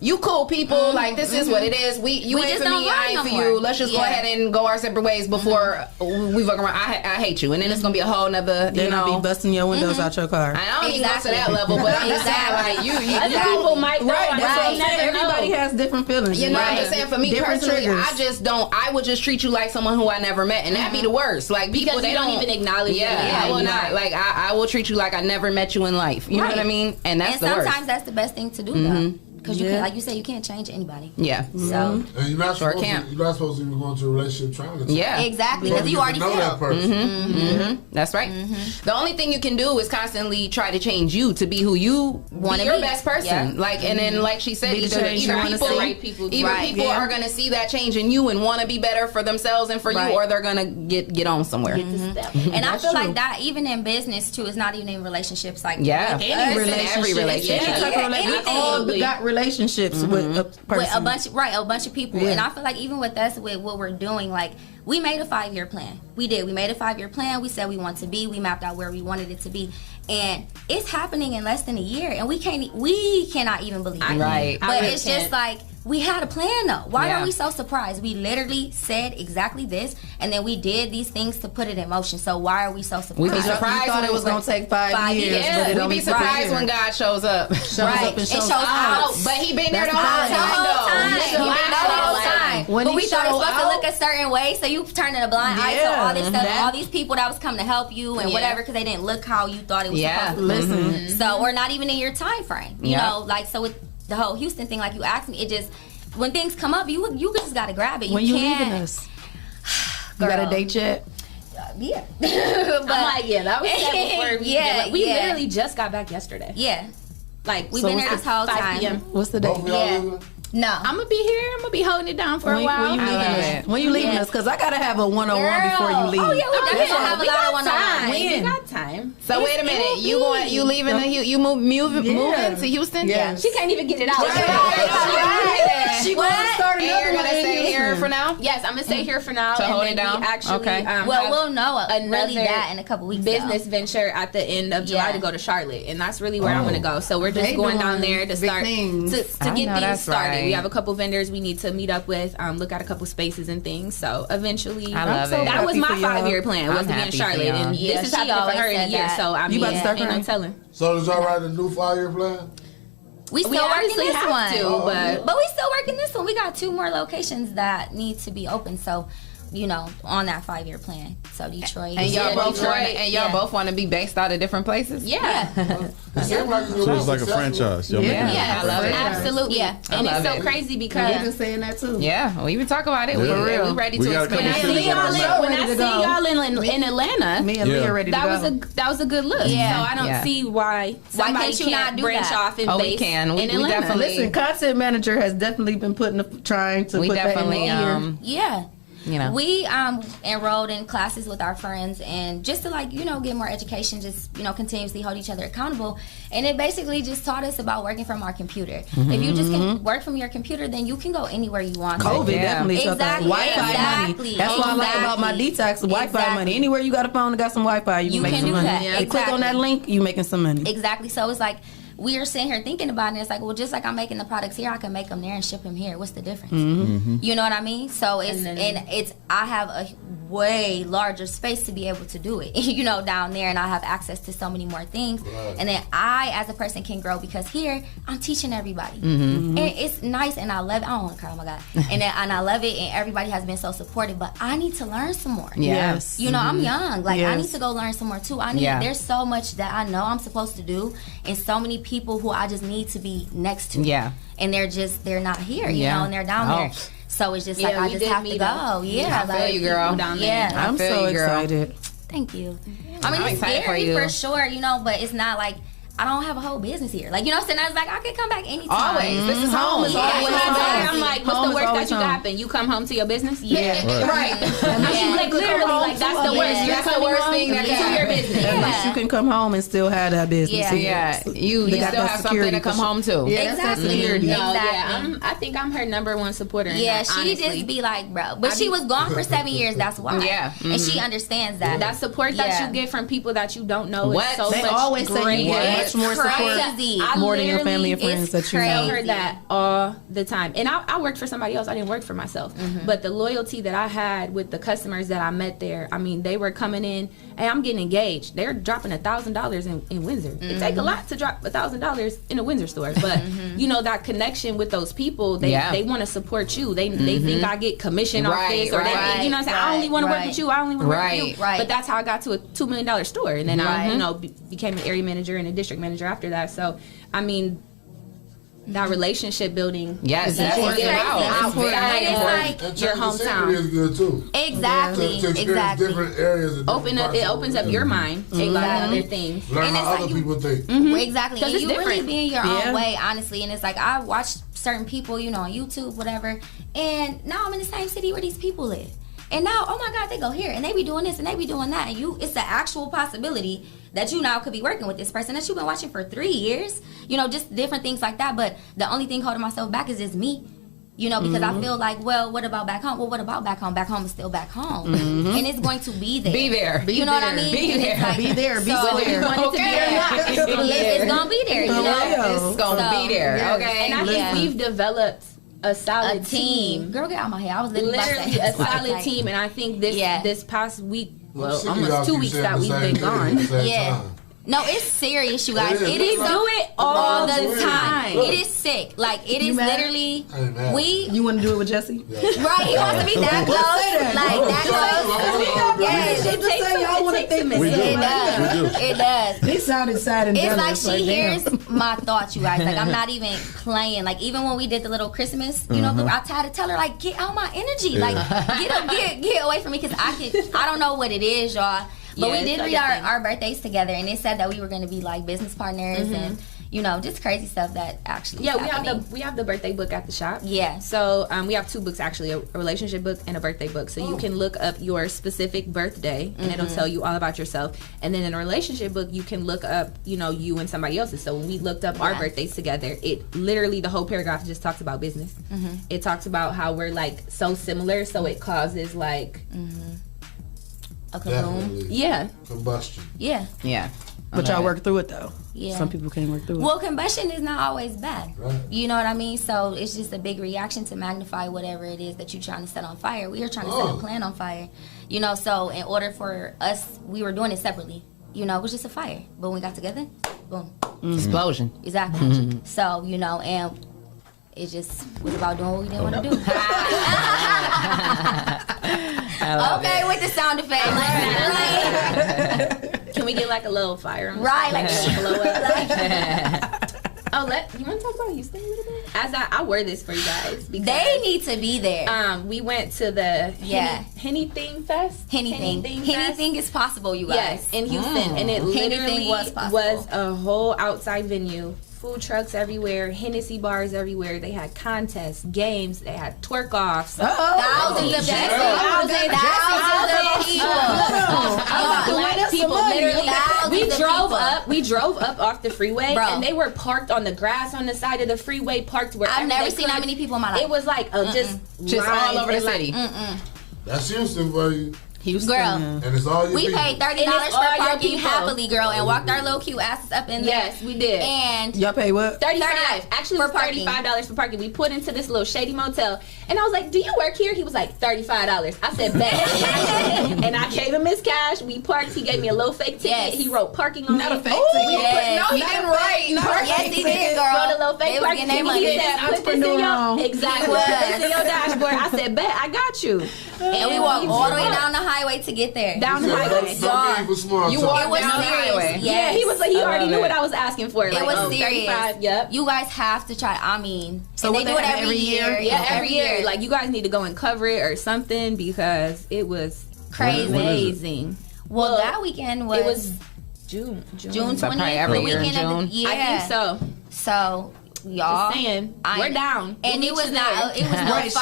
you cool people, like, this is what it is. You ain't for me, I ain't for you. Let's just go ahead and go our separate ways before we fuck around. I hate you, and then it's gonna be a whole nother. Then I'll be busting your windows out your car. I don't even go to that level, but I'm just saying, like, you people might go. Everybody has different feelings. You know, I'm just saying, for me personally, I would just treat you like someone who I never met, and that'd be the worst. Like, people, because they don't even acknowledge. I will not. Like, I will treat you like I never met you in life. You know what I mean? And that's the worst. Sometimes that's the best thing to do, though. Because you can't, like you said, you can't change anybody. Yeah. So and you're not supposed to even go into a relationship trying to change. Yeah. Exactly. Because you already know that person. That's right. The only thing you can do is constantly try to change you to be who you want to be. Your best person. Like, and then, like she said, either people are gonna see that change in you and want to be better for themselves and for you, or they're gonna get on somewhere. And I feel like that even in business too. It's not even in relationships. Like any relationship. Got relationships with a person. With a bunch of people. And I feel like even with us, with what we're doing, like, we made a 5-year plan. We did. We made a 5-year plan. We said we want to be. We mapped out where we wanted it to be. And it's happening in less than a year. And we cannot even believe it. Right. But it's just like, we had a plan, though. Why are we so surprised? We literally said exactly this, and then we did these things to put it in motion. So why are we so surprised? We be surprised. You thought it was going to take 5 years. Yeah, we be surprised when God shows up. Up and shows out. But he been there the whole time. He been there the whole time. But we thought it was supposed to look a certain way, so you turning a blind eye to all this stuff, all these people that was coming to help you and whatever, because they didn't look how you thought it was supposed to look. Listen. So we're not even in your time frame. You know, like, so with the whole Houston thing, like you asked me, it just, when things come up, you just gotta grab it. When you leaving us? You got a date yet? Yeah. But I'm like, that was before we literally just got back yesterday. Yeah. Like, we've been there this whole time. What's the date? No. I'm gonna be here. I'm gonna be holding it down for a while. When you leaving us? Because I gotta have a one-on-one before you leave. Oh yeah, we definitely have a lot of one-on-one. We got time. So wait a minute. You leaving? You moving to Houston? Yeah. She can't even get it out. She going to start another You're gonna stay here for now? Yes, I'm gonna stay here for now. To hold it down. Actually, well, we'll know really that in a couple weeks. Business venture at the end of July to go to Charlotte, and that's really where I'm gonna go. So we're just going down there to start to get things started. We have a couple vendors we need to meet up with, look at a couple spaces and things. So eventually, I love it. That was my 5-year plan, was to be in Charlotte, and this is happening for her in a year. So I mean, you about to start ain't no telling. So did y'all write a new 5-year plan? We still working this one, but we still working this one. We got 2 more locations that need to be open. So, you know, on that 5-year plan. So Detroit and y'all both want to be based out of different places. Yeah. So it's like a franchise. Yeah, I love it. Absolutely. Yeah, and it's so crazy because we've been saying that too. Yeah, we been talking about it. For real. We ready to expand. When I see y'all in Atlanta, me and Leah ready to go. That was a good look. Yeah. So I don't see why somebody can't branch off and base in Atlanta. Definitely. Listen, content manager has definitely been trying to put that in here. Yeah. You know, we enrolled in classes with our friends, and just to get more education, just continuously hold each other accountable. And it basically just taught us about working from our computer. If you just can work from your computer, then you can go anywhere you want. COVID definitely took that Wi-Fi money. That's what I like about my detox, the Wi-Fi money. Anywhere you got a phone that got some Wi-Fi, you can make some money. Exactly. Click on that link, you making some money. Exactly. So it's like, we are sitting here thinking about it. It's like, well, just like I'm making the products here, I can make them there and ship them here. What's the difference? You know what I mean? So I have a way larger space to be able to do it, down there, and I have access to so many more things. Right. And then I, as a person, can grow because here I'm teaching everybody, and it's nice, and I love it. I don't want to cry, oh my God, and I love it, and everybody has been so supportive. But I need to learn some more. Yes, I'm young. Like I need to go learn some more too. There's so much that I know I'm supposed to do, and so many people who I just need to be next to. Yeah. And they're not here, and they're down there. So it's just like I just have to go. Yeah. I feel you, girl. I'm so excited. Thank you. I mean, it's scary for sure, but it's not like I don't have a whole business here. Like, you know what I'm saying? I was like, I could come back anytime. Always. This is home. I'm like, what's the worst that you can happen? You come home to your business? Yeah. Right. Like, literally, like, that's the worst. That's the worst thing that can happen. Your business. Unless you can come home and still have that business. Yeah. You still have something to come home to. Yeah, exactly. I think I'm her number one supporter. Yeah, she just be like, bro. But she was gone for 7 years. That's why. Yeah. And she understands that. That support that you get from people that you don't know is so much. They always say you get much more support. More than your family and friends that you know. I heard that all the time. And I worked for somebody else. I didn't work for myself. But the loyalty that I had with the customers that I met there, I mean, they were coming in, hey, I'm getting engaged. They're dropping $1,000 in Windsor. It take a lot to drop $1,000 in a Windsor store. But, that connection with those people, they want to support you. They think I get commission off this. Or they, you know what I'm saying? I only want to work with you. I only want to work with you. But that's how I got to a $2 million store. And then I, became an area manager and a district manager after that. So, I mean, that relationship building. Yes, that's what it's like your hometown. Is good too. Exactly. Exactly. Different areas. It opens up your mind to a lot of other things. Learn how other people think. Exactly. And you really be in your own way, honestly. And it's like I watch certain people, on YouTube, whatever. And now I'm in the same city where these people live. And now, oh my God, they go here and they be doing this and they be doing that. And it's the actual possibility that you now could be working with this person that you've been watching for 3 years, just different things like that. But the only thing holding myself back is just me, because I feel like, well, what about back home? Well, what about back home? Back home is still back home. And it's going to be there. Be there. You know what I mean? Be there. Like, be there. Be so there. It's going to be there, It's going to be there. Okay. And I think we've developed a solid team. Girl, get out of my head. I was literally a solid team. And I think this past week, almost 2 weeks that we've been gone. Yeah. No, it's serious, you guys. It is. Do it all the time. It is sick. Like, it is literally. You want to do it with Jesse? Right. He wants to be that close. Like, that close. Yes. It does. It does. He sounded sad and it's like she hears my thoughts, you guys. Like, I'm not even playing. Like, even when we did the little Christmas, I tried to tell her, like, get out my energy. Like, get away from me, because I don't know what it is, y'all. But we did read our birthdays together, and it said that we were going to be like business partners, and just crazy stuff that actually. Yeah, we have the birthday book at the shop. Yeah. So we have 2 books actually, a relationship book and a birthday book. So you can look up your specific birthday and it'll tell you all about yourself. And then in a relationship book, you can look up, you and somebody else's. So when we looked up our birthdays together, it literally, the whole paragraph just talks about business. It talks about how we're like so similar, so it causes like a kaboom. Yeah. Combustion. Yeah. Yeah. But y'all work through it though. Yeah. Some people can't work through it. Well, combustion is not always bad. Right. You know what I mean? So it's just a big reaction to magnify whatever it is that you're trying to set on fire. We are trying to set a plan on fire. So in order for us, we were doing it separately. It was just a fire. But when we got together, boom. Explosion. Exactly. So, and it just was about doing what we didn't want to do. Okay, with the sound effect. Can we get like a little fire on right, like blow up? You want to talk about Houston a little bit? As I wear this for you guys. They need to be there. We went to the Henny Thing Fest. Henny Thing is possible, you guys. Yes, in Houston, and it literally was a whole outside venue. Food trucks everywhere, Hennessy bars everywhere. They had contests, games. They had twerk-offs. Thousands of people. Literally, we drove up off the freeway, and they were parked on the grass on the side of the freeway, parked where I've never seen that many people in my life. It was like just all over the city. That's Houston, buddy. Houston. Girl. And it's all you We paid $30 for parking happily, girl, and walked our little cute asses up in there. Yes, we did. And y'all pay what? $35. Actually, it was $35 for parking. We put into this little shady motel, and I was like, "Do you work here?" He was like, $35. I said, "Bet." And I gave him his cash. We parked. He gave me a little fake ticket. Yes. He wrote parking on Not it. a fake ticket. Yes. No, he didn't write. Yes, he did, girl. Wrote a little fake parking ticket. He said, "Put this in your exactly. Put this in your dashboard." I said, "Bet, I got you." And we walked all the way down the highway to get there. Down the highway. You walked down the highway. Yes. Yeah, he was like, he already knew what I was asking for. It was serious. 35, yep. You guys have to try. So and they do it every year. Yeah, every year. Like, you guys need to go and cover it or something because it was crazy. Amazing. Well, that weekend was... It was June 20th. Probably every year in June. Yeah. I think so. So... Y'all, just saying, we're down. And it was no fights,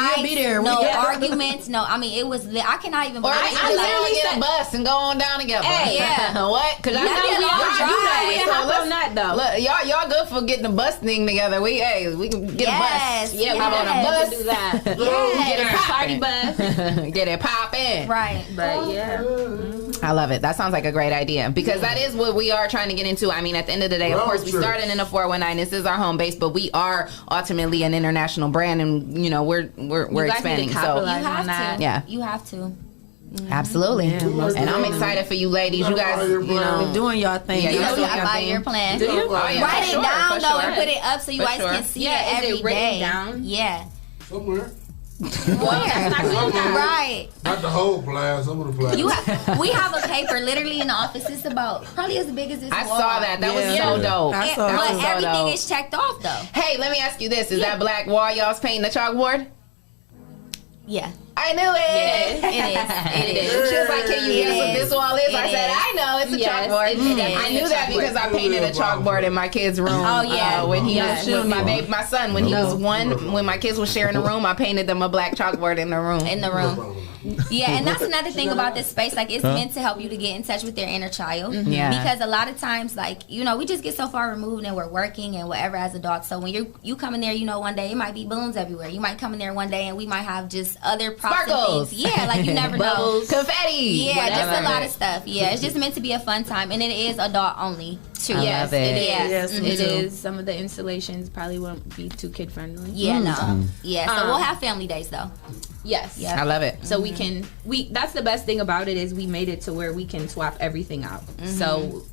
no arguments, no. I mean, it was. I cannot even. Or I literally get a bus and go on down together. Hey, yeah. What? Because I know we all drive. So let's not though. Look, y'all good for getting the bus thing together. We can get a bus. Yeah, hop on a bus. Do that. Get a party bus. Get it poppin'. Right. But yeah. I love it. That sounds like a great idea because that is what we are trying to get into. I mean, at the end of the day, of course, we started in a 419. This is our home base, but we are ultimately an international brand, and we're expanding. So you have to. Yeah, you have to. Absolutely. Yeah, and I'm excited for you ladies. You guys, doing y'all thing. Yeah, you have to buy your plan. Do you? Write it down though and put it up so you guys can see it every day. Down? Yeah. Somewhere. Right. Not the whole plan, some of the plans. We have a paper literally in the office. It's about probably as big as this. I saw that. That was so dope. But everything is checked off though. Hey, let me ask you this: is that black wall y'all's painting the chalkboard? Yeah. I knew it. It is. She was like, "Can you guess what this wall is?" I said, "I know. It's a chalkboard." I knew that because I painted a chalkboard in my kid's room. Oh yeah. When he was with my son, when he was one, when my kids were sharing a room, I painted them a black chalkboard in the room. Yeah, and that's another thing about this space. Like, it's meant to help you to get in touch with their inner child. Yeah. Because a lot of times, like, we just get so far removed and we're working and whatever as adults. So when you come in there, one day it might be balloons everywhere. You might come in there one day and we might have just other props and things. Yeah, like you never know. Confetti. Yeah, just a lot of stuff. Yeah, it's just meant to be a fun time, and it is adult only too. Yes, it is. Yes, it is. Some of the installations probably won't be too kid friendly. Yeah, no. Yeah, so we'll have family days though. Yes. I love it. So that's the best thing about it is we made it to where we can swap everything out. So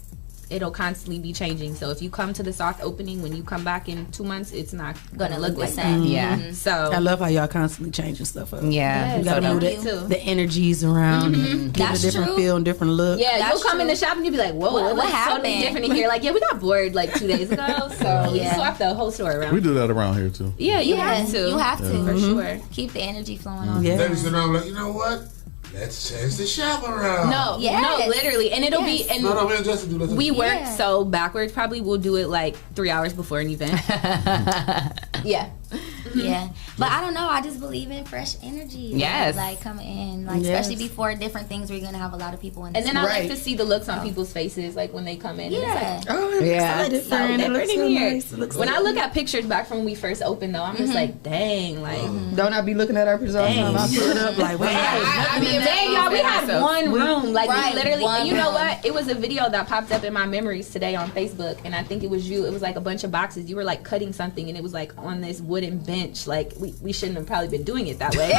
it'll constantly be changing. So if you come to the soft opening, when you come back in 2 months, it's not gonna look like that. Yeah. So I love how y'all constantly changing stuff up. Yeah. You gotta move the energies around and give it a different feel and different look. Yeah, you'll come in the shop and you'll be like, whoa, what happened? Totally different in here. Like, yeah, we got bored like 2 days ago. So we swapped the whole store around. We do that around here too. Yeah, you have to. You have to. For sure. Keep the energy flowing on. Then you sit down like, you know what? Let's change the shop around. No, literally, and it'll be. And no, we'll just do that. We work so backwards. Probably we'll do it like 3 hours before an event. Yeah. Yeah, but I don't know. I just believe in fresh energy. Yes, like coming in, like especially before different things. We're gonna have a lot of people in. And then I like to see the looks on people's faces, like when they come in. Yeah. And it's like, I'm excited. So different in here. Nice. When I look at pictures back from when we first opened, though, I'm just like, dang, like. Don't I be looking at our results? I put it up like, I mean, dang, y'all, we had one room, like we literally. And you know what? It was a video that popped up in my memories today on Facebook, and I think it was you. It was like a bunch of boxes. You were like cutting something, and it was like on this wooden bench, like we shouldn't have probably been doing it that way.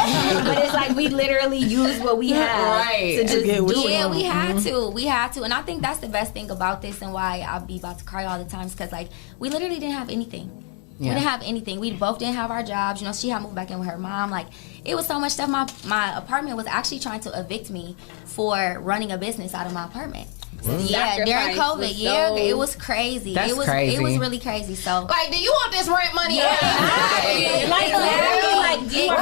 But it's like we literally used what we had to just do it. Yeah, we had to. And I think that's the best thing about this and why I'll be about to cry all the time, because like we literally didn't have anything. We didn't have anything. We both didn't have our jobs. You know, she had moved back in with her mom. Like, it was so much stuff. My apartment was actually trying to evict me for running a business out of my apartment. Yeah, during COVID, it was crazy. It was really crazy. So, like, do you want this rent money? Yeah, like, do you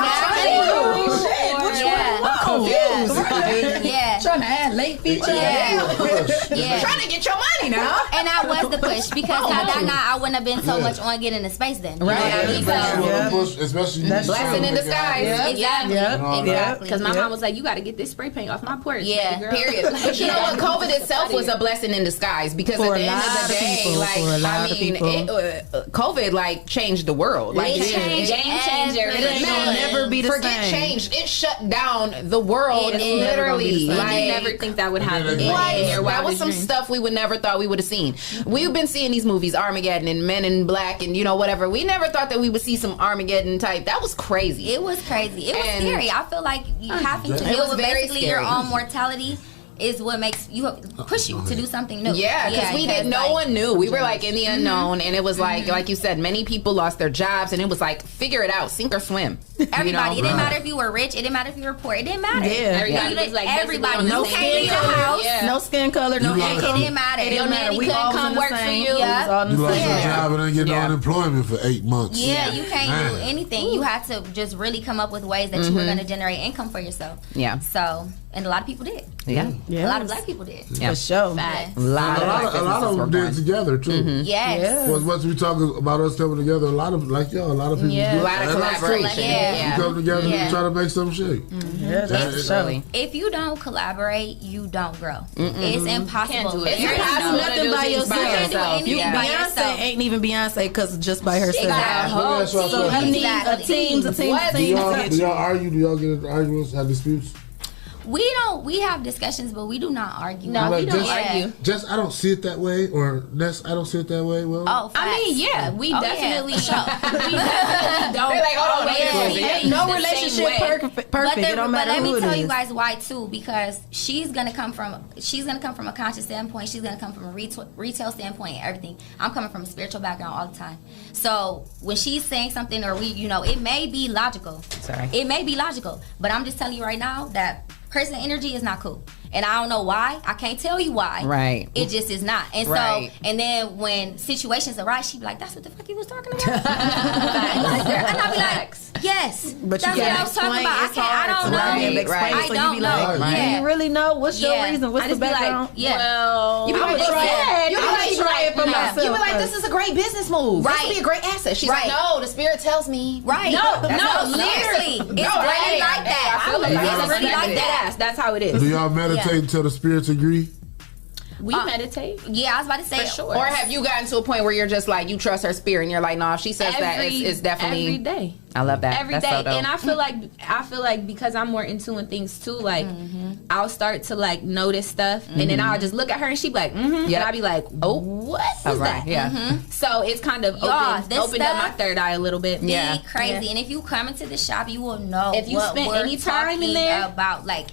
trying to add late features. Trying to get your money now. And that was the push, because had that not, I wouldn't have been so much on getting the space then. Right. Push, especially blessing in disguise. Exactly. Because my mom was like, you got to get this spray paint off my porch. Yeah, period. But you know what? COVID itself was a blessing in disguise, because at the end of the day, COVID like changed the world. Like it changed, game changer. It'll never be the same. Forget change. It shut down the world. Literally. I never think that would happen. That was some stuff we would never thought we would have seen. We've been seeing these movies, Armageddon and Men in Black, and you know whatever. We never thought that we would see some Armageddon type. That was crazy. It was crazy. It was scary. I feel like you having to deal with basically your own mortality is what makes you push you to do something new. Yeah, because we didn't. No one knew. We were like in the unknown, and it was like you said, many people lost their jobs, and it was like figure it out, sink or swim. Everybody. You know? It didn't matter if you were rich. It didn't matter if you were poor. It didn't matter. Yeah. Everybody was like everybody. No skin color. No skin color. No income. It didn't matter. It didn't matter. We all come work for you. You lost your job and then get unemployment for 8 months. Yeah, you can't do anything. You had to just really come up with ways that you were going to generate income for yourself. Yeah. So, and a lot of people did. Yeah. A lot of black people did. For sure. Facts. A lot of them did together too. Yes. Once we talk about us coming together, a lot of people do. A lot of collaboration. We come together and try to make some shake. If you don't collaborate, you don't grow. It's impossible. You can't do nothing by yourself. Beyonce ain't even Beyonce because just by herself. So you need a team. Do y'all argue? Do y'all get into arguments, have disputes? We have discussions, but we do not argue. No, we don't argue. Just I don't see it that way, or Ness, I don't see it that way. Well, I mean, we definitely we definitely don't. They're like, hold on, no relationship perfect. It don't matter but let who me it tell is. you guys why too, because she's gonna come from a conscious standpoint. She's gonna come from a retail standpoint and everything. I'm coming from a spiritual background all the time. So when she's saying something, or it may be logical. It may be logical, but I'm just telling you right now that person energy is not cool. And I don't know why. I can't tell you why. Right. It just is not. And so, and then when situations arise, she'd be like, that's what the fuck he was talking about? And I'll be like, yes. But that's what I was talking about. I don't know. I don't know. Do you really know? What's your reason? What's the background? Well, you be like, try it for myself. You be like, this is a great business move. This would be a great asset. She's like, no, the spirit tells me. Right. No, literally. It's really like that. It's really like that. That's how it is. Do y'all meditate until the spirits agree? We meditate. Yeah, I was about to say. For sure. Or have you gotten to a point where you're just like, you trust her spirit and you're like, no, if she says that, it's definitely every day. I love that. Every day. And I feel like because I'm more in tune with things too, like I'll start to like notice stuff and then I'll just look at her and she'd be like, and I'll be like, oh, what was that? Yeah. So it's kind of opened up my third eye a little bit. Yeah. Crazy. And if you come into the shop, you will know if you spend any time in there about like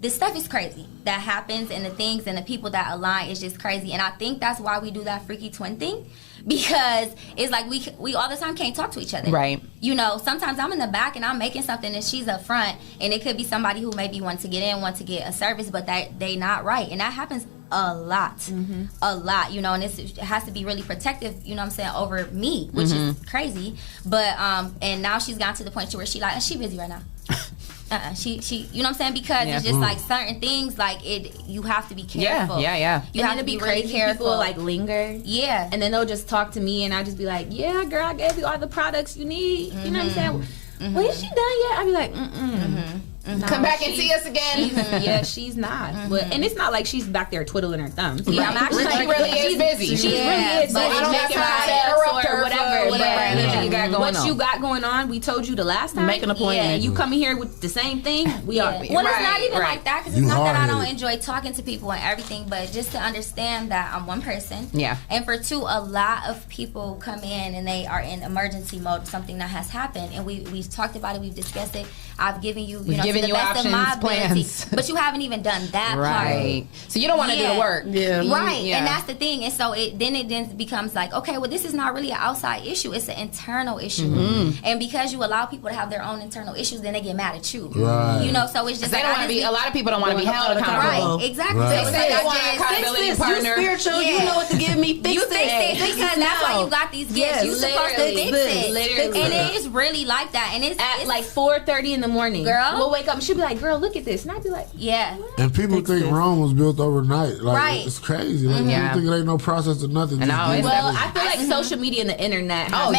this stuff is crazy that happens, and the things and the people that align is just crazy. And I think that's why we do that freaky twin thing, because it's like we all the time can't talk to each other. Right. Sometimes I'm in the back and I'm making something and she's up front, and it could be somebody who maybe wants to get in, want to get a service, but that they not right. And that happens a lot, you know, and it has to be really protective, you know what I'm saying, over me, which is crazy. But and now she's gotten to the point to where she busy right now. She you know what I'm saying, because it's just like certain things, like you have to be careful. You have to be really careful. People like linger, and then they'll just talk to me, and I'll just be like, yeah, girl, I gave you all the products you need. You know what I'm saying? Well, is she done yet? I'll be like, no, come back and see us again. She's not. But, and it's not like she's back there twiddling her thumbs. I'm actually she really is busy. She really is busy. I don't making or whatever you got going on. What you got going on? We told you the last time. Make an appointment. Yeah, you coming here with the same thing. We are. Well, it's not even like that, because it's not that I don't enjoy talking to people and everything, but just to understand that I'm one person. Yeah. And for two, a lot of people come in and they are in emergency mode, something that has happened, and we've talked about it, we've discussed it. I've given you, to the best options, of my plans. ability, but you haven't even done that right. part. So you don't want to do the work. Right. And that's the thing. And so it then becomes like, okay, well, this is not really an outside issue. It's an internal issue. And because you allow people to have their own internal issues, then they get mad at you. Right. You know, so it's just they don't want to be. A lot of people don't want to be held accountable. Right. Exactly. Right. So they want an accountability partner. You spiritual. You know what to give me. Fix you fix it, because that's why you got these gifts. Yes, You supposed to fix it. Literally. And it is really like that. And it's at like 4:30 in the morning. Girl, we'll wake up and she'll be like, "Girl, look at this," and I'd be like, "Yeah." And people think Rome was built overnight. Like, right. It's crazy. Like, people think it ain't no process or nothing. Well, I feel like social media and the internet. That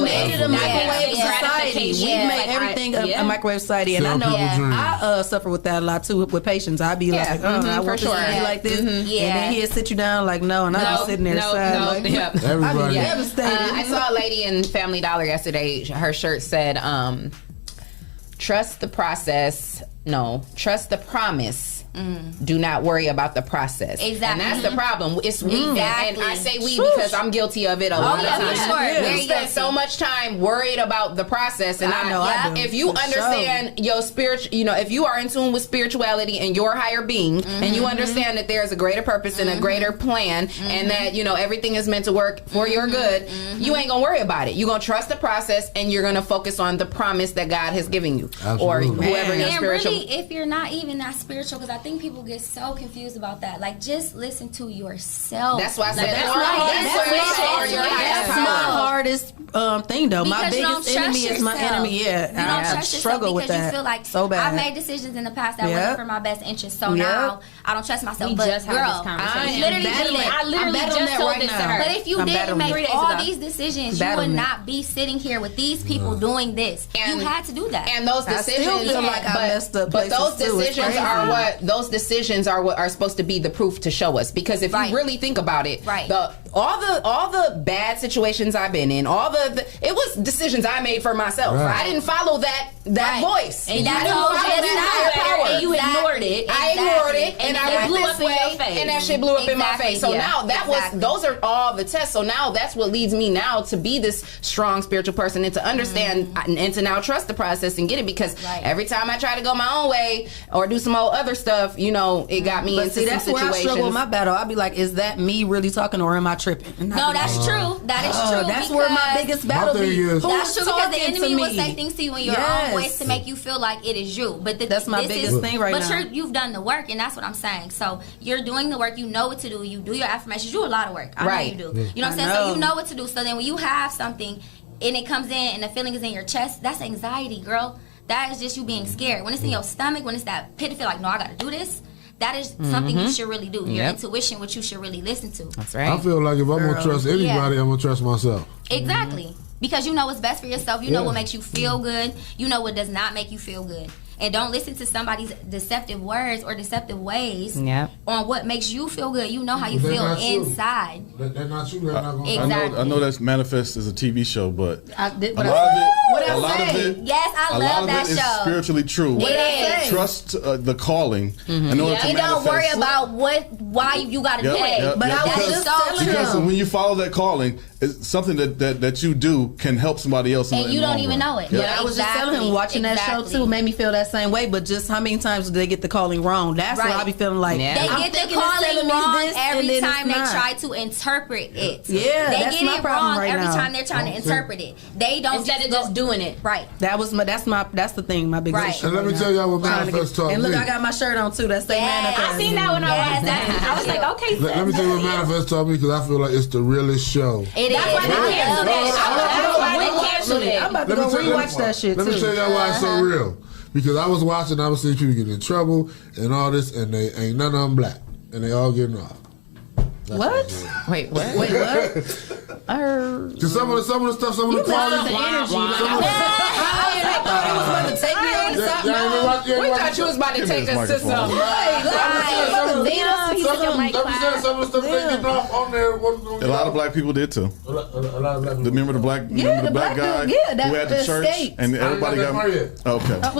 made it a microwave society. We made everything a microwave society, and I know I suffer with that a lot too with patients. I'd be like, I want this to be like this, and then he'll sit you down like, no, and I'm just sitting there silent. Everybody. Devastated. I saw a lady in Family Dollar yesterday. Her shirt said, trust the process. No, trust the promise. Do not worry about the process. Exactly. And that's the problem. It's we. And I say we because I'm guilty of it a lot of times. We spend so much time worried about the process. And I know if you understand your spiritual, if you are in tune with spirituality and your higher being, and you understand that there's a greater purpose and a greater plan, and that, everything is meant to work for your good, you ain't going to worry about it. You're going to trust the process, and you're going to focus on the promise that God has given you. Absolutely. Or whoever your and spiritual. really, if you're not even that spiritual, because I think people get so confused about that. Like, just listen to yourself. That's why I said that's my hardest thing, though. Because my biggest enemy is my enemy. Yeah, I struggle with that. You feel like so bad. I've made decisions in the past that wasn't for my best interest. So now I don't trust myself. We but just had this conversation. I literally just told this to her. But if you didn't make all these decisions, you would not be sitting here with these people doing this. You had to do that. And those decisions, but those decisions are what are supposed to be the proof to show us. Because if you really think about it, all the bad situations I've been in, it was decisions I made for myself. I didn't follow that voice. And you ignored it. I ignored it, and I went this way, and that shit blew up in my face. So now those are all the tests. So now that's what leads me now to be this strong spiritual person and to understand and to now trust the process and get it. Because every time I try to go my own way or do some old other stuff, it got me into some situations. That's where I struggle with my battle. I'll be like, is that me really talking, or am I tripping? No, that's true. That is true. That's where my biggest battle is. That's true, because the enemy will say things to you in your own voice to make you feel like it is you. But that's my biggest thing right now. But you've done the work, and that's what I'm saying. So you're doing the work. You know what to do. You do your affirmations. You do a lot of work. I know you do. You know what I'm saying? So you know what to do. So then when you have something and it comes in and the feeling is in your chest, that's anxiety, girl. That is just you being scared. When it's in your stomach, when it's that pit to feel like, no, I got to do this, that is something you should really do. Your intuition, what you should really listen to. That's right. I feel like if I'm going to trust anybody, I'm going to trust myself. Exactly. Because you know what's best for yourself. You know what makes you feel good. You know what does not make you feel good. And don't listen to somebody's deceptive words or deceptive ways on what makes you feel good. You know how you feel inside. That's not true. Exactly. I know that's Manifest as a TV show, but a lot of it, yes, I love that show. Is spiritually true. Trust the calling. In order to and don't worry about why you got to do it. But I was just telling because when you follow that calling, it's something that you do can help somebody else. And you don't even know it. Yeah, I was just telling him, watching that show too made me feel that same way. But just how many times do they get the calling wrong? That's what I be feeling like. They get the calling wrong every time they try to interpret it. Yeah, they that's get my it problem wrong right every now. time they're trying to interpret it. They don't instead of just doing it. Right. That's the thing. My biggest issue. And let me tell y'all what Manifest taught me. And look, I got my shirt on too. That's the Manifest. I seen that when I was there. I was like, okay. Let me tell you what Manifest taught me, because I feel like it's the realest show. It is. That's why they canceled it. I'm about to go rewatch that shit too. Let me tell y'all why it's so real. Because I was watching, I was seeing people getting in trouble and all this, and they ain't none of them black, and they all getting off. What? Wait, what? Wait, what? Cause some of the stuff, some of the quality. We thought you was about to take us to some. Some of the stuff they getting off on there. A lot of black people did too. A lot of black people. Remember the black guy who had the church and everybody got. Okay. How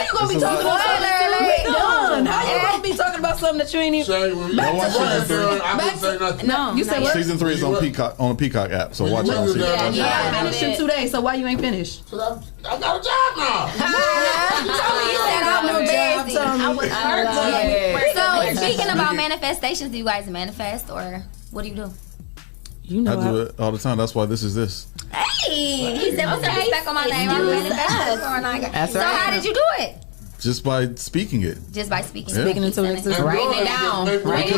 you gonna be talking about something that you done? How you gonna be talking about something that you ain't even? No, you said what? Season 3 is on Peacock, on the Peacock app, so watch it on Peacock. I finished in 2 days, so why you ain't finished? I got a job now. You told me you said I was busy. So speaking about manifestations, do you guys manifest or what do you do? You know, I do it all the time. That's why this is this. Hey, he said, "What's the respect on my name? I'm manifesting." That's right. So how did you do it? Just by speaking it. Just by speaking. Yeah. Speaking into existence. Writing it down. Because you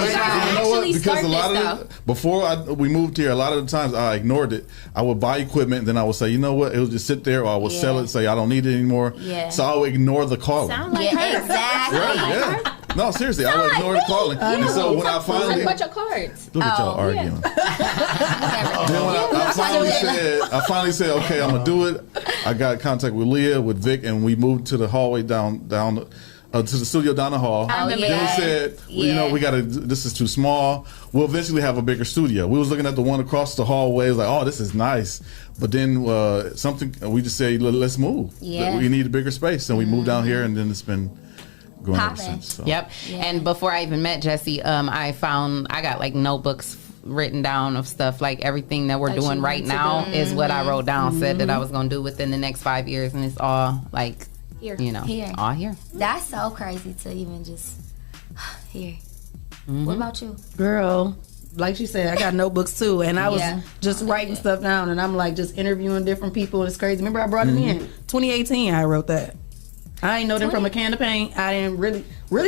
know what? Because a lot of before we moved here, a lot of the times I ignored it. I would buy equipment, and then I would say, you know what? It would just sit there, or I would sell it and say I don't need it anymore. Yeah. So I would ignore the calling. Sound like her. Exactly. Right, yeah. No, seriously, I would ignore the calling. And so when I finally look at your cards. Look at y'all arguing. Then when I finally said, okay, I'm gonna do it. I got in contact with Leah, with Vic, and we moved to the hallway down to the studio down the hall. Then we said, well, you know, we gotta. This is too small. We'll eventually have a bigger studio. We was looking at the one across the hallway. Like, oh, this is nice. But then we just said, let's move. Yeah. We need a bigger space, and we moved down here, and then it's been going ever since. So. Yep. Yeah. And before I even met Jesse, I got like notebooks written down of stuff, like everything that we're doing right now is what I wrote down, said that I was going to do within the next 5 years, and it's all like, you know, all here. That's so crazy to even just hear. What about you? Girl, like she said, I got notebooks too, and I was just writing stuff down, and I'm like just interviewing different people, and it's crazy. Remember I brought it in 2018, I wrote that. I ain't know them from a can of paint. I didn't really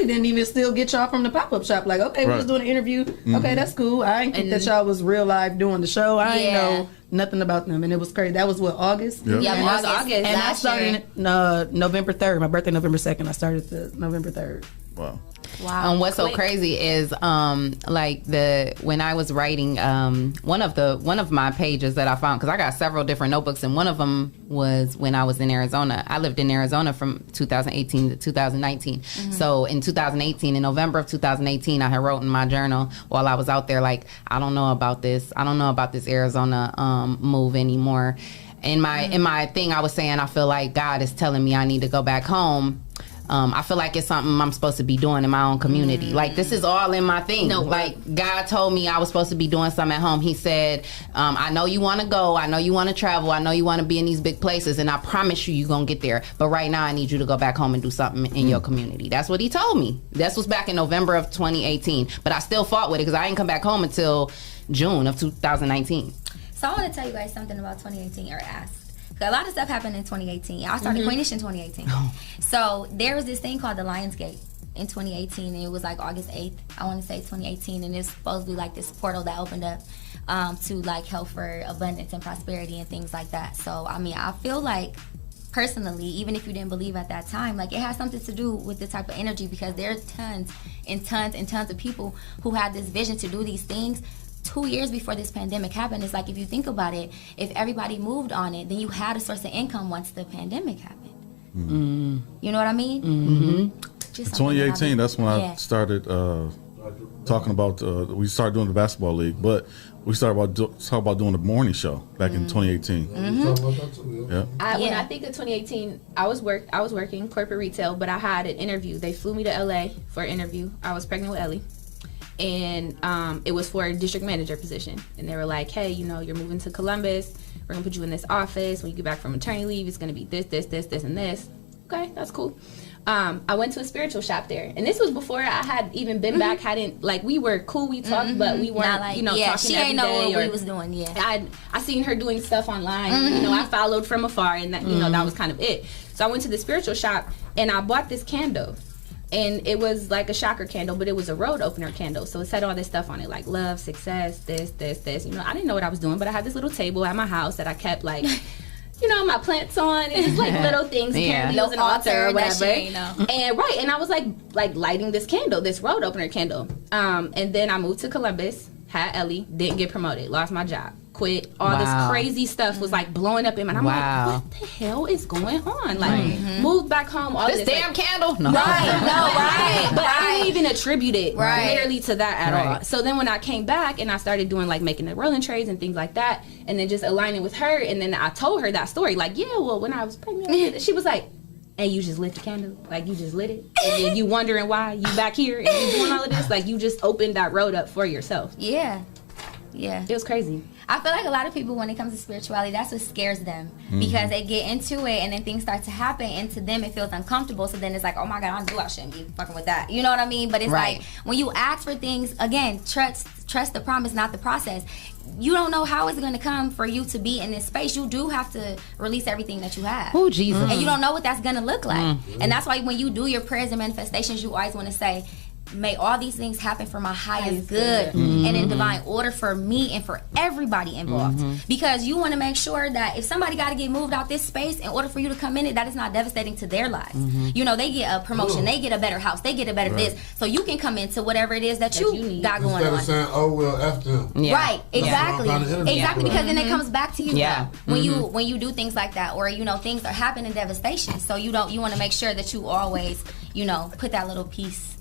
didn't even still get y'all from the pop-up shop. Like, okay, we was doing an interview. Okay, that's cool. I didn't think that y'all was real live doing the show. I didn't know nothing about them, and it was crazy. That was what, August? Yeah, it was August. And I started November 3rd. My birthday November 2nd. I started November 3rd. Wow. Wow. What's so crazy is like when I was writing one of my pages that I found, because I got several different notebooks, and one of them was when I was in Arizona. I lived in Arizona from 2018 to 2019. So in 2018, in November of 2018, I had wrote in my journal while I was out there, like, I don't know about this Arizona move anymore. In my thing, I was saying I feel like God is telling me I need to go back home. I feel like it's something I'm supposed to be doing in my own community. Like, this is all in my thing. Like, God told me I was supposed to be doing something at home. He said, I know you want to go. I know you want to travel. I know you want to be in these big places. And I promise you're going to get there. But right now, I need you to go back home and do something in your community. That's what he told me. This was back in November of 2018. But I still fought with it because I didn't come back home until June of 2019. So I want to tell you guys something about 2018, or ask. A lot of stuff happened in 2018. I started Queenish in 2018. So there was this thing called the Lionsgate in 2018, and it was like August 8th, I want to say 2018, and it's supposed to be like this portal that opened up to like health for abundance and prosperity and things like that. So I mean, I feel like personally, even if you didn't believe at that time, like it has something to do with the type of energy, because there's tons and tons and tons of people who had this vision to do these things 2 years before this pandemic happened. It's like, if you think about it, if everybody moved on it, then you had a source of income once the pandemic happened. You know what I mean? 2018, that's when I started talking about, we started doing the basketball league, but we started talk about doing the morning show back in 2018. When I think of 2018, I was working corporate retail, but I had an interview. They flew me to LA for an interview. I was pregnant with Ellie. And it was for a district manager position. And they were like, hey, you know, you're moving to Columbus. We're going to put you in this office. When you get back from maternity leave, it's going to be this, and this. Okay, that's cool. I went to a spiritual shop there, and this was before I had even been back. Hadn't like we were cool, we talked, but we weren't like, talking she every ain't know day what we was doing. Yeah, I seen her doing stuff online. I followed from afar, and that that was kind of it. So I went to the spiritual shop, and I bought this candle. And it was like a chakra candle, but it was a road opener candle. So it said all this stuff on it, like love, success, this. I didn't know what I was doing, but I had this little table at my house that I kept like, my plants on. And just like little things. Apparently it was an altar or whatever. And and I was like lighting this candle, this road opener candle. And then I moved to Columbus, had Ellie, didn't get promoted, lost my job. Quit. All this crazy stuff was like blowing up in my. I'm like, what the hell is going on? Like, moved back home. All this damn candle. No. Right. But I didn't even attribute it literally to that at all. So then when I came back and I started doing like making the rolling trays and things like that, and then just aligning with her, and then I told her that story. Like, when I was pregnant, she was like, and you just lit the candle, like you just lit it, and then you wondering why you back here and you doing all of this, like you just opened that road up for yourself. Yeah. It was crazy. I feel like a lot of people, when it comes to spirituality, that's what scares them because they get into it and then things start to happen, and to them it feels uncomfortable. So then it's like, oh my God, I shouldn't be fucking with that. You know what I mean? But it's like when you ask for things, again, trust the promise, not the process. You don't know how it's going to come for you to be in this space. You do have to release everything that you have. Oh, Jesus. And you don't know what that's going to look like. And that's why when you do your prayers and manifestations, you always want to say, may all these things happen for my highest good and in divine order for me and for everybody involved. Because you want to make sure that if somebody got to get moved out this space in order for you to come in it, that is not devastating to their lives. They get a promotion, they get a better house, they get a better this, so you can come into whatever it is that you got going on. Instead of saying, oh, well, F them. Right, exactly. Exactly, because then it comes back to you when you do things like that, or things are happening, devastation. So you want to make sure that you always put that little piece.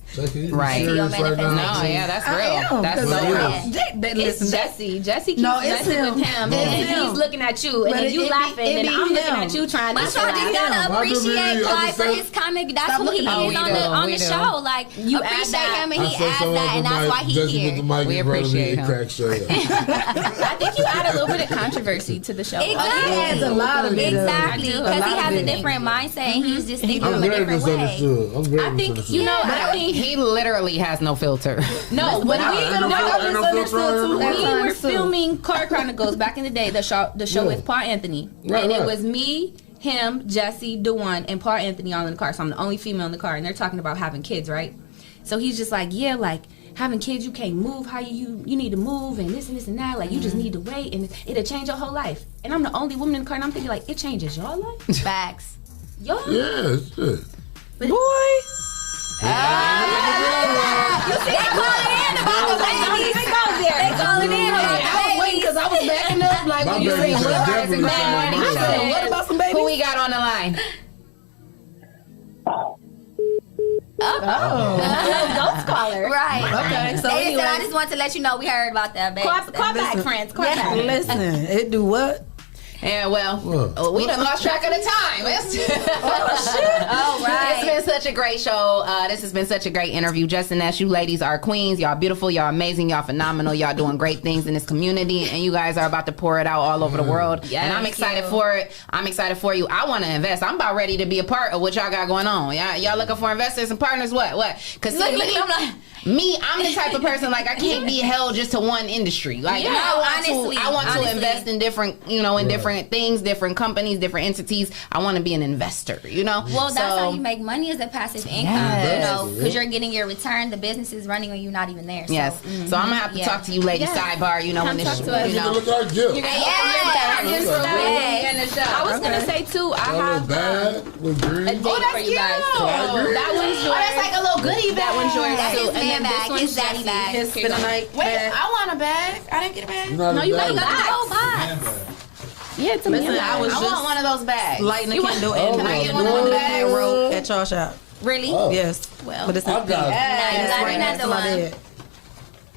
Right. No, that's real. That's so real. It's Jesse. Jesse keeps messing with him, and he's looking at you, and then you laughing, and I'm looking at you trying to. But y'all just gotta appreciate Clyde for his comment. That's who he is on the show. Like, you appreciate him, and he adds that, and that's why he's here. We appreciate him. I think you add a little bit of controversy to the show. It adds a lot of it. Exactly, because he has a different mindset, and he's just thinking from a different way. I think I think. He literally has no filter. No, when we were filming Car Chronicles back in the day, the show with Paul Anthony, and it was me, him, Jesse, DeJuan, and Paul Anthony all in the car. So I'm the only female in the car, and they're talking about having kids, right? So he's just like, like having kids, you can't move how you need to move, and this and that. Like, you just need to wait, and it'll change your whole life. And I'm the only woman in the car, and I'm thinking like, it changes your life. Facts. Yeah, it's good. Boy. You see, they calling in about the babies. They calling in about the babies. Because I was backing up like when you say what about some babies? Who we got on the line? Ghost caller. Right. Okay. So anyway, I just want to let you know we heard about that, baby. Call back, friends. Call back. Listen, it do what? Yeah, we done lost track of the time. Oh, right. It's been such a great show. This has been such a great interview. Jess Ness, you ladies are queens. Y'all beautiful. Y'all amazing. Y'all phenomenal. Y'all doing great things in this community, and you guys are about to pour it out all over the world. Yes, and I'm excited for it. I'm excited for you. I want to invest. I'm about ready to be a part of what y'all got going on. Y'all looking for investors and partners? What? Because I'm the type of person, like, I can't be held just to one industry. Like, I want to invest in different, different things, different companies, different entities. I want to be an investor, Well, that's how you make money, is a passive income, because you're getting your return. The business is running when you're not even there. So. Yes. So I'm going to have to talk to you ladies sidebar, when this, Look at our gift. I was going to say, too, I have a date for you guys. That one's yours. That's like a little goodie bag. That one's yours, that's too. His man bag, his daddy bag. Wait, I want a bag. I didn't get a bag. No, you got a bag. Yeah, it's a man. I want one of those bags. Lighting a candle and can I get one of those bags rope at y'all shop? Really? Yes. Well, but it's not got another one.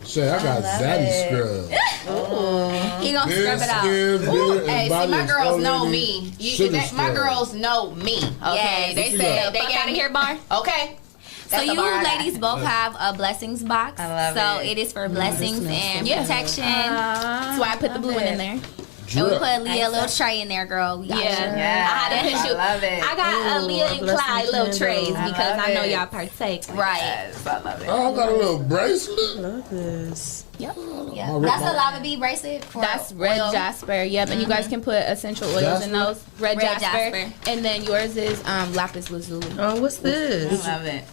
Shae, I got zaddy scrub. He gonna scrub it out. Hey, see, my girls know me. My girls know me. Okay, they say they got a hair bar. Okay. So you ladies both have a blessings box. I love it. So it is for blessings and protection. That's why I put the blue one in there. And we put Leah a little tray in there, girl. We got you. I love it. I got Leah and Clyde little trays because I know y'all partake. Right. Yes, I love it. Oh, I got a little bracelet. Love this. Yep. Yeah. That's a lava bead bracelet. That's red jasper. Yep. And you guys can put essential oils in those. Red jasper. And then yours is lapis lazuli. Oh, what's this? I love it.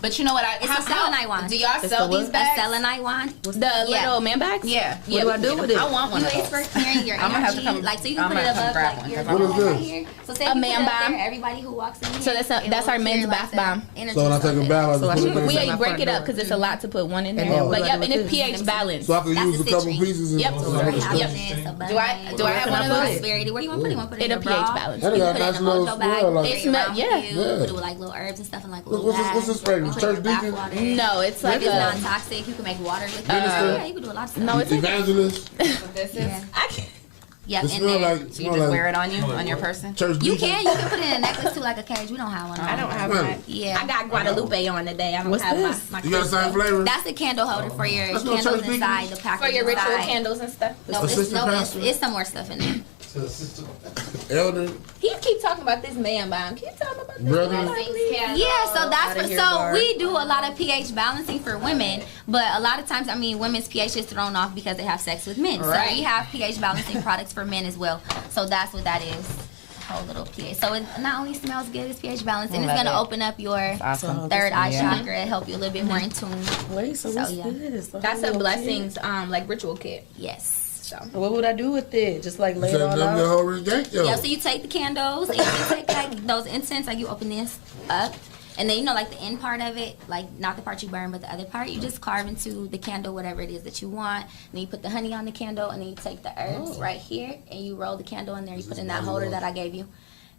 But you know what? It's a selenite wand. Do y'all sell these bags? A selenite wand. The little man bags? Yeah. What do I do with it? I want one of those. It's for clearing your I'm gonna have to energy. come. Like, so you can put it above like your What is this? right here. So say A you man put it up balm. there, everybody who walks in here. So that's our men's bath bomb. So when I take a bath, I just put it in. We break it up because it's a lot to put one in there. then But what yep, do I and do it's with pH balanced. So I can use a couple pieces. And Yep. Do I have one of those? Where do you want to put it? You want to put it in In a a pH bra? balance. You And it can got put it nice in a little mojo bag. smell, like- carry It smell- around yeah. with you. Yeah. Put it with like little herbs and stuff and like little What's this fragrance? Church Deacon? No, it's like It's a non-toxic. You can make water with it. Minister? Yeah, you can do a lot of stuff. No, it's like Evangelist? This is. I can't. Yeah, It and smell then like. You smell just like wear it on you, on your person. Church you Deacon? can put it in a necklace too, like a cage. We don't have one. I don't have Really? mine. Yeah, I got Guadalupe on today. I don't have my You got the same flavor? That's the candle holder for your That's no candles church inside the package. for your ritual inside. candles and stuff. No, Assistant it's pastor? it's some more stuff in there. Elder? He keep talking about this man bomb. Keep talking about this Brother? man bomb. Yeah, so that's Outta for, here, so Bart. we do a lot of pH balancing for women, but a lot of times, I mean, women's pH is thrown off because they have sex with men. Right. So we have pH balancing products for men as well. So that's what that is. Whole little pH. So it not only smells good, it's pH balanced, and it's Love gonna it. open up your Awesome. third eye Yeah. chakra, help you a little bit more in tune. Wait, so what's this? That's a blessings like ritual kit. Yes. So What would I do with it? Just like lay it all Them your out? whole thank you. Yeah, so you take the candles and you take like those incense, like you open this up, and then you know like the end part of it, like not the part you burn, but the other part, you just carve into the candle whatever it is that you want. And then you put the honey on the candle, and then you take the herbs right here, and you roll the candle in there. You put in that holder that I gave you,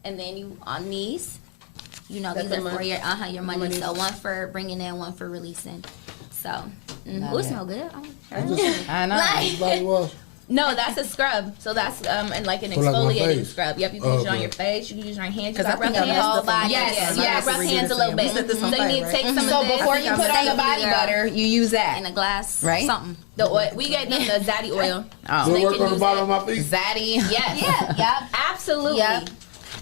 and then you on these. You know, these are for your money. So one for bringing in, one for releasing. So, ooh, it smell good. I know. Like, Body wash. no, that's a scrub. So that's and like an For like my exfoliating face? scrub. Yep, you can use it on your face. You can use it on your hands. You Because I got rough think I hands. whole body. Yes, Yeah, you got rough hands a little bit. We set this on So you fire, need to right? take some So of this. before you put on the body Girl. butter, you use that. in a glass, Right? Something. The oil. We gave them the Zaddy oil. Oh. So They it work can on the use bottom it. of my feet? Zaddy. Yes. Yeah, Absolutely. Yep.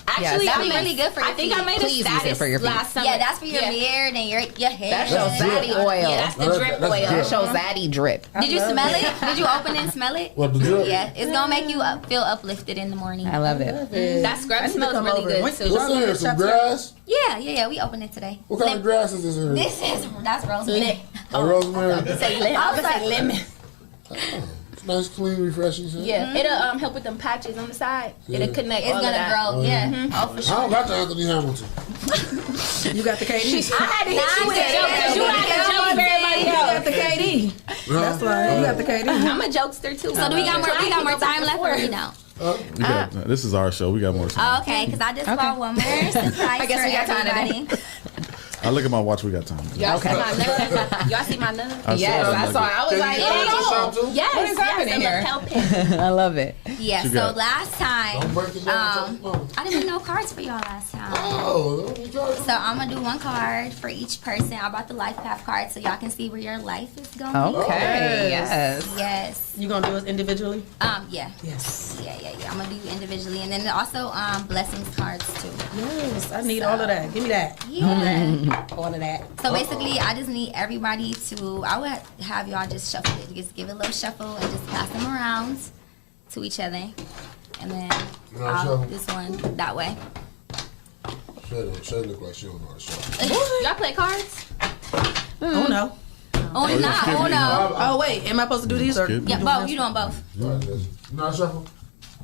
Actually, Yeah, I that'd be made, really good for your I think feet. I made Please a use it status for your feet. last summer. Yeah, that's for your Yeah. beard and your hair. That shows Zaddy oil. Yeah, that's the drip That's oil. That shows Zaddy drip. Did you smell it? Did you open it and smell it? What, the drip? Yeah, it's gonna make you feel uplifted in the morning. I love it. That scrub I need to smells come really over. good What's too. What's in here? Some grass? Yeah. We opened it today. What kind of grass is this in here? That's rosemary. Rosemary? Say lemon. I would say lemon. It's nice, clean, refreshing scent. Yeah, it'll help with them patches on the side. Yeah. It'll connect It's all of gonna that. grow. Yeah. Oh, for I sure. don't got the Anthony Hamilton. You got the KD? I had to hit you with Nah, a joke because you had to joke for everybody You got else. the KD. That's why you got the KD. I'm a jokester too. So do we got more time left or we don't? We got, this is our show. We got more time. Oh, okay, because I just bought one more surprise I guess for we got time today. everybody. I look at my watch. We got time. Y'all see my nut? Y'all see my nut? Yes, I saw. I was like, oh, Yes, what is happening here? I love it. Yeah, You so got- last time, Don't break it down. I didn't do no cards for y'all last time. Oh, So I'm gonna do one card for each person. I brought the life path card so y'all can see where your life is going. Okay, yes. Yes. You gonna do us individually? Yeah. Yes. Yeah. I'm gonna do you individually, and then also blessings cards too. Yes, I need all of that. Give me that. Yeah. All of that. So basically, I just need everybody to. I would have y'all just shuffle it. Just give it a little shuffle and just pass them around to each other, and then I'll shuffle? this one that way. Shae look like she don't know how to shuffle. Y'all play cards? Oh no. Oh no! Oh no! Oh wait, am I supposed to do these or? Skip. Yeah, both. You doing both? You know how to shuffle?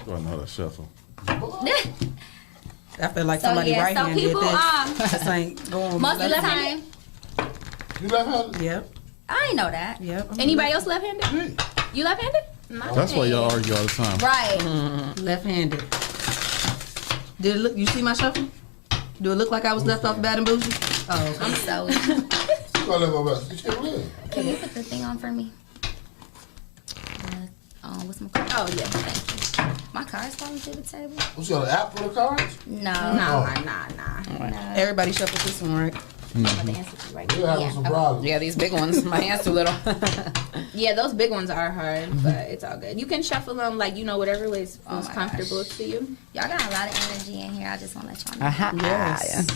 Do I know how to shuffle? I feel like So, somebody yeah, right so hand did people, this. This ain't going. Most of the left hand. time, You left-handed? Yep. I ain't know that. Yep. Anybody else left-handed? You left-handed? That's why y'all argue all the time. Right. Left-handed. Did it look? You see my shuffle? Do it look like I was left off bad and bougie? Oh, okay. I'm so. You gonna live my best. You can't live. Can you put the thing on for me? What's my card? Oh yeah, thank you. My card's falling to the table. What, you got an app for the cards? No. Oh. Nah. Everybody shuffle this one, right? I'm about to answer you right We're now. having some problems. Yeah, these big ones. My hands too little. Yeah, those big ones are hard, but it's all good. You can shuffle them like, whatever way is most comfortable to you. Y'all got a lot of energy in here. I just want to let y'all know. Yes.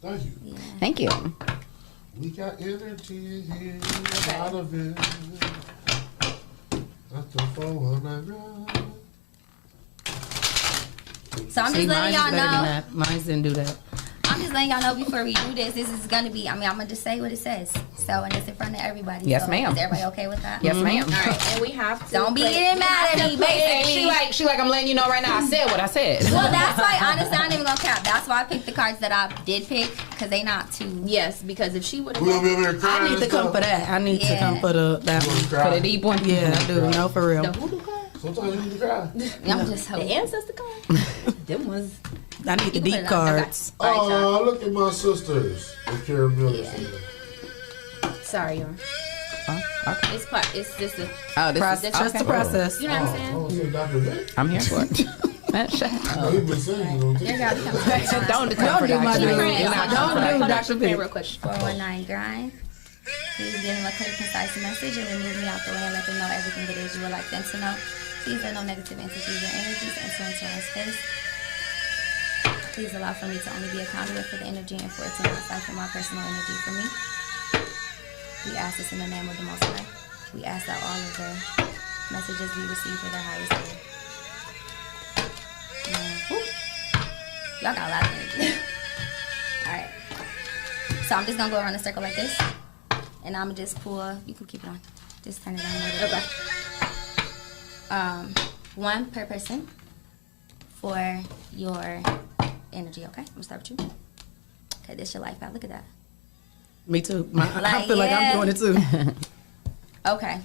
Thank you. Yeah. Thank you. We got energy in here. A lot of it. That's the 419 grind. So I'm just letting y'all know. Mine didn't do that. I'm just letting y'all know before we do this is going to be, I'm going to just say what it says. So, and it's in front of everybody. Yes, so ma'am. Is everybody okay with that? Yes, ma'am. All right, and we have to. Don't be getting mad at me, basically. She like, I'm letting you know right now. I said what I said. Well, that's why, honestly, I ain't even going to cap. That's why I picked the cards that I did pick, because they not too. Yes, because if she would have. I need to come for that. I need to come for that one. For the deep one? Yeah, I do. No, for real. The voodoo card? Sometimes you need to cry. I'm just hoping. The ancestor card? Them was. I need the deep cards. Oh, look at my sisters. The Karen Miller. Sorry, y'all. Okay. It's just a Just the process. You know what I'm saying? I'm here for it. You've been saying Don't do my Don't do Dr. P. real quick. 419 grind. Please give them a clear, concise message and remove me out the way and let them know everything it is you would like them to know. Please let no negative entities or energies enter into our space. Please allow for me to only be a conduit for the energy and for it to not siphon my personal energy from me. We ask this in the name of the Most High. We ask that all of the messages we receive for their highest good. Y'all got a lot of energy. Alright. So I'm just going to go around in a circle like this. And I'm going to just pull, you can keep it on. Just turn it on a little bit. One per person for your energy, okay? I'm going to start with you. Okay, this your life out. Look at that. Me too. I feel like I'm doing it too. Okay.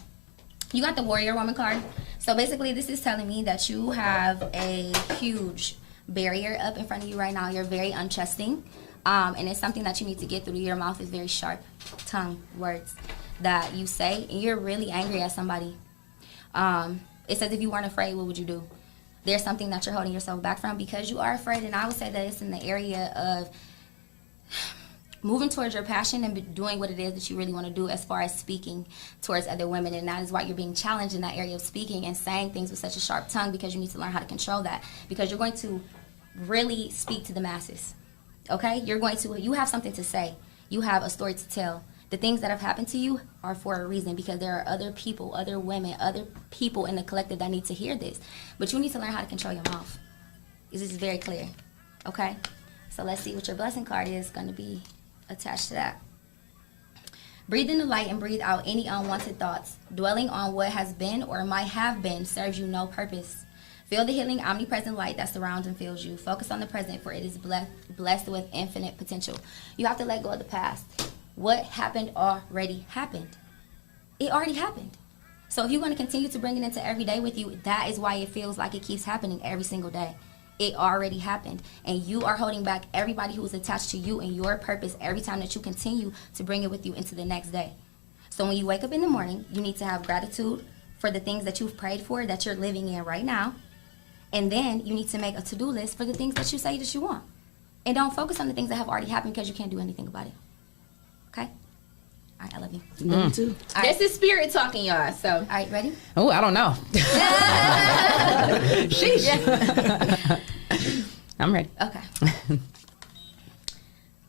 You got the Warrior Woman card. So basically, this is telling me that you have a huge barrier up in front of you right now. You're very untrusting. And it's something that you need to get through. Your mouth is very sharp tongue words that you say. And you're really angry at somebody. It says if you weren't afraid, what would you do? There's something that you're holding yourself back from because you are afraid. And I would say that it's in the area of moving towards your passion and doing what it is that you really want to do as far as speaking towards other women. And that is why you're being challenged in that area of speaking and saying things with such a sharp tongue, because you need to learn how to control that, because you're going to really speak to the masses. Okay? You have something to say. You have a story to tell. The things that have happened to you are for a reason, because there are other people, other women, other people in the collective that need to hear this. But you need to learn how to control your mouth. This is very clear. Okay? So let's see what your blessing card is going to be attached to that. Breathe in the light and breathe out any unwanted thoughts. Dwelling on what has been or might have been serves you no purpose. Feel the healing, omnipresent light that surrounds and fills you. Focus on the present, for it is blessed with infinite potential. You have to let go of the past. What happened already happened. It already happened. So if you're going to continue to bring it into every day with you, that is why it feels like it keeps happening every single day. It already happened. And you are holding back everybody who is attached to you and your purpose every time that you continue to bring it with you into the next day. So when you wake up in the morning, you need to have gratitude for the things that you've prayed for, that you're living in right now. And then you need to make a to-do list for the things that you say that you want. And don't focus on the things that have already happened, because you can't do anything about it. Okay? All right, I love you. Love you too. Right. This is spirit talking, y'all. So, all right, ready? Oh, I don't know. Sheesh. I'm ready. Okay.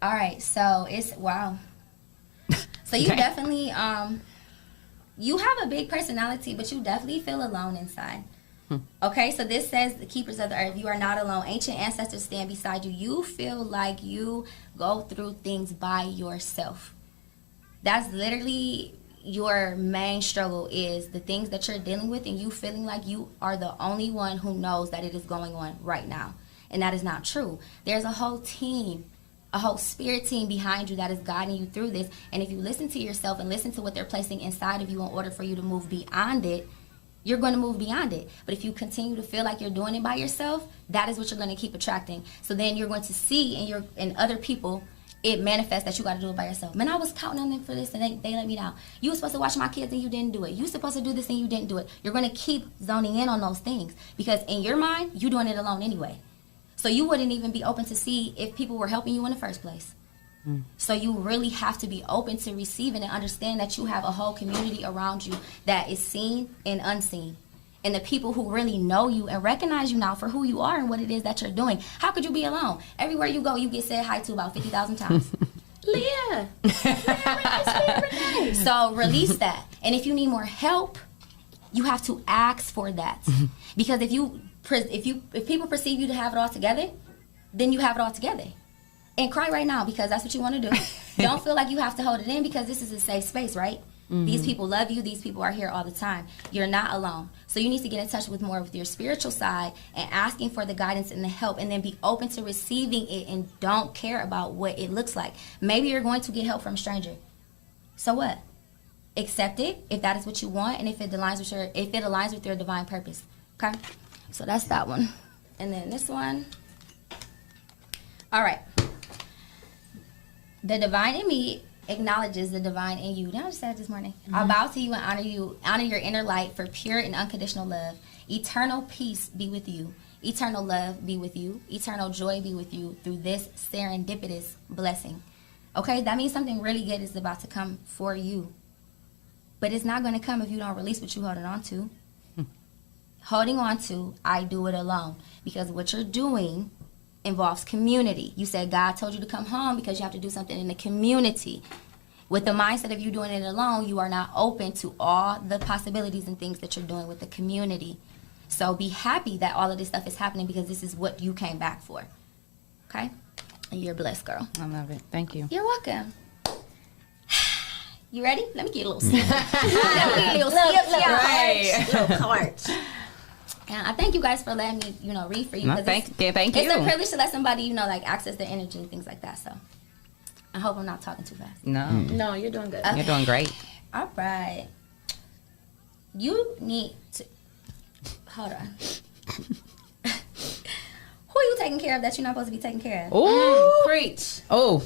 All right, so it's wow. So you definitely you have a big personality, but you definitely feel alone inside. Okay, so this says the keepers of the earth, you are not alone. Ancient ancestors stand beside you. You feel like you go through things by yourself. That's literally your main struggle, is the things that you're dealing with and you feeling like you are the only one who knows that it is going on right now. And that is not true. There's a whole team, a whole spirit team behind you that is guiding you through this. And if you listen to yourself and listen to what they're placing inside of you in order for you to move beyond it, you're going to move beyond it. But if you continue to feel like you're doing it by yourself, that is what you're going to keep attracting. So then you're going to see in other people, it manifests that you got to do it by yourself. Man, I was counting on them for this and they let me down. You were supposed to watch my kids and you didn't do it. You were supposed to do this and you didn't do it. You're going to keep zoning in on those things, because in your mind, you're doing it alone anyway. So you wouldn't even be open to see if people were helping you in the first place. So you really have to be open to receiving and understand that you have a whole community around you that is seen and unseen. And the people who really know you and recognize you now for who you are and what it is that you're doing. How could you be alone? Everywhere you go, you get said hi to about 50,000 times. Leah. Renee. So release that. And if you need more help, you have to ask for that. Because if people perceive you to have it all together, then you have it all together. And cry right now because that's what you want to do. Don't feel like you have to hold it in because this is a safe space, right? These people love you. These people are here all the time. You're not alone. So you need to get in touch with more with your spiritual side and asking for the guidance and the help, and then be open to receiving it and don't care about what it looks like. Maybe you're going to get help from a stranger. So what? Accept it if that is what you want, and if it aligns with your divine purpose. Okay? So that's that one. And then this one. All right. The divine in me acknowledges the divine in you. Did I just say it this morning? I bow to you and honor your inner light for pure and unconditional love. Eternal peace be with you. Eternal love be with you. Eternal joy be with you through this serendipitous blessing. Okay, that means something really good is about to come for you. But it's not going to come if you don't release what you're holding on to. Holding on to, I do it alone. Because what you're doing involves community. You said God told you to come home because you have to do something in the community. With the mindset of you doing it alone, you are not open to all the possibilities and things that you're doing with the community. So be happy that all of this stuff is happening because this is what you came back for. Okay? And you're blessed, girl. I love it. Thank you. You're welcome. You ready? Let me get a little sip. Little cart. And I thank you guys for letting me, read for you. No, thank you. It's a privilege to let somebody, access their energy and things like that. So I hope I'm not talking too fast. No, you're doing good. Okay. You're doing great. All right. You need to hold on. Who are you taking care of that you're not supposed to be taking care of? Ooh, preach. Oh.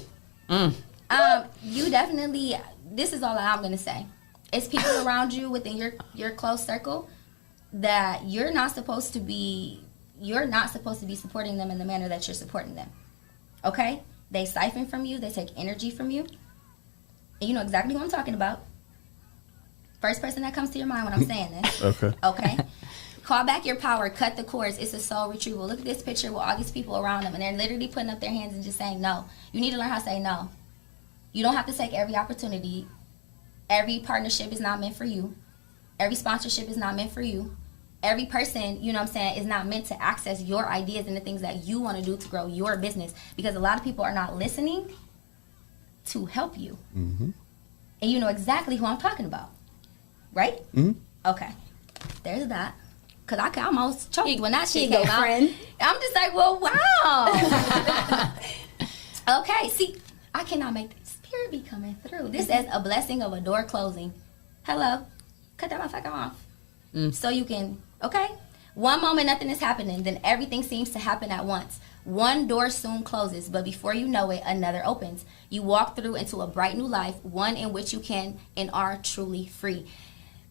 You definitely. This is all I'm gonna say. It's people around you within your close circle that you're not supposed to be supporting them in the manner that you're supporting them. Okay? They siphon from you, they take energy from you. And you know exactly who I'm talking about. First person that comes to your mind when I'm saying this. Okay? Call back your power, cut the cords. It's a soul retrieval. Look at this picture with all these people around them, and they're literally putting up their hands and just saying no. You need to learn how to say no. You don't have to take every opportunity. Every partnership is not meant for you. Every sponsorship is not meant for you. Every person, is not meant to access your ideas and the things that you want to do to grow your business. Because a lot of people are not listening to help you. Mm-hmm. And you know exactly who I'm talking about. Right? Mm-hmm. Okay. There's that. Because I almost choked when that shit came out. I'm just like, well, wow. Okay, see, I cannot make the spirit be coming through. This is a blessing of a door closing. Hello. Cut that motherfucker off. So you can, okay? One moment nothing is happening, then everything seems to happen at once. One door soon closes, but before you know it, another opens. You walk through into a bright new life, one in which you can and are truly free.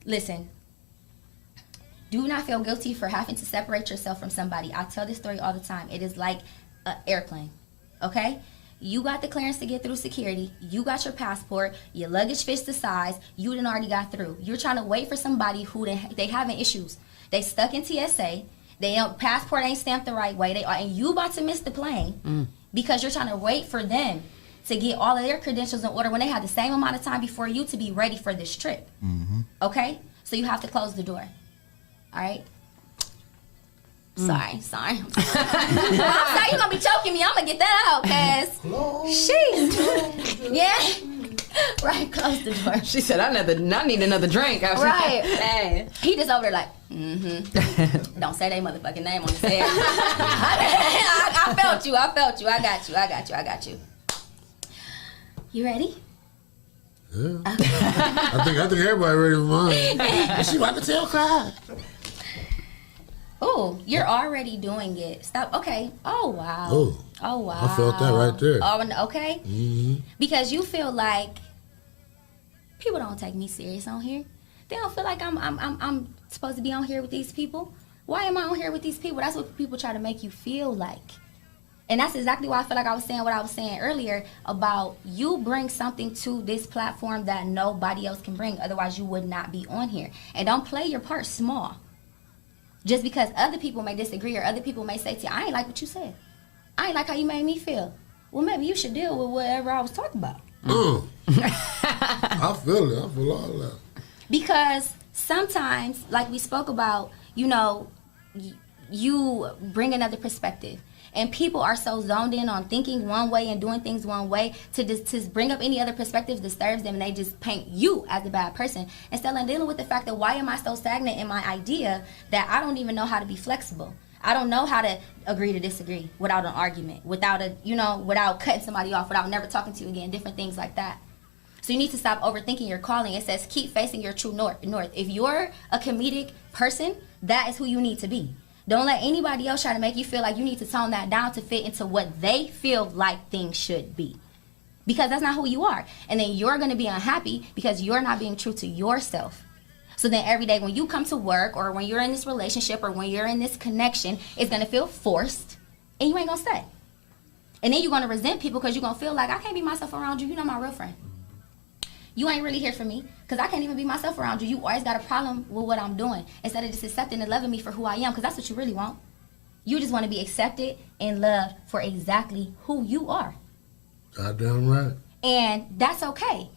Listen, do not feel guilty for having to separate yourself from somebody. I tell this story all the time. It is like an airplane, okay? You got the clearance to get through security. You got your passport. Your luggage fits the size. You done already got through. You're trying to wait for somebody who they having issues. They stuck in TSA. Passport ain't stamped the right way. And you about to miss the plane because you're trying to wait for them to get all of their credentials in order when they have the same amount of time before you to be ready for this trip. Mm-hmm. Okay? So you have to close the door. All right? Sorry. I'm sorry you're gonna be choking me. I'm gonna get that out, cause sheesh. Yeah. Right, close the door. She said, I need another drink. Right. Hey. He just over there like, Don't say their motherfucking name on the set. I felt you. I got you. You ready? Yeah. Okay. I think everybody ready for mine. She about to tell Clyde. Oh, you're already doing it. Stop. Okay. Oh, wow. Oh, wow. I felt that right there. Oh, okay. Mm-hmm. Because you feel like people don't take me serious on here. They don't feel like I'm supposed to be on here with these people. Why am I on here with these people? That's what people try to make you feel like. And that's exactly why I feel like I was saying what I was saying earlier about you bring something to this platform that nobody else can bring. Otherwise, you would not be on here. And don't play your part small. Just because other people may disagree or other people may say to you, I ain't like what you said. I ain't like how you made me feel. Well, maybe you should deal with whatever I was talking about. I feel it. I feel all that. Because sometimes, like we spoke about, you know, you bring another perspective. And people are so zoned in on thinking one way and doing things one way to bring up any other perspective disturbs them, and they just paint you as a bad person instead of dealing with the fact that why am I so stagnant in my idea that I don't even know how to be flexible. I don't know how to agree to disagree without an argument, without without cutting somebody off, without never talking to you again, different things like that. So you need to stop overthinking your calling. It says keep facing your true north. If you're a comedic person, that is who you need to be. Don't let anybody else try to make you feel like you need to tone that down to fit into what they feel like things should be. Because that's not who you are. And then you're going to be unhappy because you're not being true to yourself. So then every day when you come to work or when you're in this relationship or when you're in this connection, it's going to feel forced and you ain't going to stay. And then you're going to resent people because you're going to feel like I can't be myself around you. You're not my real friend. You ain't really here for me because I can't even be myself around you. You always got a problem with what I'm doing instead of just accepting and loving me for who I am, because that's what you really want. You just want to be accepted and loved for exactly who you are. Goddamn right. And that's okay.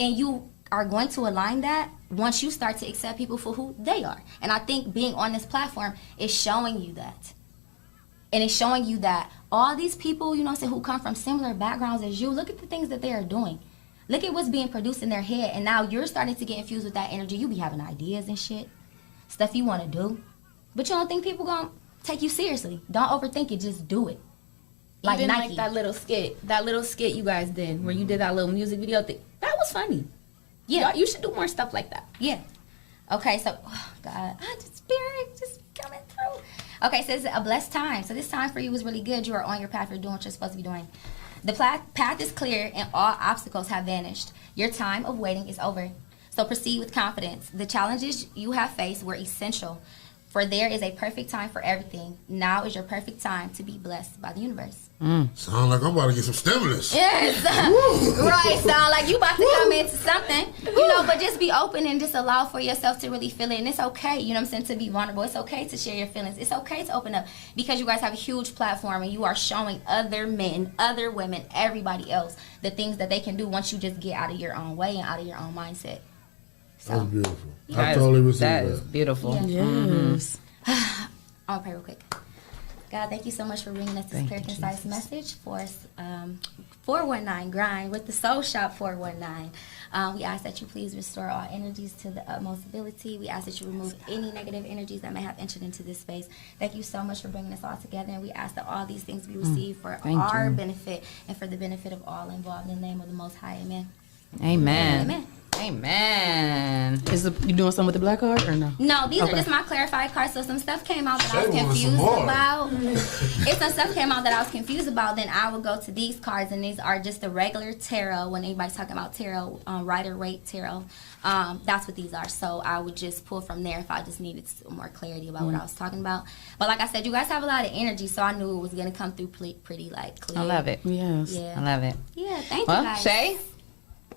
And you are going to align that once you start to accept people for who they are. And I think being on this platform is showing you that. And it's showing you that all these people, you know what I'm saying, who come from similar backgrounds as you, look at the things that they are doing. Look at what's being produced in their head, and now you're starting to get infused with that energy. You be having ideas and shit, stuff you want to do, but you don't think people gonna take you seriously. Don't overthink it, just do it. Like Even Nike. like that little skit you guys did, where you did that little music video thing. That was funny. Yeah, you should do more stuff like that. Yeah. Okay, so, oh God, the spirit just coming through. Okay, so it's a blessed time. So this time for you was really good. You are on your path. You're doing what you're supposed to be doing. The path is clear and all obstacles have vanished. Your time of waiting is over. So proceed with confidence. The challenges you have faced were essential, for there is a perfect time for everything. Now is your perfect time to be blessed by the universe. Sound like I'm about to get some stimulus. Yes. Right. Sound like you about to come into something. You know, but just be open and just allow for yourself to really feel it. And it's okay, you know what I'm saying, to be vulnerable. It's okay to share your feelings. It's okay to open up because you guys have a huge platform and you are showing other men, other women, everybody else the things that they can do once you just get out of your own way and out of your own mindset. So, that's beautiful. Yeah. I totally receive that. That is beautiful. Yeah. Yes. I'll pray real quick. God, thank you so much for bringing us this clear, concise message for 419 Grind with the Soul Shop 419. We ask that you please restore all energies to the utmost ability. We ask that you remove any negative energies that may have entered into this space. Thank you so much for bringing us all together, and we ask that all these things be received for our benefit and for the benefit of all involved. In the name of the Most High, amen. Amen. Amen. Amen. You doing something with the black card or no? No, these are just my clarified cards. So some stuff came out that I was confused about. If some stuff came out that I was confused about, then I would go to these cards, and these are just the regular tarot. When anybody's talking about tarot, Rider-Waite tarot, that's what these are. So I would just pull from there if I just needed some more clarity about what I was talking about. But like I said, you guys have a lot of energy, so I knew it was gonna come through pretty like clear. I love it. Yes. Yeah. I love it. Yeah, thank you guys. Shae?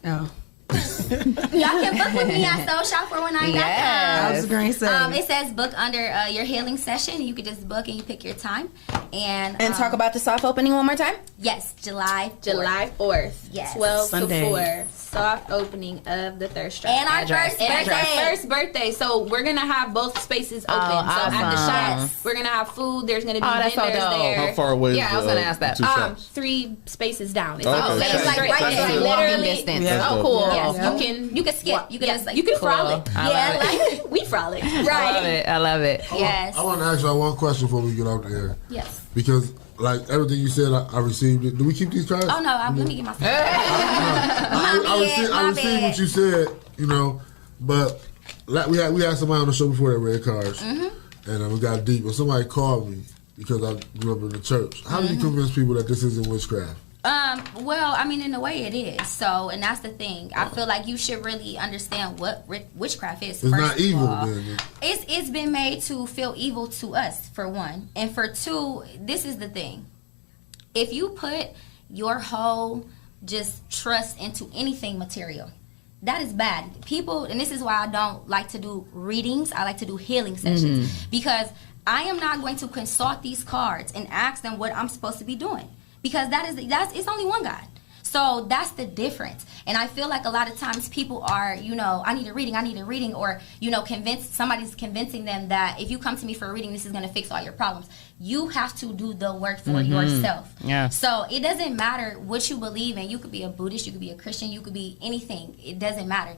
Oh. Y'all can book with me at soulshop419.com. Yes. I was going to say. It says book under your healing session. You could just book and you pick your time. And talk about the soft opening one more time? Yes, July 4th. Yes. 12 Sunday. to 4. Soft opening of the Thirst Trap. And our first birthday. So we're going to have both spaces open. awesome. So at the shop, we're going to have food. There's going to be vendors there. How far away Yeah, is I was going to ask that. 2 shops? 3 spaces down. It's Okay. like, it's like right there. Like Walking literally. distance. Yeah. Oh, cool. Yes. You can skip. You can just like, you can frolic. like We frolic. Right. I love it. Yes. I want to ask y'all one question before we get out there. Yes. Because, like, everything you said, I received it. Do we keep these cards? Oh, no. Let me get my I received what you said, you know, but we had somebody on the show before that read cards, and we got deep. But somebody called me because I grew up in the church. How do you convince people that this isn't witchcraft? Well, I mean, in a way it is. So, and that's the thing. I feel like you should really understand what witchcraft is. It's first not of evil, all. then. It's been made to feel evil to us, for one. And for two, this is the thing. If you put your whole just trust into anything material, that is bad. People, and this is why I don't like to do readings. I like to do healing sessions because I am not going to consult these cards and ask them what I'm supposed to be doing because it's only one God. So that's the difference. And I feel like a lot of times people are, I need a reading, or, somebody's convincing them that if you come to me for a reading, this is going to fix all your problems. You have to do the work for yourself. Yeah. So it doesn't matter what you believe in. You could be a Buddhist, you could be a Christian, you could be anything. It doesn't matter.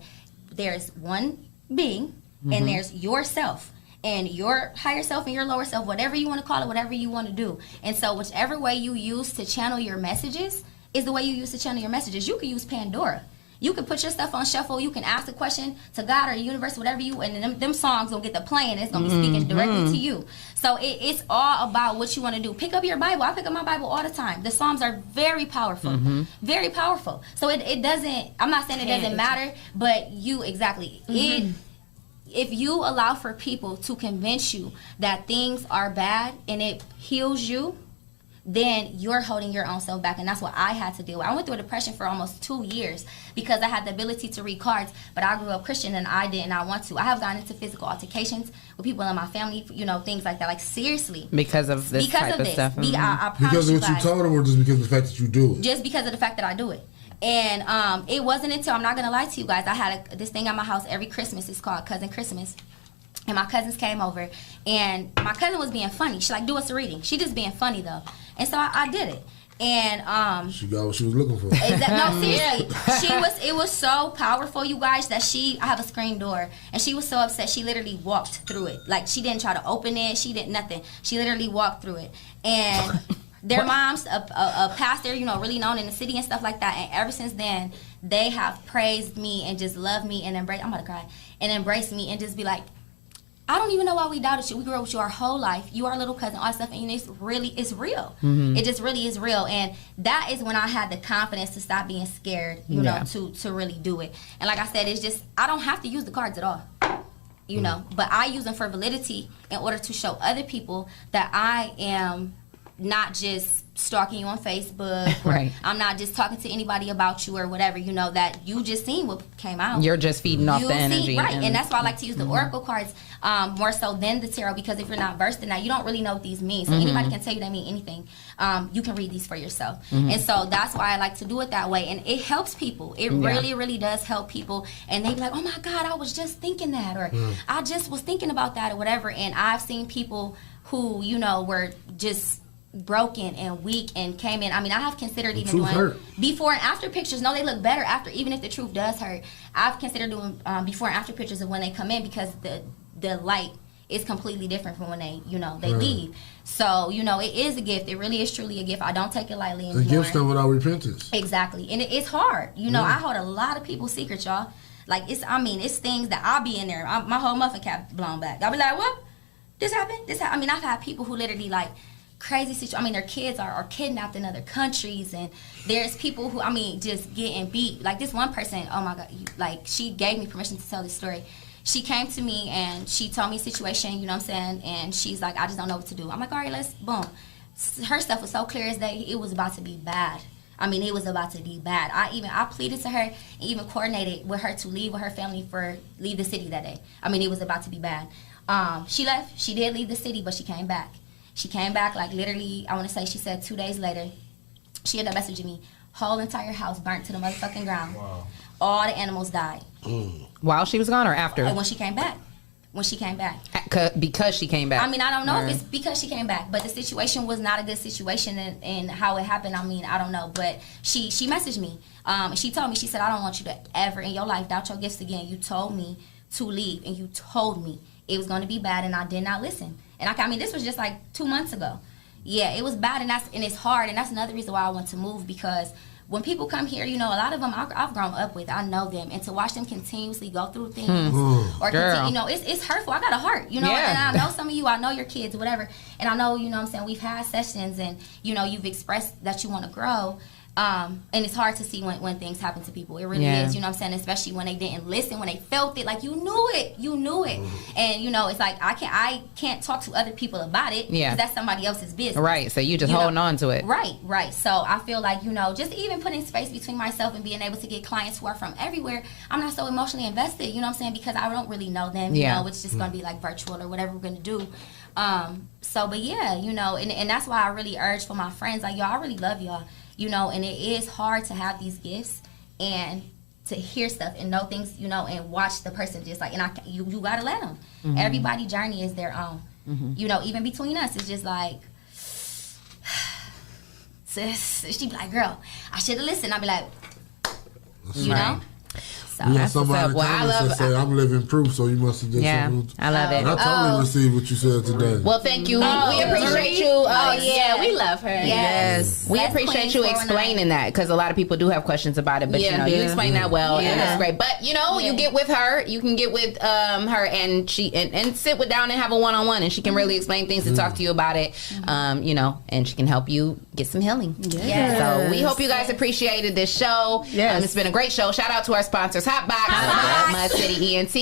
There's one being, and there's yourself. And your higher self and your lower self, whatever you want to call it, whatever you want to do. And so whichever way you use to channel your messages is the way you use to channel your messages. You can use Pandora. You can put your stuff on shuffle. You can ask a question to God or the universe, whatever and them songs will get the playing. It's going to be speaking directly to you. So it's all about what you want to do. Pick up your Bible. I pick up my Bible all the time. The Psalms are very powerful. Very powerful. So it doesn't, I'm not saying it doesn't matter, but if you allow for people to convince you that things are bad and it heals you, then you're holding your own self back. And that's what I had to deal with. I went through a depression for almost 2 years because I had the ability to read cards, but I grew up Christian and I did not want to. I have gotten into physical altercations with people in my family, things like that. Like, seriously. Because of this type of stuff. I because of what you told them, or just because of the fact that you do it? Just because of the fact that I do it. And it wasn't until, I'm not going to lie to you guys, I had this thing at my house every Christmas. It's called Cousin Christmas. And my cousins came over, and my cousin was being funny. She do us a reading. She just being funny, though. And so I did it. And she got what she was looking for. No, seriously. It was so powerful, you guys, that I have a screen door, and she was so upset she literally walked through it. Like, she didn't try to open it, she did nothing. She literally walked through it. And their mom's a pastor, really known in the city and stuff like that. And ever since then, they have praised me and just loved me and embraced. I'm about to cry. And embraced me and just be like, I don't even know why we doubted you. We grew up with you our whole life. You are a little cousin, all that stuff, and it's real. It just really is real. And that is when I had the confidence to stop being scared, you know, to really do it. And like I said, it's just, I don't have to use the cards at all, you know, but I use them for validity in order to show other people that I am not just stalking you on Facebook, or I'm not just talking to anybody about you or whatever, that you just seen what came out. You're just feeding off the energy. And that's why I like to use the Oracle cards more so than the tarot, because if you're not versed in that, you don't really know what these mean. So anybody can tell you they mean anything. You can read these for yourself. And so that's why I like to do it that way. And it helps people. It really, really does help people. And they be like, oh my God, I was just thinking that, or I just was thinking about that, or whatever. And I've seen people who, were just broken and weak and came in. I mean, I have considered even doing before and after pictures. No, they look better after, even if the truth does hurt. I've considered doing before and after pictures of when they come in, because the light is completely different from when they, they leave. So, it is a gift. It really is truly a gift. I don't take it lightly anymore. The gift come without repentance. Exactly. And it's hard. I hold a lot of people's secrets, y'all. Like, it's things that I'll be in there. My whole muffin cap blown back. I'll be like, what? This happened? I mean, I've had people who literally, like, crazy situation. I mean, their kids are kidnapped in other countries, and there's people who, just getting beat. Like, this one person, oh my God, she gave me permission to tell this story. She came to me and she told me a situation, you know what I'm saying, and she's like, I just don't know what to do. I'm like, all right, let's, boom. Her stuff was so clear as day, it was about to be bad. I mean, it was about to be bad. I pleaded to her and even coordinated with her to leave with her family leave the city that day. I mean, it was about to be bad. She left. She did leave the city, but she came back. She came back, like, literally, I want to say she said 2 days later, she ended up messaging me, whole entire house burnt to the motherfucking ground. Wow. All the animals died. While she was gone or after? When she came back. Because she came back. I mean, I don't know if it's because she came back, but the situation was not a good situation, and how it happened, I mean, I don't know. But she messaged me. She told me, she said, I don't want you to ever in your life doubt your gifts again. You told me to leave, and you told me it was going to be bad, and I did not listen. And I mean, this was just like 2 months ago. Yeah, it was bad, and it's hard, and that's another reason why I want to move, because when people come here, a lot of them I've grown up with, I know them, and to watch them continuously go through things, or continue, it's hurtful. I got a heart, and I know some of you, I know your kids, whatever, and I know, what I'm saying, we've had sessions, and, you've expressed that you want to grow. And it's hard to see when things happen to people. It really is, you know what I'm saying? Especially when they didn't listen, when they felt it, like you knew it. And you know, it's like I can't talk to other people about it because that's somebody else's business. Right. So you just holding on to it. Right. So I feel like, you know, just even putting space between myself and being able to get clients who are from everywhere, I'm not so emotionally invested, you know what I'm saying? Because I don't really know them. You know, it's just gonna be like virtual or whatever we're gonna do. But yeah, you know, and that's why I really urge for my friends, like, y'all, I really love y'all. You know, and it is hard to have these gifts and to hear stuff and know things, you know, and watch the person just like, and you gotta let them. Everybody's journey is their own. You know, even between us, it's just like, sis, she'd be like, girl, I should have listened. I'd be like, you know? You have somebody in the comments that say, I'm living proof, so you must have just I love it. And I totally received what you said today. Well, thank you. We appreciate you. We love her. Yes. We appreciate you explaining that because a lot of people do have questions about it, but you know, you explain that well, and that's great. But you know, you get with her, you can get with her, and she and sit down and have a one-on-one, and she can really explain things and talk to you about it. You know, and she can help you get some healing. So we hope you guys appreciated this show. It's been a great show. Shout out to our sponsors. Hotbox, Mud City ENT,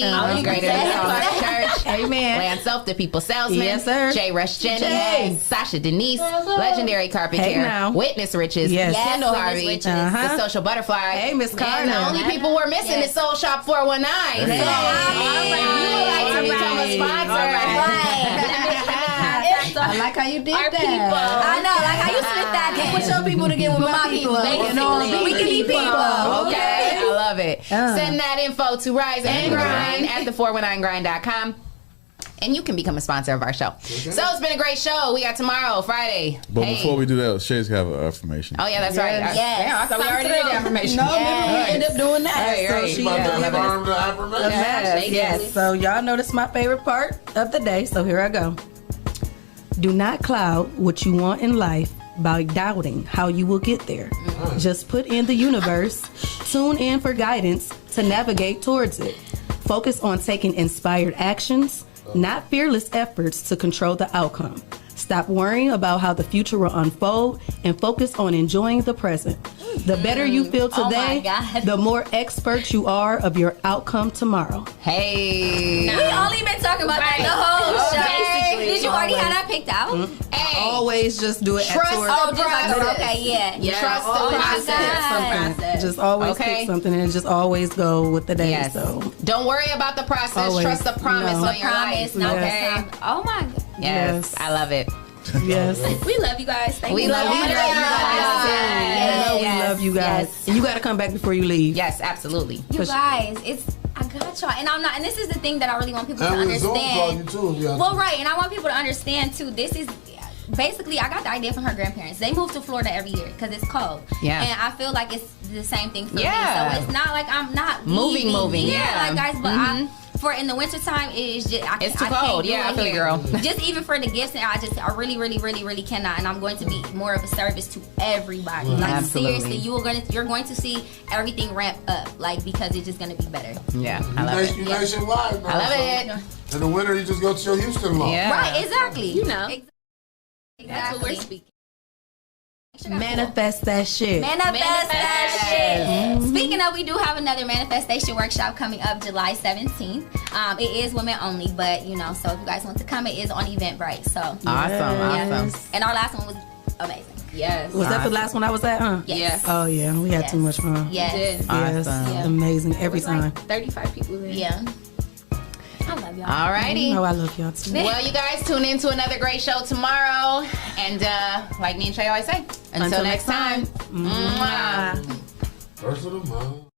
Greater Than Church, Amen. Land Self, The People Salesman, Yes, sir. J. Rush Jenny, Sasha Denise, Legendary Carpet Care, Witness Riches, Kendall Harvey, The Social Butterfly. Hey, Miss Carter. And the only people we're missing is Soul Shop 419. So, if you would like to become a sponsor, I like how you did our that. People. I know, like how you split that. Get with your people to get with my people. We can be people. Okay, I love it. Send that info to Rise and Grind at the419grind.com. And you can become a sponsor of our show. So it's been a great show. We got tomorrow, Friday. But before we do that, Shae's got an affirmation. Oh, yeah, that's right. I thought we already did the affirmation. No, we end up doing that. So she affirmed the affirmation. Yes. So y'all know this is my favorite part of the day. So here I go. Do not cloud what you want in life by doubting how you will get there. Just put in the universe, tune in for guidance to navigate towards it. Focus on taking inspired actions, not fearless efforts to control the outcome. Stop worrying about how the future will unfold and focus on enjoying the present. The better you feel today, the more expert you are of your outcome tomorrow. Hey. We only been talking about that the whole show. Did you already have that picked out? Hey. Always just do it Trust at the process. Okay, yeah. Trust the process. Just always pick something and just always go with the day. Yes. So don't worry about the process. Always. Trust the promise on your life. Okay. Oh my God. Yes. I love it. Yes. We love you guys. Thank we you. love you guys. We love you guys. And you got to come back before you leave. Yes, absolutely. You guys, I got y'all. And I'm not, and this is the thing that I really want people to understand. Well, right. And I want people to understand too, this is, basically, I got the idea from her grandparents. They move to Florida every year because it's cold. Yeah. And I feel like it's the same thing for me. So it's not like I'm not moving. Yeah, like guys, but for in the wintertime, it's just it's too cold. I feel you, girl. Just even for the gifts, and I really cannot. And I'm going to be more of a service to everybody. Like absolutely. Seriously, you're going to see everything ramp up, like because it's just going to be better. Yeah, I love it. You nationwide now, I love it. In the winter, you just go to your Houston law. Yeah. Right, exactly. You know. Exactly. That's what we're speaking. Manifest that shit. Manifest that shit. Speaking of, we do have another manifestation workshop coming up July 17th. It is women only, but you know, so if you guys want to come, it is on Eventbrite. So awesome. And our last one was amazing. Yes. Was that the last one I was at? Yes. Oh yeah, we had too much fun. Yes. Awesome. Amazing every time. Like 35 people there. Yeah. I love y'all. Alrighty. I love y'all too. Well, you guys tune in to another great show tomorrow. And like me and Shae always say, until next time. First of the month.